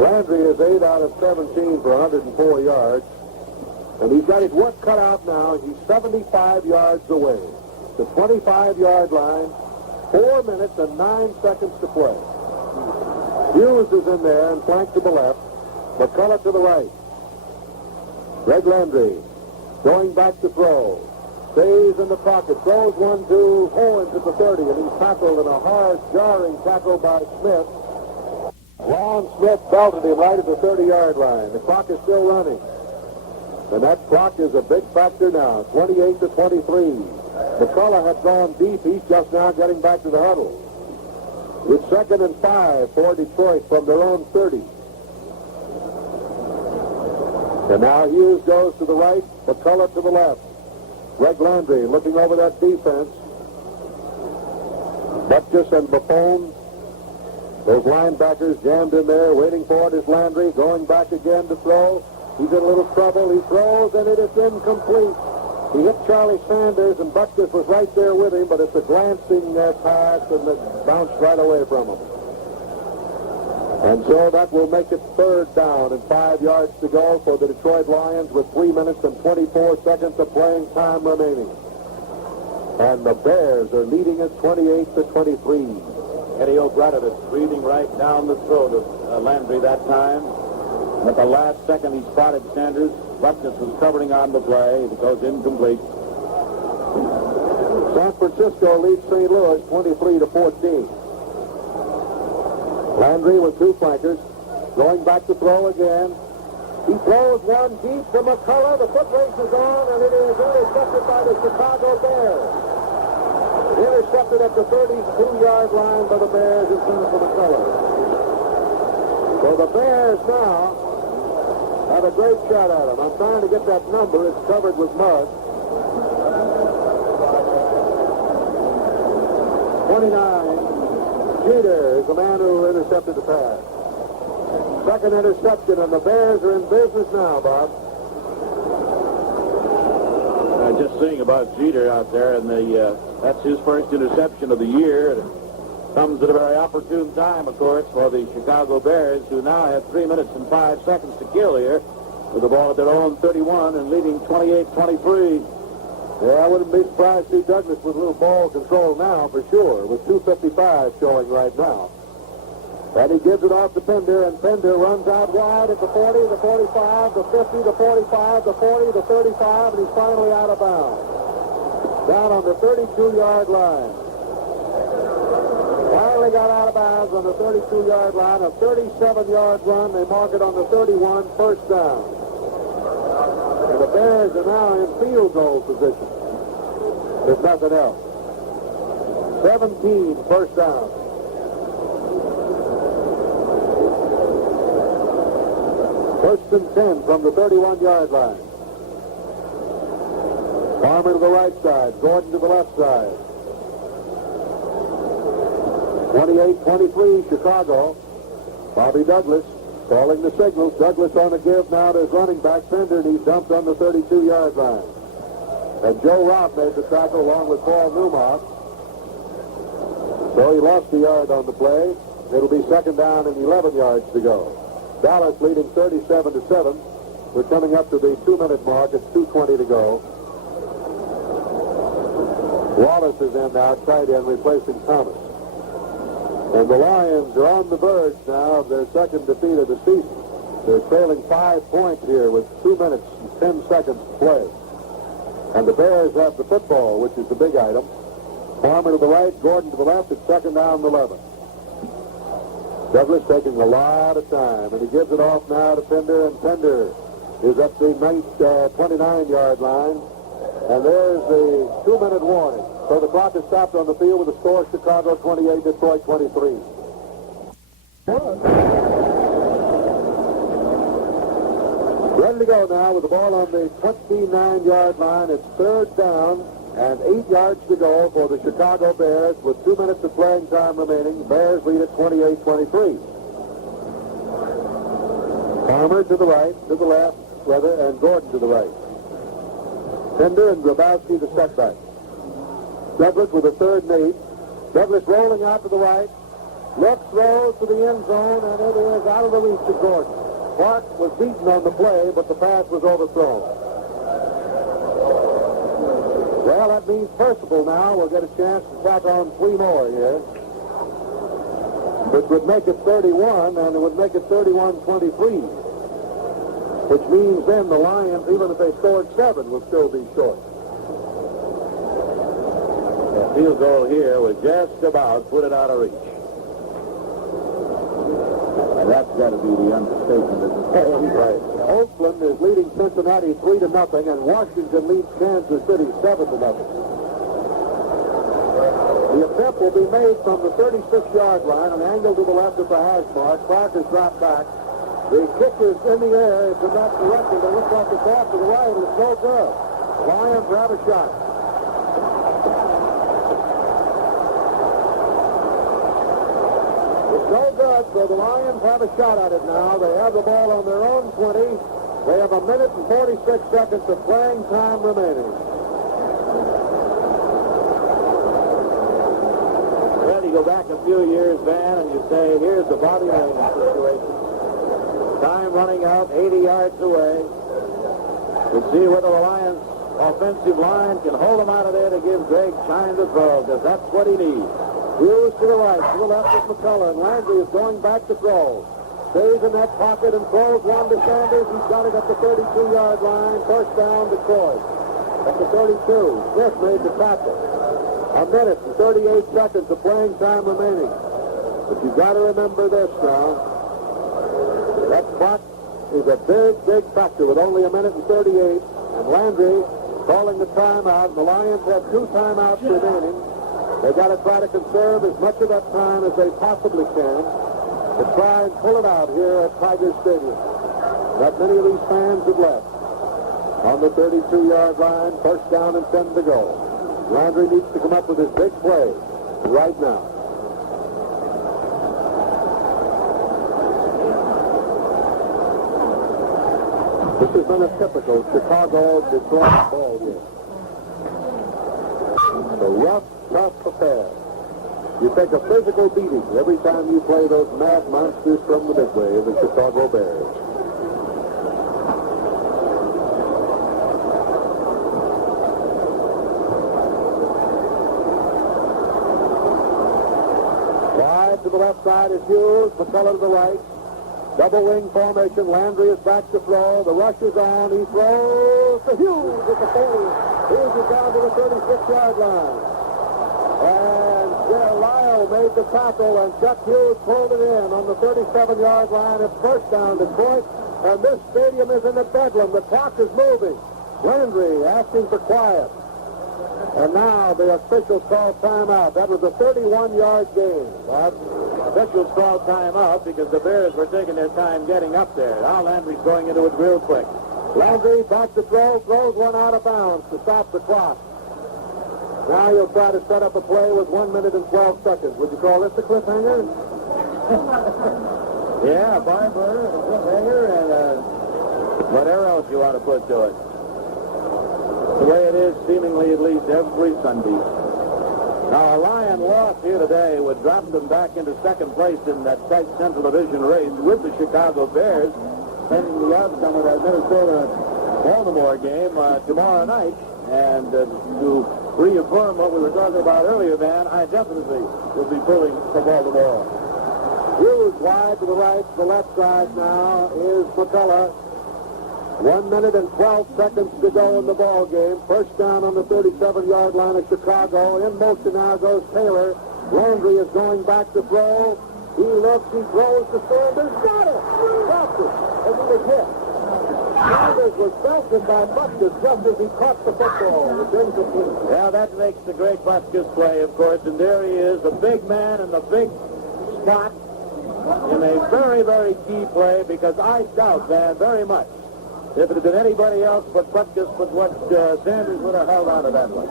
Landry is 8 out of 17 for 104 yards. And he's got his work cut out now. He's 75 yards away. The 25-yard line, 4 minutes and 9 seconds to play. Hughes is in there and flanked to the left. McCullough to the right. Greg Landry going back to throw. Stays in the pocket. Throws 1-2. Owens at the 30, and he's tackled in a hard, jarring tackle by Smith. Ron Smith belted him right at the 30-yard line. The clock is still running. And that clock is a big factor now, 28-23. McCullough had gone deep. He's just now getting back to the huddle. It's 2nd and 5 for Detroit from their own 30. And now Hughes goes to the right, McCullough to the left. Greg Landry looking over that defense. Butkus and Buffon. Those linebackers jammed in there, waiting for it is Landry, going back again to throw. He's in a little trouble. He throws, and it is incomplete. He hit Charlie Sanders, and Butkus was right there with him, but it's a glancing pass, and it bounced right away from him. And so that will make it 3rd down and 5 yards to go for the Detroit Lions with 3 minutes and 24 seconds of playing time remaining. And the Bears are leading it 28-23. Eddie O'Brien is breathing right down the throat of Landry that time. And at the last second, he spotted Sanders. Butkus was covering on the play. It goes incomplete. San Francisco leads St. Louis 23-14. Landry with 2 flankers. Going back to throw again. He throws one deep to McCullough. The foot race is on, and it is intercepted by the Chicago Bears. Intercepted at the 32-yard line by the Bears in front of McCullough. So the Bears now have a great shot at him. I'm trying to get that number. It's covered with mud. 29. Jeter is the man who intercepted the pass. 2nd interception, and the Bears are in business now, Bob. Just seeing about Jeter out there, and that's his first interception of the year. It comes at a very opportune time, of course, for the Chicago Bears, who now have 3 minutes and 5 seconds to kill here with the ball at their own 31 and leading 28-23. Yeah, I wouldn't be surprised to see Douglas with a little ball control now, for sure, with 2:55 showing right now. And he gives it off to Pender, and Pender runs out wide at the 40, the 45, the 50, the 45, the 40, the 35, and he's finally out of bounds. Down on the 32-yard line. Finally got out of bounds on the 32-yard line. A 37-yard run. They mark it on the 31, first down. And the Bears are now in field goal position, if nothing else. 17, first down. First and 10 from the 31-yard line. Farmer to the right side, Gordon to the left side. 28-23, Chicago. Bobby Douglas calling the signals. Douglas on the give now to his running back, Pender, and he's dumped on the 32-yard line. And Joe Robb made the tackle along with Paul Newmont. So he lost a yard on the play. It'll be second down and 11 yards to go. Dallas leading 37-7. We're coming up to the 2-minute mark. It's 2:20 to go. Wallace is in now, tight end, replacing Thomas. And the Lions are on the verge now of their second defeat of the season. They're trailing 5 points here with 2 minutes and 10 seconds to play. And the Bears have the football, which is the big item. Farmer to the right, Gordon to the left. It's second down and 11. Douglas taking a lot of time, and he gives it off now to Pender, and Pender is up the 29-yard line. And there's the 2-minute warning. So the clock is stopped on the field with the score Chicago 28, Detroit 23. Ready to go now with the ball on the 29-yard line. It's third down and 8 yards to go for the Chicago Bears with 2 minutes of playing time remaining. Bears lead at 28-23. Palmer to the right, to the left, Weather, and Gordon to the right. Pender and Grabowski the setback. Douglas with a third and 8. Douglas rolling out to the right. Looks, throws to the end zone, and it is out of the reach of Gordon. Clark was beaten on the play, but the pass was overthrown. Well, that means Percival now will get a chance to tack on 3 more here. Which would make it 31, and it would make it 31-23. Which means then the Lions, even if they scored 7, would still be short. The field goal here was just about put it out of reach. And that's got to be the understatement, isn't it? Right. Oakland is leading Cincinnati 3-0, and Washington leads Kansas City 7-0. The attempt will be made from the 36-yard line, an angle to the left at the hash mark. Clark is dropped back. The kick is in the air. It's in that direction. It looks like it's off to the right. It's no good. The Lions have a shot. It's no good, so the Lions have a shot at it now. They have the ball on their own 20. They have 1 minute and 46 seconds of playing time remaining. Well, you go back a few years, Van, and you say, here's the Bobby Lane situation. Time running out, 80 yards away. To see whether the Lions' offensive line can hold them out of there to give Greg time to throw, because that's what he needs. Hughes to the right, to the left is McCullough, and Landry is going back to throw. Stays in that pocket and throws one to Sanders. He's got it at the 32-yard line. First down, Detroit. At the 32, Smith made the tackle. 1 minute and 38 seconds of playing time remaining. But you've got to remember this now. That clock is a big, big factor with only 1 minute and 38. And Landry calling the timeout. The Lions have 2 timeouts remaining. They've got to try to conserve as much of that time as they possibly can to try and pull it out here at Tiger Stadium. Not many of these fans have left. On the 32-yard line, first down and 10 to go. Landry needs to come up with his big play right now. This has been a typical Chicago-Detroit ball game. It's a rough, tough affair. You take a physical beating every time you play those mad monsters from the Midway, the Chicago Bears. left side is Hughes. McCullough to the right. Double wing formation. Landry is back to throw. The rush is on. He throws to Hughes at the 40. Hughes is down to the 36-yard line. And Lyle made the tackle, and Chuck Hughes pulled it in on the 37-yard line. It's first down Detroit, and this stadium is in a bedlam. The clock is moving. Landry asking for quiet. And now the officials call timeout. That was a 31-yard game. But officials called timeout because the Bears were taking their time getting up there. Now Landry's going into it real quick. Landry back to throw, throws one out of bounds to stop the clock. Now he'll try to set up a play with 1 minute and 12 seconds. Would you call this a cliffhanger? Yeah, a barn burner, a cliffhanger, and whatever else you want to put to it. The way it is seemingly at least every Sunday. Now, a Lion loss here today would drop them back into second place in that tight Central Division race with the Chicago Bears, pending the outcome of that Minnesota-Baltimore game tomorrow night. And to reaffirm what we were talking about earlier, Van, I definitely will be pulling for Baltimore. Hughes wide to the right, to the left side now is McCullough. 1 minute and 12 seconds to go in the ball game. First down on the 37-yard line of Chicago. In motion now goes Taylor. Landry is going back to throw. He looks, he throws to Sanders. Got it! Dropped it! And he was hit. Sanders was belted by Butkus just as he caught the football. It's incomplete. Yeah, that makes the great Butkus play, of course. And there he is, a big man in the big spot in a very, very key play, because I doubt, Van, very much if it had been anybody else but Butkus, but what Sanders would have held on to that one.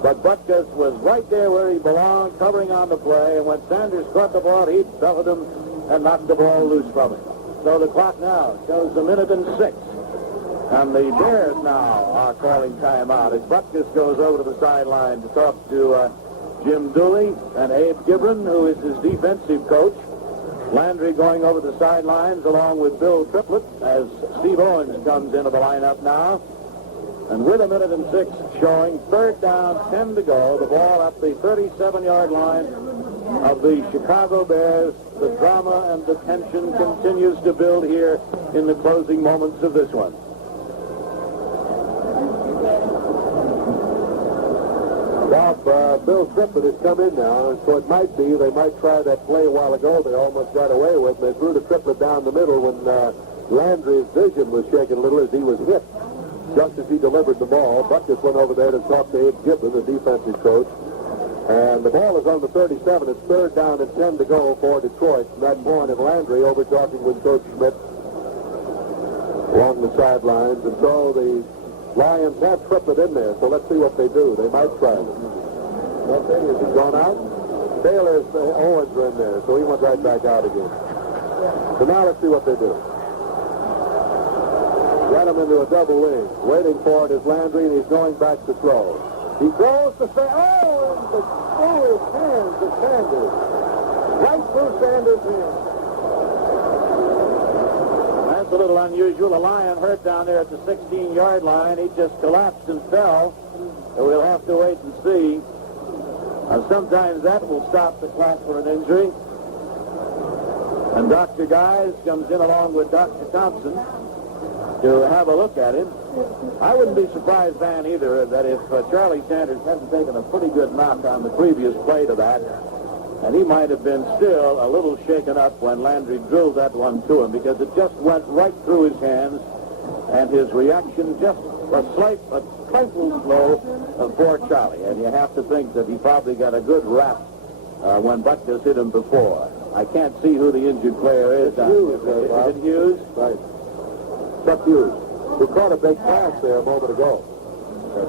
But Butkus was right there where he belonged, covering on the play, and when Sanders caught the ball, he belted him and knocked the ball loose from him. So the clock now shows 1 minute and 6. And the Bears now are calling timeout as Butkus goes over to the sideline to talk to Jim Dooley and Abe Gibran, who is his defensive coach. Landry going over the sidelines along with Bill Triplett as Steve Owens comes into the lineup now. And with 1 minute and 6 showing, third down, 10 to go. The ball at the 37-yard line of the Chicago Bears. The drama and the tension continues to build here in the closing moments of this one. Bob, Bill Triplett has come in now, and so it might be they might try that play a while ago they almost got away with. They threw the Triplett down the middle when Landry's vision was shaken a little as he was hit just as he delivered the ball. Butkus went over there to talk to Abe Gibbon, the defensive coach. And the ball is on the 37. It's third down and 10 to go for Detroit. From that point, and Landry over talking with Coach Schmidt along the sidelines. And so the Lions have Triplett in there, so let's see what they do. They might try it. Okay, is he gone out? Taylor's Owens are in there, so he went right back out again. So now let's see what they do. Got him into a double wing. Waiting for it is Landry, and he's going back to throw. He throws to say, oh, and his hands of Sanders. Right through Sanders' hands. That's a little unusual. The Lion hurt down there at the 16-yard line. He just collapsed and fell. So we'll have to wait and see. Sometimes that will stop the clock for an injury. And Dr. Guys comes in along with Dr. Thompson to have a look at him. I wouldn't be surprised, Van, either, that if Charlie Sanders hadn't taken a pretty good knock on the previous play to that, and he might have been still a little shaken up when Landry drilled that one to him, because it just went right through his hands, and his reaction just a trifle slow for Charlie. And you have to think that he probably got a good rap when Butkus hit him before. I can't see who the injured player is. Hughes, is it Hughes? Right. Chuck Hughes, who caught a big pass there a moment ago.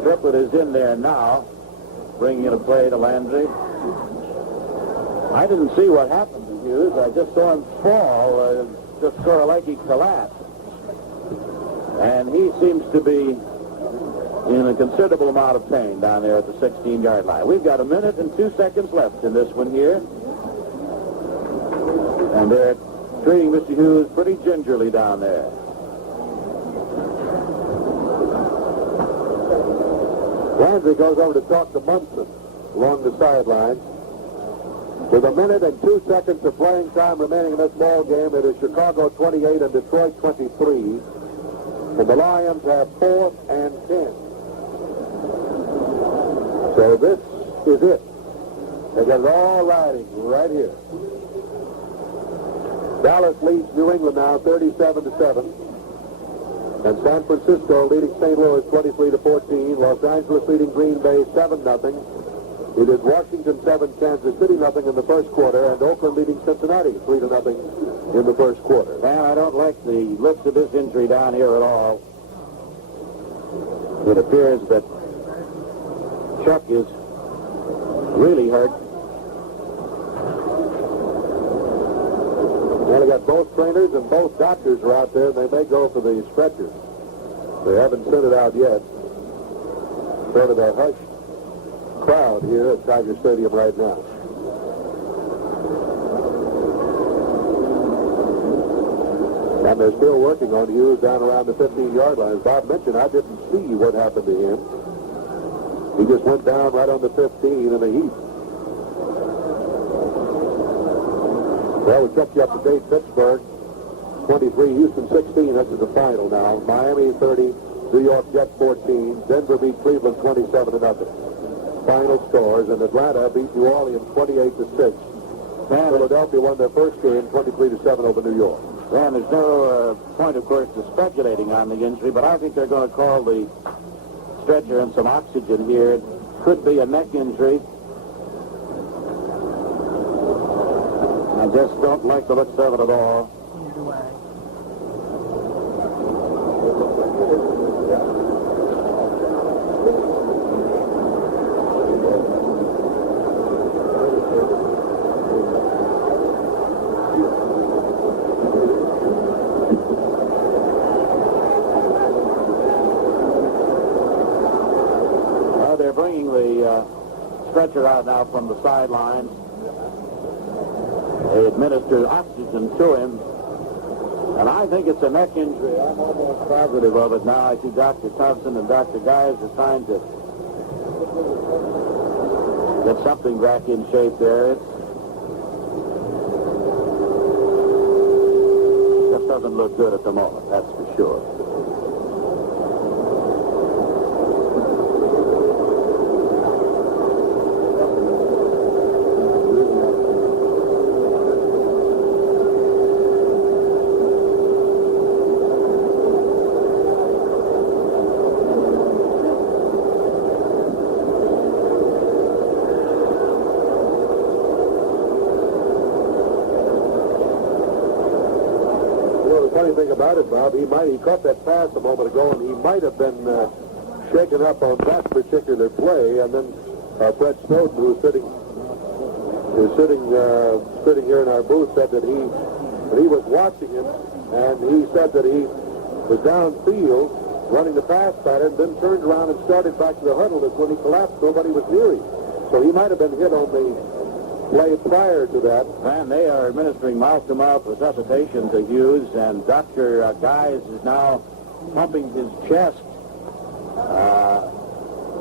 Triplett is in there now, bringing in a play to Landry. I didn't see what happened to Hughes. I just saw him fall, just sort of like he collapsed. And he seems to be in a considerable amount of pain down there at the 16-yard line. We've got 1 minute and 2 seconds left in this one here. And they're treating Mr. Hughes pretty gingerly down there. Landry goes over to talk to Munson along the sideline. With a minute and 2 seconds of playing time remaining in this ball game, it is Chicago 28 and Detroit 23. And the Lions have 4th and 10. So this is it. They got it all riding right here. Dallas leads New England now 37-7. And San Francisco leading St. Louis 23-14. Los Angeles leading Green Bay 7-0. It is Washington 7, Kansas City 0 in the first quarter, and Oakland leading Cincinnati 3-0 in the first quarter. Man, I don't like the looks of this injury down here at all. It appears that Chuck is really hurt. Well, they got both trainers and both doctors are out there, and they may go for the stretcher. They haven't sent it out yet. Sort of a hushed crowd here at Tiger Stadium right now. And they're still working on Hughes down around the 15-yard line. As Bob mentioned, I didn't see what happened to him. He just went down right on the 15 in a heap. Well, we kept you up to date. Pittsburgh 23, Houston 16. This is the final now. Miami 30, New York Jets 14. Denver beat Cleveland 27-0. Final scores, and Atlanta beat New Orleans 28-6. Philadelphia won their first game 23-7 over New York. And there's no point, of course, to speculating on the injury, but I think they're going to call the stretcher and some oxygen here. It could be a neck injury. I just don't like the looks of it at all. They're bringing the stretcher out now from the sideline. They administer oxygen to him, and I think it's a neck injury. I'm almost positive of it now. I see Dr. Thompson and Dr. Guys are trying to get something back in shape there. It just doesn't look good at the moment, that's for sure. Thing about it, Bob, he caught that pass a moment ago, and he might have been shaken up on that particular play. And then Fred Snowden, who's sitting here in our booth, said that he was watching him, and he said that he was downfield running the pass pattern, then turned around and started back to the huddle. That's when he collapsed. Nobody was near him, so he might have been hit on the play prior to that. Man, they are administering mouth-to-mouth resuscitation to Hughes, and Dr. Guys is now pumping his chest.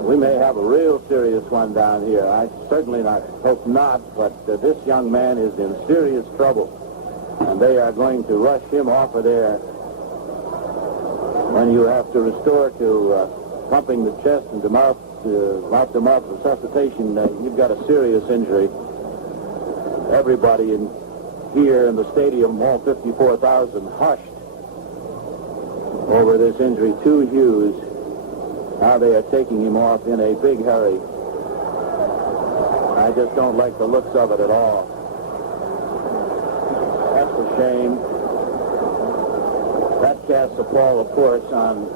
We may have a real serious one down here. I certainly hope not, but this young man is in serious trouble, and they are going to rush him off of there. When you have to restore to pumping the chest and to mouth-to-mouth resuscitation, you've got a serious injury. Everybody here in the stadium, all 54,000, hushed over this injury to Hughes. Now they are taking him off in a big hurry. I just don't like the looks of it at all. That's a shame. That casts a pall, of course, on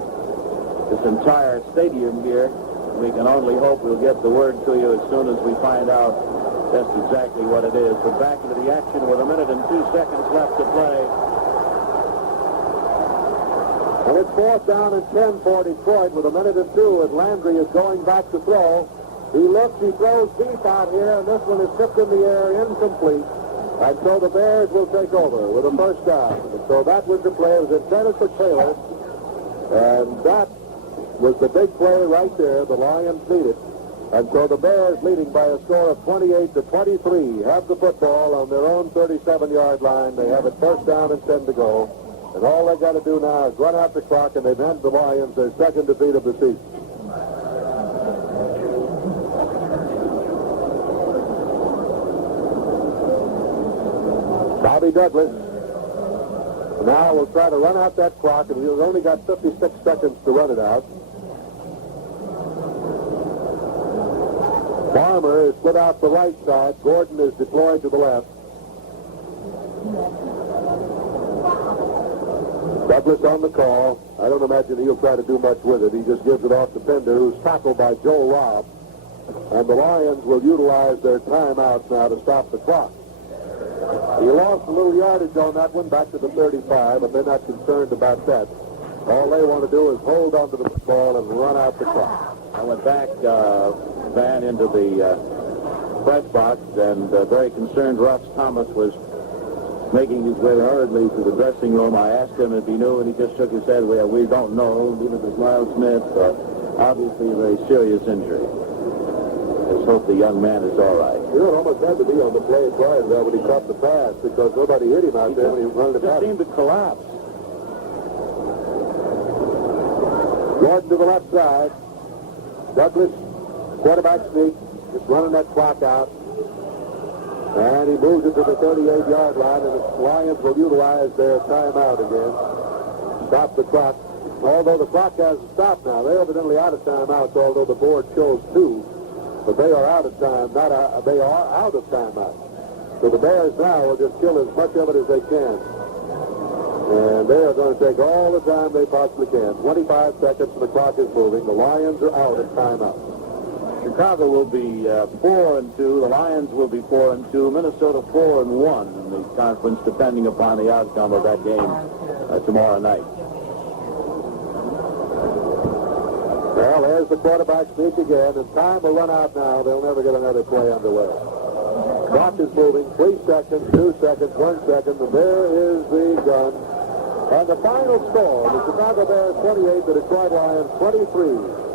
this entire stadium here. We can only hope we'll get the word to you as soon as we find out just exactly what it is. We're back into the action with a minute and 2 seconds left to play. And it's 4th down and 10 for Detroit with a minute and 2 as Landry is going back to throw. He looks, he throws deep out here, and this one is tipped in the air, incomplete. And so the Bears will take over with a first down. And so that was the play. It was intended for Taylor. And that was the big play right there the Lions needed. And so the Bears, leading by a score of 28-23, have the football on their own 37-yard line. They have it first down and 10 to go. And all they got to do now is run out the clock, and they've handed the Lions their second defeat of the season. Bobby Douglas now will try to run out that clock, and he's only got 56 seconds to run it out. Farmer is split out the right side. Gordon is deployed to the left. Douglas on the call. I don't imagine he'll try to do much with it. He just gives it off to Pender, who's tackled by Joe Robb. And the Lions will utilize their timeouts now to stop the clock. He lost a little yardage on that one back to the 35, but they're not concerned about that. All they want to do is hold onto the ball and run out the clock. I went back, Van, into the press box, and very concerned Russ Thomas was making his way hurriedly to the dressing room. I asked him if he knew, and he just shook his head. Well, we don't know. Neither does Miles Smith. Obviously a very serious injury. Let's hope the young man is all right. You know, it almost had to be on the play prior to that when he caught the pass, because nobody hit him out there when he was running the pass. He seemed to collapse. Gordon to the left side. Douglas, quarterback sneak, just running that clock out. And he moves it to the 38-yard line, and the Lions will utilize their timeout again. Stop the clock. Although the clock hasn't stopped now, they're evidently out of timeouts, although the board shows 2. But they are out of time, they are out of timeout. So the Bears now will just kill as much of it as they can. And they are going to take all the time they possibly can. 25 seconds and the clock is moving. The Lions are out of timeout. Chicago will be 4-2. The Lions will be 4-2. Minnesota 4-1 in the conference, depending upon the outcome of that game tomorrow night. Well, there's the quarterback sneak again, and time will run out now. They'll never get another play underway. Clock is moving. 3 seconds, 2 seconds, 1 second, and there is the gun. And the final score, the Chicago Bears 28, the Detroit Lions 23.